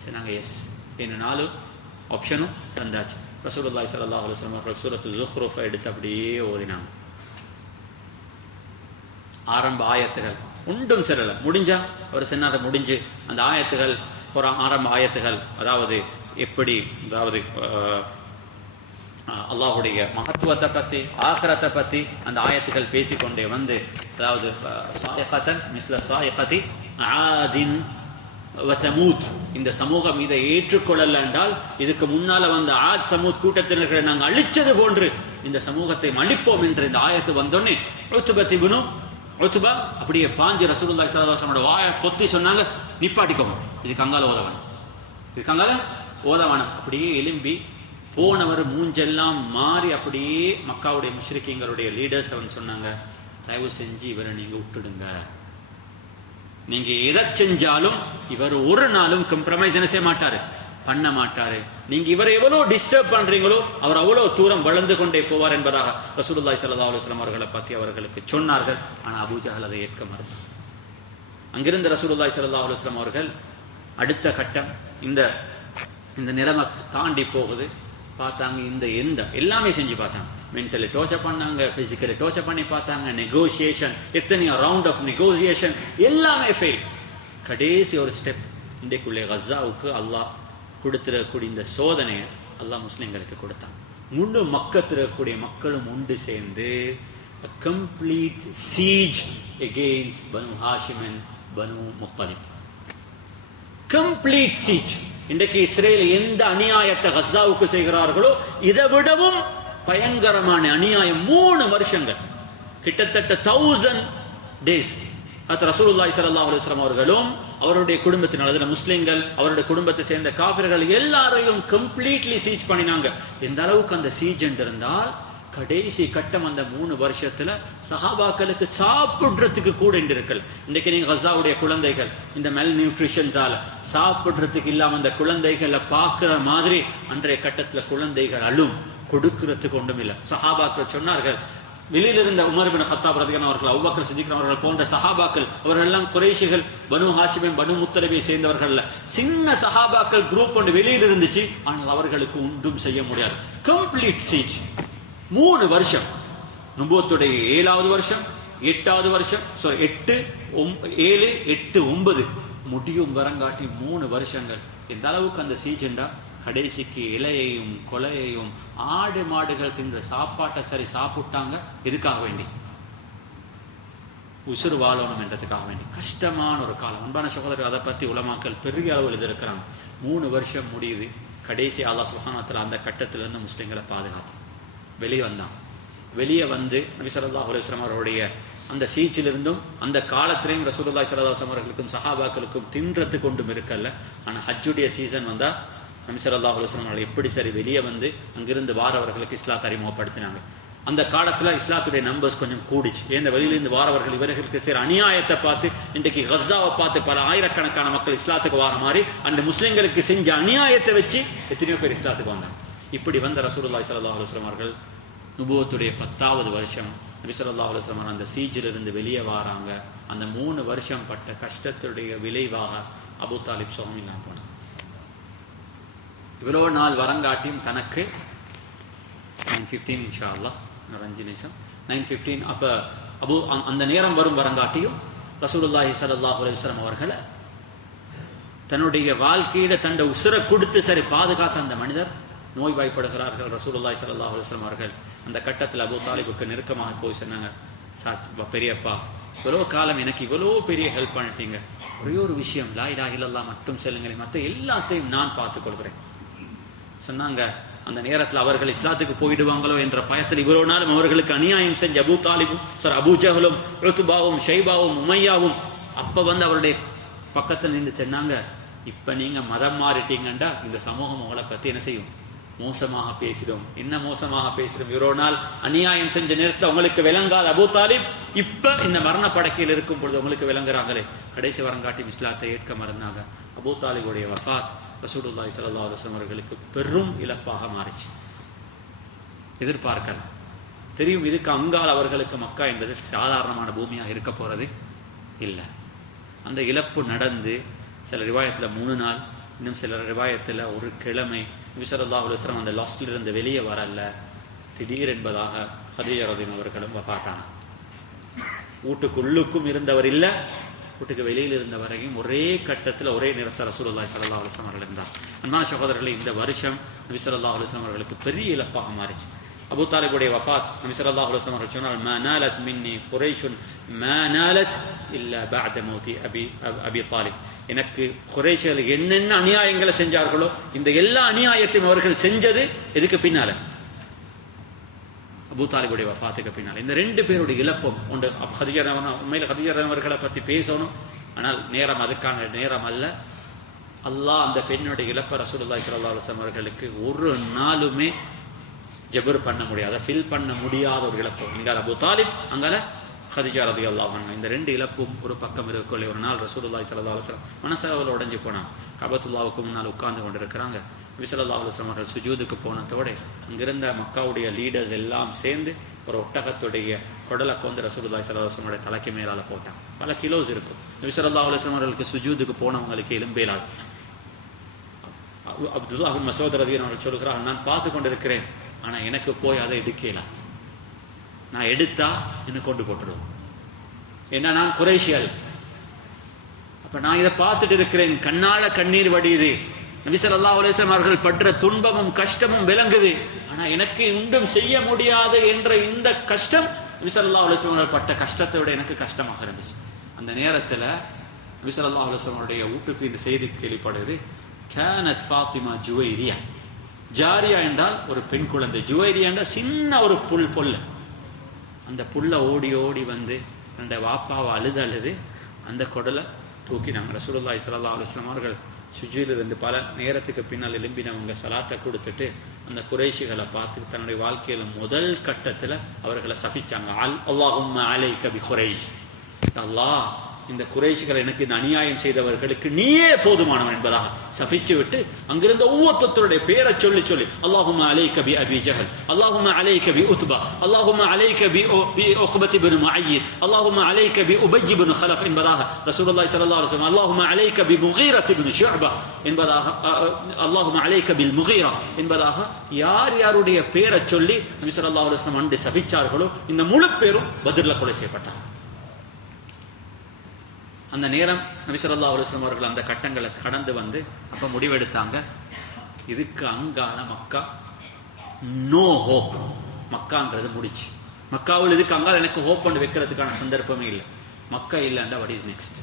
சரி, நாங்கள் எஸ். என்ன 4 ஆப்ஷனும் தந்தாச்சு. ரசூலுல்லாஹி ஸல்லல்லாஹு அலைஹி வஸல்லம் அவர்கள் சூரத்து ஸுஹ்ருஃபை எடுத்து அப்படியே ஓதினாங்க. ஆரம்ப ஆயத்துகள் ஒன்றும் செல்லல. முடிஞ்சா ஒரு சின்ன முடிஞ்சு அந்த ஆயத்துகள், ஆரம்ப ஆயத்துகள், அதாவது எப்படி, அதாவது அல்லாஹுடைய மகத்துவத்தை பற்றி, ஆகிரத்தை பற்றி அந்த ஆயத்துகள் பேசிக்கொண்டே வந்து, அதாவது சாயிகத்தன் மிஸ்ல சாயிகதி ஆதின் வசமூத், இந்த சமூகம் இதை ஏற்றுக்கொள்ளல என்றால் இதுக்கு முன்னால வந்த ஆத் சமூத் கூட்டத்தினர்களை நாங்கள் அழிச்சது போன்று இந்த சமூகத்தை அழிப்போம் என்று இந்த ஆயத்து வந்தோடனே உத்பா அப்படியே பாஞ்சு ரசூலுல்லாஹி ஸல்லல்லாஹு அலைஹி வஸல்லம் வாயை கொத்தி சொன்னாங்க, நிப்பாட்டிக்கோங்க, இதுக்கு அங்கால ஓதவானம். அப்படியே எலும்பி போனவர் மூஞ்செல்லாம் மாறி அப்படியே மக்காவுடைய முஷ்ரிக்கீங்களுடைய லீடர்ஸ் அவன் சொன்னாங்க, தயவு செஞ்சு இவரை நீங்க விட்டுடுங்க, நீங்க எதை செஞ்சாலும் இவர் ஒரு நாளும் கம்ப்ரமைஸ் என்ன செய்ய மாட்டாரு, பண்ண மாட்டாரு. நீங்க இவரை எவ்வளவு டிஸ்டர்ப் பண்றீங்களோ அவர் அவ்வளவு தூரம் வளர்ந்து கொண்டே போவார் என்பதாக ரசூலுல்லாஹி ஸல்லல்லாஹு அலைஹி வஸல்லம் அவர்களை பற்றி அவர்களுக்கு சொன்னார்கள். ஆனா அபூ ஜஹல் அதை ஏற்க மறுத்தார். அங்கிருந்து ரசூலுல்லாஹி ஸல்லல்லாஹு அலைஹி வஸல்லம் அவர்கள் அடுத்த கட்டம் இந்த நிலைமை தாண்டி போகுது. பார்த்தாங்க, இந்த எல்லாமே செஞ்சு பார்த்தாங்க, மென்டலி டோர்ச்சர் பண்ணாங்க, பிசிக்கலி டோர்ச்சர் பண்ணி பார்த்தாங்க, நெகோசியேஷன், எத்தனையோ ரவுண்ட் ஆஃப் நெகோசியேஷன், எல்லாமே ஃபெயில். கடைசி ஒரு ஸ்டெப், இன்றைக்குள்ளே கஸாவுக்கு அல்லாஹ் கொடுத்திருக்கக்கூடிய இந்த சோதனையை அல்லாஹ் முஸ்லிம்களுக்கு கொடுத்தான். முழு மக்கத்திருக்கக்கூடிய மக்களும் ஒன்று சேர்ந்து complete siege against Banu Hashim and Banu Muttalib. complete siege. இன்றைக்கு இஸ்ரேல் எந்த அநியாயத்தை கஸாவுக்கு செய்கிறார்களோ இதை விடவும் பயங்கரமான அநியாயம். 3 வருஷங்கள், கிட்டத்தட்ட 1000 days. அது ரசூலுல்லாஹி ஸல்லல்லாஹு அலைஹி வஸல்லம் அவர்களும் அவருடைய குடும்பத்தினர், அதுல முஸ்லிம்கள், அவருடைய குடும்பத்தை சேர்ந்த காபிர்கள் எல்லாரையும் கம்ப்ளீட்லி சீஜ் பண்ணினாங்க. எந்த அளவுக்கு அந்த சீஜ் என்றிருந்தால், கடைசி கட்டம் அந்த 3 வருஷத்துல சஹாபாக்களுக்கு சாப்பிடுறதுக்கு கூட இருக்கல். இன்னைக்கு நீங்க கஸாவுடைய குழந்தைகள் இந்த மெல் நியூட்ரிஷன்ஸால சாப்பிடுறதுக்கு இல்லாம அந்த குழந்தைகளை பார்க்கிற மாதிரி அன்றைய கட்டத்துல குழந்தைகள் அழும், கொடுக்கிறதுக்கு ஒன்றும் இல்லை. சஹாபாக்கள் சொன்னார்கள், வெளியில இருந்த உமர் இப்னு கத்தாப் ரலியல்லாஹு அவர்கள், அபூபக்கர் சித்திக் அவர்கள் போன்ற சஹாபாக்கள், அவர்கள் எல்லாம் குறைஷிகள், பனு ஹாஷிம், பனு முத்தலிபை சேர்ந்தவர்கள், சின்ன சஹாபாக்கள் குரூப் ஒன்று வெளியில் இருந்துச்சு. ஆனால் அவர்களுக்கு ஒன்றும் செய்ய முடியாது. கம்ப்ளீட் சீஜ். 3 வருஷம், நுபுவத்துடைய 7வது வருஷம், 8வது வருஷம், 8, 7, 8, 9 முடியும் வரங்காட்டி 3 வருஷங்கள். எந்த அளவுக்கு அந்த சீஜெண்டா, கடைசிக்கு இலையையும் கொலையையும் ஆடு மாடுகள் தின்ற சாப்பாட்டை சரி சாப்பிட்டாங்க. எதுக்காக வேண்டி? உசுறு வாழணும் என்றதுக்காக வேண்டி. கஷ்டமான ஒரு காலம். அன்பான சகோதரர், அதை பத்தி உலமாக்கள் பெரிய அளவில் எழுதியிருக்கிறாங்க. 3 வருஷம் முடியுது. கடைசி அல்லாஹ் சுப்ஹானஹு வ தஆலா அந்த கட்டத்திலிருந்து முஸ்லிம்களை பாதுகாத்து வெளியே வந்தான். வெளியே வந்து நபி ஸல்லல்லாஹு அலைஹி வஸல்லம் அவருடைய அந்த சீச்சிலிருந்தும் அந்த காலத்திலையும் ரசூலுல்லாஹி ஸல்லல்லாஹு அலைஹி வஸல்லம் அவர்களுக்கும் சஹாபாக்களுக்கும் தின்றத்து கொண்டும் இருக்கல்ல. ஆனா ஹஜ்ஜுடைய சீசன் வந்தா நபி ஸல்லல்லாஹு அலைஹி வஸல்லம் அவர்கள் எப்படி சரி வெளியே வந்து அங்கிருந்து வாரவர்களுக்கு இஸ்லாத்தை அறிமுகப்படுத்தினாங்க. அந்த காலத்துல இஸ்லாத்துடைய நம்பர்ஸ் கொஞ்சம் கூடிச்சு. ஏன் வெளியிலிருந்து வாரவர்கள் இவர்களுக்கு சரி அநியாயத்தை பார்த்து, இன்றைக்கு கஸாவை பார்த்து பல ஆயிரக்கணக்கான மக்கள் இஸ்லாத்துக்கு வார மாதிரி அந்த முஸ்லிம்களுக்கு செஞ்ச அநியாயத்தை வச்சு எத்தனையோ பேர் இஸ்லாத்துக்கு வந்தாங்க. இப்படி வந்த ரசூலுல்லாஹி ஸல்லல்லாஹு அலைஹி வஸல்லம் அவர்கள் நுபுவத்துடைய 10வது வருஷம் நபி ஸல்லல்லாஹு அலைஹி வஸல்லம் அந்த சீஜிலிருந்து வெளியே வராங்க. அந்த 3 வருஷம் பட்ட கஷ்டத்துடைய விளைவாக அபூ தாலிப் சுகமில்லாம போனாங்க. இவ்வளோ நாள் வரங்காட்டியும் தனக்கு 9:15 இன்ஷா அல்லாஹ், 5 நிமிஷம் 9:15 அப்ப அந்த நேரம் வரும் வரங்காட்டியும் ரசூலுல்லாஹி ஸல்லல்லாஹு அலைஹி வஸல்லம் அவர்களை தன்னுடைய வாழ்க்கையில தன்னை உசுர கொடுத்து சரி பாதுகாத்த அந்த மனிதர் நோய்வாய்ப்படுகிறார்கள். ரசூலுல்லாஹி ஸல்லல்லாஹு அலைஹி வஸல்லம் அவர்கள் அந்த கட்டத்தில் அபூ தாலிபுக்கு நெருக்கமாக போய் சொன்னாங்க, பெரியப்பா, இவ்வளோ காலம் எனக்கு இவ்வளோ பெரிய ஹெல்ப் பண்ணிட்டீங்க, ஒரே ஒரு விஷயம், லா இலாஹ இல்லல்லாஹ் மட்டும் சொல்லுங்களேன், மற்ற எல்லாத்தையும் நான் பார்த்துக் கொள்கிறேன் சொன்னாங்க. அந்த நேரத்தில் அவர்கள் இஸ்லாத்துக்கு போயிடுவாங்களோ என்ற பயத்தில் இவ்வளவு நாளும் அவர்களுக்கு அநியாயம் செஞ்ச அபூ தாலிபும் அபூ ஜஹலும் உத்பாவும் ஷைபாவும் உமையாவும் அப்ப வந்து அவருடைய பக்கத்தில் நின்று சொன்னாங்க, இப்ப நீங்க மதம் மாறிட்டீங்கண்டா இந்த சமூகம் உங்களை பத்தி என்ன செய்யும், மோசமாக பேசிடும். என்ன மோசமாக பேசிடும்? இவ்வளவு நாள் அநியாயம் செஞ்ச நேரத்தில் உங்களுக்கு விளங்காத அபூ தாலிப் இப்ப இந்த மரண படக்கையில் இருக்கும் பொழுது உங்களுக்கு விளங்குறாங்களே. கடைசி வரங்காட்டி இஸ்லாத்தை ஏற்க மறந்தாங்க. அபூ தாலிபுடைய வஃபாத் ரசூலுல்லாஹி ஸல்லல்லாஹு அலைஹி வஸல்லம் அவர்களுக்கு பெரும் இழப்பாக மாறிச்சு. எதிர்பார்க்கலாம். தெரியும் இதுக்கு அங்கால் அவர்களுக்கு மக்கா என்பது சாதாரணமான பூமியாக இருக்க போறது இல்லை. அந்த இழப்பு நடந்து சில ரிவாயத்துல 3 நாள், இன்னும் சில ரிவாயத்துல 1 கிழமை நபி ஸல்லல்லாஹு அலைஹி வஸல்லம் அந்த லாஸ்ட்ல இருந்து வெளியே வரல. திடீர் என்பதாக ஹதீஜா ரலியல்லாஹு அவர்களும் வஃபாத்தானார். வீட்டுக்குள்ளுக்கும் இருந்தவர் இல்ல, வீட்டுக்கு வெளியில் இருந்த வரையும் ஒரே கட்டத்துல ஒரே நேரத்தில் ரசூலுல்லாஹி ஸல்லல்லாஹு அலைஹி வஸல்லம் அவர்கள் இருந்தார். அன்பான சகோதரர்களே, இந்த வருஷம் நபி ஸல்லல்லாஹு அலைஹி வஸல்லம் அவர்களுக்கு பெரிய இழப்பாக மாறிச்சு. அபூ தாலிபுடைய வஃபாத் நபி ஸல்லல்லாஹு அலைஹி வஸல்லம் அவர்கள் சொன்னார், மா நாலத் மின்னி குரைஷுன் மா நாலத் இல்லா பஅத மௌதி அபி தாலிப். எனக்கு குறைஷிகள் என்னென்ன அநியாயங்களை செஞ்சார்களோ இந்த எல்லா அநியாயத்தையும் அவர்கள் செஞ்சது எதுக்கு பின்னால? அபூ தாலிபுடைய வஃபாத்துக்கு பின்னால். இந்த 2 பேருடைய இழப்பும் உண்டு. ஹதீஜா உண்மையில் ஹதீஜா அவர்களை பற்றி பேசணும், ஆனால் நேரம் அதுக்கான நேரம் அல்ல. அல்லாஹ் அந்த பெண்ணுடைய இழப்பை ரசூலுல்லாஹி ஸல்லல்லாஹு அலைஹி வஸல்லம் அவர்களுக்கு ஒரு நாளுமே ஜபர் பண்ண முடியாத, ஃபில் பண்ண முடியாத ஒரு இழப்பு. இங்கால அபூ தாலிப், அங்கால ஹதீஜா ரலியல்லாஹு அன்ஹா. இந்த 2 இழப்பும் ஒரு பக்கம் இருக்கொள்ளே. ஒரு நாள் ரசூலுல்லாஹி ஸல்லல்லாஹு அலைஹி வஸல்லம் மனசளவில் உடைஞ்சு போனாங்க. கபத்துல்லாவுக்கு முன்னால் உட்கார்ந்து கொண்டிருக்கிறாங்க. நபி ஸல்லல்லாஹு அலைஹி வஸல்லம் அவர்கள் சுஜூதுக்கு போனதோட அங்கிருந்த மக்காவுடைய லீடர்ஸ் எல்லாம் சேர்ந்து ஒரு ஒட்டகத்துடைய குடலை கொண்டு ரசூலுல்லாஹி ஸல்லல்லாஹு அலைஹி வஸல்லம் தலைக்கு மேலால போட்டாங்க. பல கிலோஸ் இருக்கும். நபி ஸல்லல்லாஹு அலைஹி வஸல்லம் அவர்களுக்கு சுஜூதுக்கு போனவங்களுக்கு எலும்பேலாது. அப்துல்லாஹ் பின் மஸ்ஊத் ரலியல்லாஹு அன்ஹு சொல்கிறார், நான் பார்த்து கொண்டிருக்கிறேன், ஆனா எனக்கு போய் அதை எடுக்கல. நான் எடுத்தா என்ன கொண்டு போட்டுடுவோம், ஏன்னா நான் குறைஷியல். அப்ப நான் இதை பார்த்துட்டு இருக்கிறேன், கண்ணால கண்ணீர் வடியுது. நபி ஸல்லல்லாஹு அலைஹி வஸல்லம் அவர்கள் படுற துன்பமும் கஷ்டமும் விளங்குது. ஆனா எனக்கு ஒன்றும் செய்ய முடியாது என்ற இந்த கஷ்டம் நபி ஸல்லல்லாஹு அலைஹி வஸல்லம் அவர்கள் பட்ட கஷ்டத்தை விட எனக்கு கஷ்டமாக இருந்துச்சு. அந்த நேரத்துல நபி ஸல்லல்லாஹு அலைஹி வஸல்லம் அவருடைய வீட்டுக்கு இந்த செய்தி கேள்விப்படுது. கானத் ஃபாத்திமா ஜுவைரியா. ஜாரியா என்றால் ஒரு பெண் குழந்தை, ஜுவைரியா என்றால் சின்ன ஒரு புல். அந்த புல்ல ஓடி ஓடி வந்து தன்னுடைய வாப்பாவை அழுது அந்த குடலை தூக்கினாங்க. ரசூலுல்லாஹி ஸல்லல்லாஹு அலைஹி வஸல்லம் அவர்கள் சுஜூதிலிருந்து பல நேரத்துக்கு பின்னால் எழும்பினவங்க சலாத்தை கொடுத்துட்டு அந்த குறைஷிகளை பார்த்து தன்னுடைய வாழ்க்கையில முதல் கட்டத்துல அவர்களை சபிச்சாங்க. அல்லாஹும்ம அலைக பி குரைஷ். அல்லாஹ், இந்த குறைஷிகள் எனக்கு இந்த அநியாயம் செய்தவர்களுக்கு நீயே போதுமானவன் என்பதாக சபிச்சு விட்டு அங்கிருந்த ஒவ்வொருத்தருடைய பேரை சொல்லி சொல்லி அல்லாஹும்ம அலைக பி அபி ஜஹல், அல்லாஹும்ம அலைக பி உத்பா, அல்லாஹும்ம அலைக பி உக்பத் இப்னு முஅய்யித், அல்லாஹும்ம அலைக பி உபய் இப்னு கலஃப் என்பதாக ரசூலுல்லாஹி ஸல்லல்லாஹு அலைஹி வஸல்லம் அல்லாஹும்ம அலைக பி முகீரா இப்னு ஷுஅபா என்பதாக அல்லாஹும்ம அலைக பில் முகீரா என்பதாக யார் யாருடைய பேரை சொல்லி நபி ஸல்லல்லாஹு அலைஹி வஸல்லம் அன்று சபிச்சார்களோ இந்த முழு பேரும் பத்ர்ல கொலை செய்யப்பட்டார். அந்த நேரம் நபி ஸல்லல்லாஹு அலைஹி வஸல்லம் அவர்கள் அந்த கட்டங்களை கடந்து வந்து அப்ப முடிவெடுத்தாங்க, இதுக்கு அங்கால மக்கா நோ ஹோப், மக்கான்றது முடிச்சு. மக்காவில் இதுக்கு அங்கால எனக்கு ஹோப் பண்ணி வைக்கிறதுக்கான சந்தர்ப்பமே இல்லை. மக்கா இல்லைண்டா வாட் இஸ் நெக்ஸ்ட்?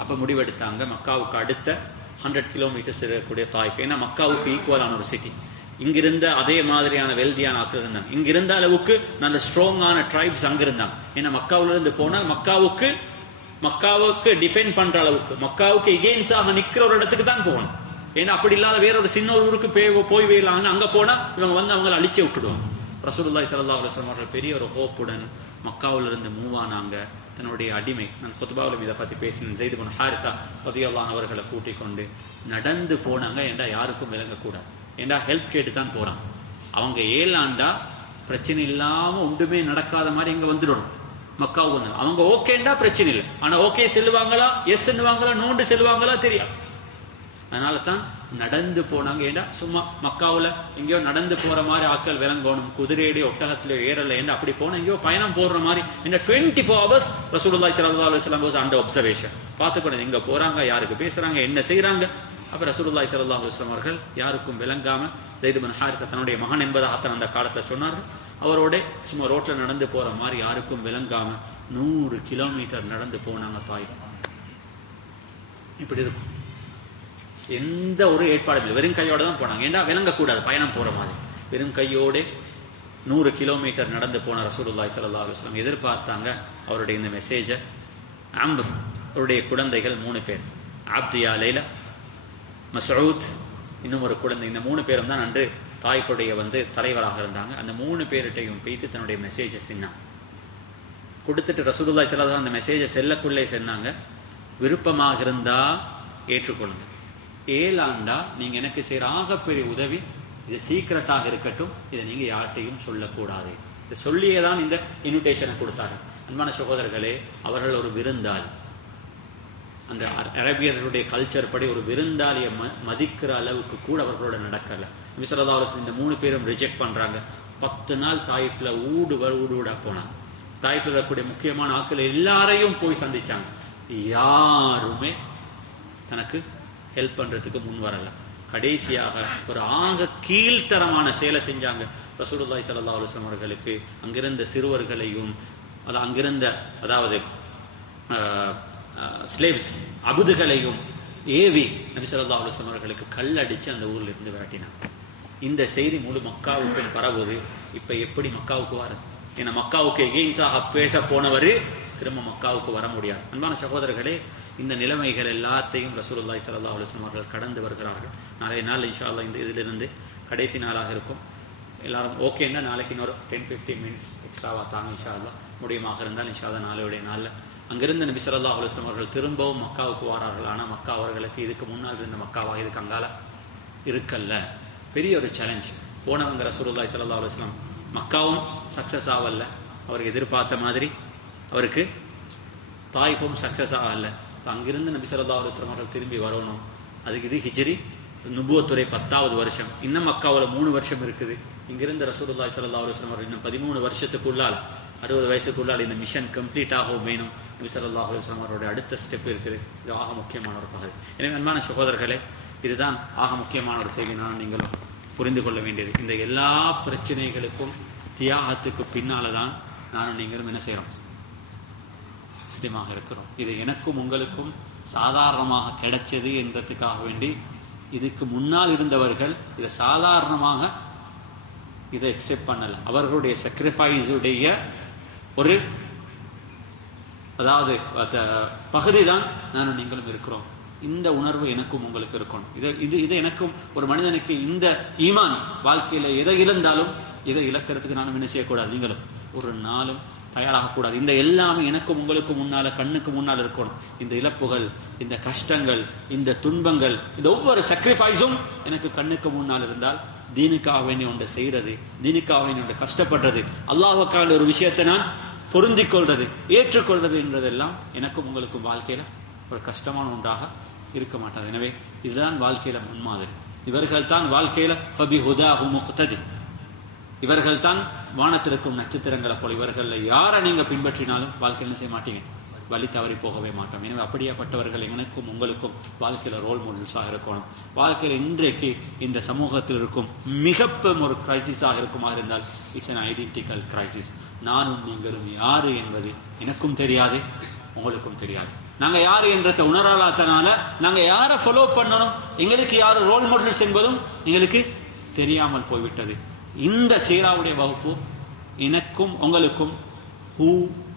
அப்ப முடிவெடுத்தாங்க மக்காவுக்கு அடுத்த 100 கிலோமீட்டர்ஸ் இருக்கக்கூடிய தாயிஃப், ஏன்னா மக்காவுக்கு ஈக்குவலான ஒரு சிட்டி. இங்கிருந்த அதே மாதிரியான வெல்தியான ஆட்கள் இருந்தாங்க. இங்கிருந்த அளவுக்கு நல்ல ஸ்ட்ராங்கான ட்ரைப்ஸ் அங்க இருந்தாங்க. ஏன்னா மக்காவில இருந்து போனால் மக்காவுக்கு டிஃபெண்ட் பண்ற அளவுக்கு, மக்காவுக்கு எகெயின்ஸ்டாக நிக்கிற ஒரு இடத்துக்கு தான் போகணும். ஏன்னா அப்படி இல்லாத வேற ஒரு சின்ன ஒரு ஊருக்கு போய் வேலாங்க, அங்க போனா இவங்க வந்து அவங்களை அழிச்சு விட்டுடுவாங்க. ரசூலுல்லாஹி ஸல்லல்லாஹு அலைஹி வஸல்லம் அவர்கள் பெரிய ஒரு ஹோப்புடன் மக்காவில இருந்து மூவ் ஆனாங்க. தன்னுடைய அடிமை, நான் குத்பாவில் இதை பத்தி பேசினேன், ஸைத் இப்னு ஹாரிஸா ரலியல்லாஹு அன்ஹு அவர்களை கூட்டிக் கொண்டு நடந்து போனாங்க. ஏண்டா யாருக்கும் விளங்கக்கூடாது, ஏண்டா ஹெல்ப் கேட்டு தான் போறாங்க. அவங்க ஏழாண்டா பிரச்சனை இல்லாம ஒன்றுமே நடக்காத மாதிரி இங்க வந்துடணும். மக்காவுக்கு வந்து அவங்க ஓகேண்டா பிரச்சனை இல்லை, ஆனா ஓகே செல்லுவாங்களா, எஸ் செல்லுவாங்களா, நோண்டு செல்லுவாங்களா தெரியாது. அதனால தான் நடந்து போனாங்க. ஏண்டா சும்மா மக்காவுல எங்கேயோ நடந்து போற மாதிரி ஆட்கள் விளங்கணும், குதிரையடியோ ஒட்டகத்திலயோ ஏறல. ஏண்டா அப்படி போனா எங்கேயோ பயணம் போடுற மாதிரி. ஏன்னா 24 hours ரசூலுல்லாஹி ஸல்லல்லாஹு அலைஹி வஸல்லம் வாஸ் அண்டர் அப்சர்வேஷன். பார்த்துக்கணும் எங்க போறாங்க, யாருக்கு பேசுறாங்க, என்ன செய்யறாங்க. அப்ப ரசூலுல்லாஹி ஸல்லல்லாஹு அலைஹி வஸல்லம் அவர்கள் யாருக்கும் விளங்காம ஸைத் இப்னு ஹாரிஸா தன்னுடைய மகன் என்பதாக அந்த காலத்துல சொன்னார்கள். அவரோட சும்மா ரோட்ல நடந்து போற மாதிரி யாருக்கும் விளங்காம 100 கிலோமீட்டர் நடந்து போனாங்க தாயிஃப். இப்படி இருக்கும், எந்த ஒரு ஏற்பாடு இல்லை, வெறும் கையோட தான் போனாங்க. ஏண்டா விளங்கக்கூடாது பயணம் போற மாதிரி. வெறும் கையோட 100 கிலோமீட்டர் நடந்து போன ரசூலுல்லாஹி ஸல்லல்லாஹு அலைஹி வஸல்லம் எதிர்பார்த்தாங்க அவருடைய இந்த மெசேஜை. அம்ர் அவருடைய குழந்தைகள் 3 பேர், அப்தியா, லைலா, மஸ்ஊத், இன்னும் ஒரு குழந்தை. இந்த 3 பேரும் தான் அன்று தாயிஃபுடைய தலைவராக இருந்தாங்க. அந்த 3 பேர்கிட்டையும் போயிட்டு தன்னுடைய மெசேஜை சொன்னாங்க. கொடுத்துட்டு ரசூலுல்லாஹி ஸல்லல்லாஹு அலைஹி வஸல்லம் அந்த மெசேஜை செல்லக்குள்ளே சொன்னாங்க, விருப்பமாக இருந்தா ஏற்றுக்கொள்ளுங்க, ஏலாண்டா நீங்க எனக்கு செய்யற ஆகப்பெரிய உதவி இது சீக்ரெட்டாக இருக்கட்டும், இதை நீங்க யார்கிட்டையும் சொல்லக்கூடாது. இதை சொல்லியே தான் இந்த இன்விடேஷனை கொடுத்தாரு. அன்பான சகோதரர்களே, அவர்கள் ஒரு விருந்தாளி. அந்த அரபியர்களுடைய கல்ச்சர் படி ஒரு விருந்தாளியை மதிக்கிற அளவுக்கு கூட அவர்களோட நடக்கல. நபி ஸல்லல்லாஹு அலைஹி வஸல்லம் இந்த 3 பேரும் ரிஜெக்ட் பண்றாங்க. 10 நாள் தாயிஃப்ல ஊடுடா போனாங்க. தாயிஃப்ல இருக்கக்கூடிய முக்கியமான ஆட்கள் எல்லாரையும் போய் சந்திச்சாங்க. யாருமே தனக்கு ஹெல்ப் பண்றதுக்கு முன் வரல. கடைசியாக ஒரு ஆக கீழ்த்தரமான செயலை செஞ்சாங்க. ரசூலுல்லாஹி ஸல்லல்லாஹு அலைஹி வஸல்லம் அவர்களுக்கு அங்கிருந்த சிறுவர்களையும் அங்கிருந்த அதாவது ஸ்லேவ்ஸ் அபுதுகளையும் ஏவி நபி ஸல்லல்லாஹு அலைஹி வஸல்லம் அவர்களுக்கு கல்லடிச்சு அந்த ஊர்ல இருந்து விரட்டினாங்க. இந்த செய்தி முழு மக்காவுக்கும் பரவுது. இப்ப எப்படி மக்காவுக்கு வர்றது? ஏன்னா மக்காவுக்கு எகெயின்ஸாக பேச போனவர் திரும்ப மக்காவுக்கு வர முடியாது. அன்பான சகோதரர்களே, இந்த நிலைமைகள் எல்லாத்தையும் ரசூலுல்லாஹி ஸல்லல்லாஹு அலைஹி வஸல்லம் அவர்கள் கடந்து வருகிறார்கள். நாளைய நாள் இன்ஷா அல்லாஹ் இந்த இதிலிருந்து கடைசி நாளாக இருக்கும். எல்லாரும் ஓகேன்னா நாளைக்கு இன்னொரு 10-15 மினிட்ஸ் எக்ஸ்ட்ராவாக தாங்க இன்ஷா அல்லாஹ். முடியுமாக இருந்தால் இன்ஷா அல்லாஹ் நாளையுடைய நாளில் அங்கிருந்து நபி ஸல்லல்லாஹு அலைஹி வஸல்லம் அவர்கள் திரும்பவும் மக்காவுக்கு வரார்கள். ஆனால் மக்கா அவர்களுக்கு இதுக்கு முன்னால் இருந்த மக்காவாக இதுக்கு அங்கால இருக்கல்ல. பெரிய ஒரு சேலஞ்ச். போனவங்க ரசூலுல்லாஹி ஸல்லல்லாஹு அலைஹி வஸல்லம் மக்காவும் சக்சஸ் ஆகல. அவர் எதிர்பார்த்த மாதிரி அவருக்கு தாயிஃபும் சக்சஸ் ஆகல. அங்கிருந்து நபி ஸல்லல்லாஹு அலைஹி வஸல்லம் அவர்கள் திரும்பி வரணும். அதுக்கு இது ஹிஜ்ரி நுபுவத்துறை 10வது வருஷம். இன்னும் மக்காவில் 3 வருஷம் இருக்குது. இங்கிருந்து ரசூலுல்லாஹி ஸல்லல்லாஹு அலைஹி வஸல்லம் அவர்கள் இன்னும் 13 வருஷத்துக்குள்ளால் 60 வயசுக்குள்ளால் இந்த மிஷன் கம்ப்ளீட் ஆகவும் வேணும். நபி ஸல்லல்லாஹு அலைஹி வஸல்லம் அவருடைய அடுத்த ஸ்டெப் இருக்குது. இது ஆக முக்கியமான ஒரு பகுதி. எனவே அன்பான சகோதரர்களே, இதுதான் ஆக முக்கியமான ஒரு செய்தி. நான் நீங்களும் புரிந்து கொள்ள வேண்டியது. இந்த எல்லா பிரச்சனைகளுக்கும் தியாகத்துக்கு பின்னால தான் நானும் நீங்களும் என்ன செய்கிறோம்? முஸ்லிமாக இருக்கிறோம். இது எனக்கும் உங்களுக்கும் சாதாரணமாக கிடைச்சது என்பதற்காக வேண்டி இதுக்கு முன்னால் இருந்தவர்கள் இதை சாதாரணமாக இதை அக்செப்ட் பண்ணல. அவர்களுடைய சாக்ரிஃபைஸுடைய ஒரு அதாவது பகுதி தான் நானும் நீங்களும் இருக்கிறோம். இந்த உணர்வு எனக்கும் உங்களுக்கு இருக்கணும். இது எனக்கும் ஒரு மனிதனுக்கு இந்த ஈமான் வாழ்க்கையில எதை இழந்தாலும் இதை இழக்கிறதுக்கு நானும் என்ன செய்யக்கூடாது? நீங்களும் ஒரு நாளும் தயாராகக்கூடாது. இந்த எல்லாமே எனக்கும் உங்களுக்கும் முன்னால கண்ணுக்கு முன்னால் இருக்கணும். இந்த இழப்புகள், இந்த கஷ்டங்கள், இந்த துன்பங்கள், இந்த ஒவ்வொரு சாக்ரிஃபைஸும் எனக்கு கண்ணுக்கு முன்னால் இருந்தால் தீனுக்காக வேண்டி ஒன்றை செய்யறது, தீனுக்காக வேண்டி ஒன்றை கஷ்டப்படுறது, அல்லாஹ்வுக்கான ஒரு விஷயத்தை நான் பொருந்திக் கொள்றது, ஏற்றுக்கொள்றது என்றதெல்லாம் எனக்கும் உங்களுக்கும் வாழ்க்கையில ஒரு கஷ்டமான ஒன்றாக இருக்க மாட்டாது. எனவே இதுதான் வாழ்க்கையில முன்மாதிரி. இவர்கள் தான் வாழ்க்கையில ஃபபிஹுதாஹு முக்ததி. இவர்கள் தான் வானத்திற்கும் நட்சத்திரங்களை போல. இவர்களை யாரை நீங்க பின்பற்றினாலும் வாழ்க்கையில் செய்ய மாட்டீங்க, வழி தவறி போகவே மாட்டோம். எனவே அப்படியாப்பட்டவர்கள் எனக்கும் உங்களுக்கும் வாழ்க்கையில ரோல் மாடல்ஸாக இருக்கணும். வாழ்க்கையில இன்றைக்கு இந்த சமூகத்தில் இருக்கும் மிகப்பெரும் ஒரு கிரைசிஸாக இருக்குமாக இருந்தால் இட்ஸ் an identical crisis. நானும் நீங்களும் யாரு என்பது எனக்கும் தெரியாது, உங்களுக்கும் தெரியாது. நாங்க யாரு என்றதை உணராதனால நாங்க யாரை ஃபாலோ பண்ணணும், எங்களுக்கு யாரு ரோல் மாடல்ஸ் என்பதும் எங்களுக்கு தெரியாமல் போய்விட்டது. இந்த சீராவுடைய வகுப்பு எனக்கும் உங்களுக்கும் who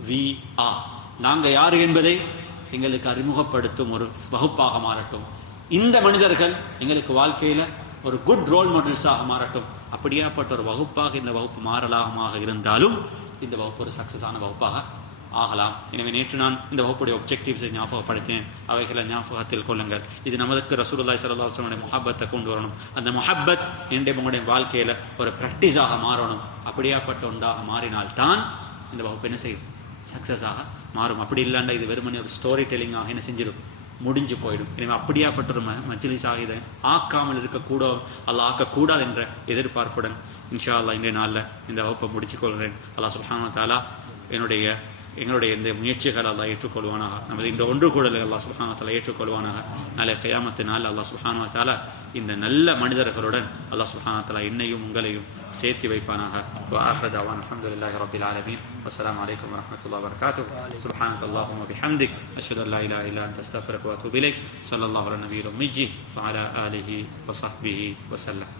we are, நாங்க யாரு என்பதை எங்களுக்கு அறிமுகப்படுத்தும் ஒரு வகுப்பாக மாறட்டும். இந்த மனிதர்கள் எங்களுக்கு வாழ்க்கையில ஒரு குட் ரோல் மாடல்ஸாக மாறட்டும். அப்படியாப்பட்ட ஒரு வகுப்பாக இந்த வகுப்பு மாறலாமாக இருந்தாலும் இந்த வகுப்பு ஒரு சக்சஸான வகுப்பாக ஆகலாம். எனவே நேற்று நான் இந்த வகுப்புடைய ஒப்ஜெக்டிவ்ஸை ஞாபகப்படுத்தினேன். அவைகளை ஞாபகத்தில் கொள்ளுங்கள். இது நமக்கு ரசூலுல்லாஹி ஸல்லல்லாஹு அலைஹி வஸல்லம் முஹப்பத்தை கொண்டு வரணும். அந்த முஹப்பத் உங்களுடைய வாழ்க்கையில ஒரு பிராக்டிஸாக மாறணும். அப்படியாப்பட்ட ஒன்றாக மாறினால்தான் இந்த வகுப்பு என்ன செய்யும்? சக்சஸாக மாறும். அப்படி இல்லாண்டா இது வெறுமனே ஒரு ஸ்டோரி டெல்லிங்காக என்ன செஞ்சிடும்? முடிஞ்சு போயிடும். எனவே அப்படியாப்பட்ட ஒரு மஜ்லிஸாக இதை ஆக்காமல் இருக்கக்கூட அல்லாஹ் ஆக்கக்கூடாது என்ற எதிர்பார்ப்புடன் இன்ஷா அல்லாஹ் இன்றைய நாளில் இந்த வகுப்பை முடிச்சு கொள்கிறேன். அல்லாஹ் சுப்ஹானஹு வ தஆலா எங்களுடைய இந்த முயற்சிகள் அல்லாஹ் ஏற்றுக்கொள்வானாக. நமது இந்த ஒன்று கூடலை அல்லாஹ் சுப்ஹானஹு வ தஆலா ஏற்றுக்கொள்வானாக. நாளை கியாமத்து நாள் அல்லாஹ் சுப்ஹானஹு வ தஆலா இந்த நல்ல மனிதர்களுடன் அல்லாஹ் சுப்ஹானஹு வ தஆலா என்னையும் உங்களையும் சேர்த்து வைப்பானாக. வ ஆஹிரு தஅவானா அல்ஹம்துலில்லாஹி ரப்பில் ஆலமீன். வஸ்ஸலாமு அலைக்கும் வரஹ்மத்துல்லாஹி வபரகாத்துஹு. சுப்ஹானக்கல்லாஹும்ம வபிஹம்திக் அஷ்ஹது அல்லா இலாஹா இல்லா அன்த அஸ்தக்ஃபிருக வ அத்தூபு இலைக். ஸல்லல்லாஹு அலா நபியில் உம்மி வ அலா ஆலிஹி வ ஸஹ்பிஹி வஸல்லம்.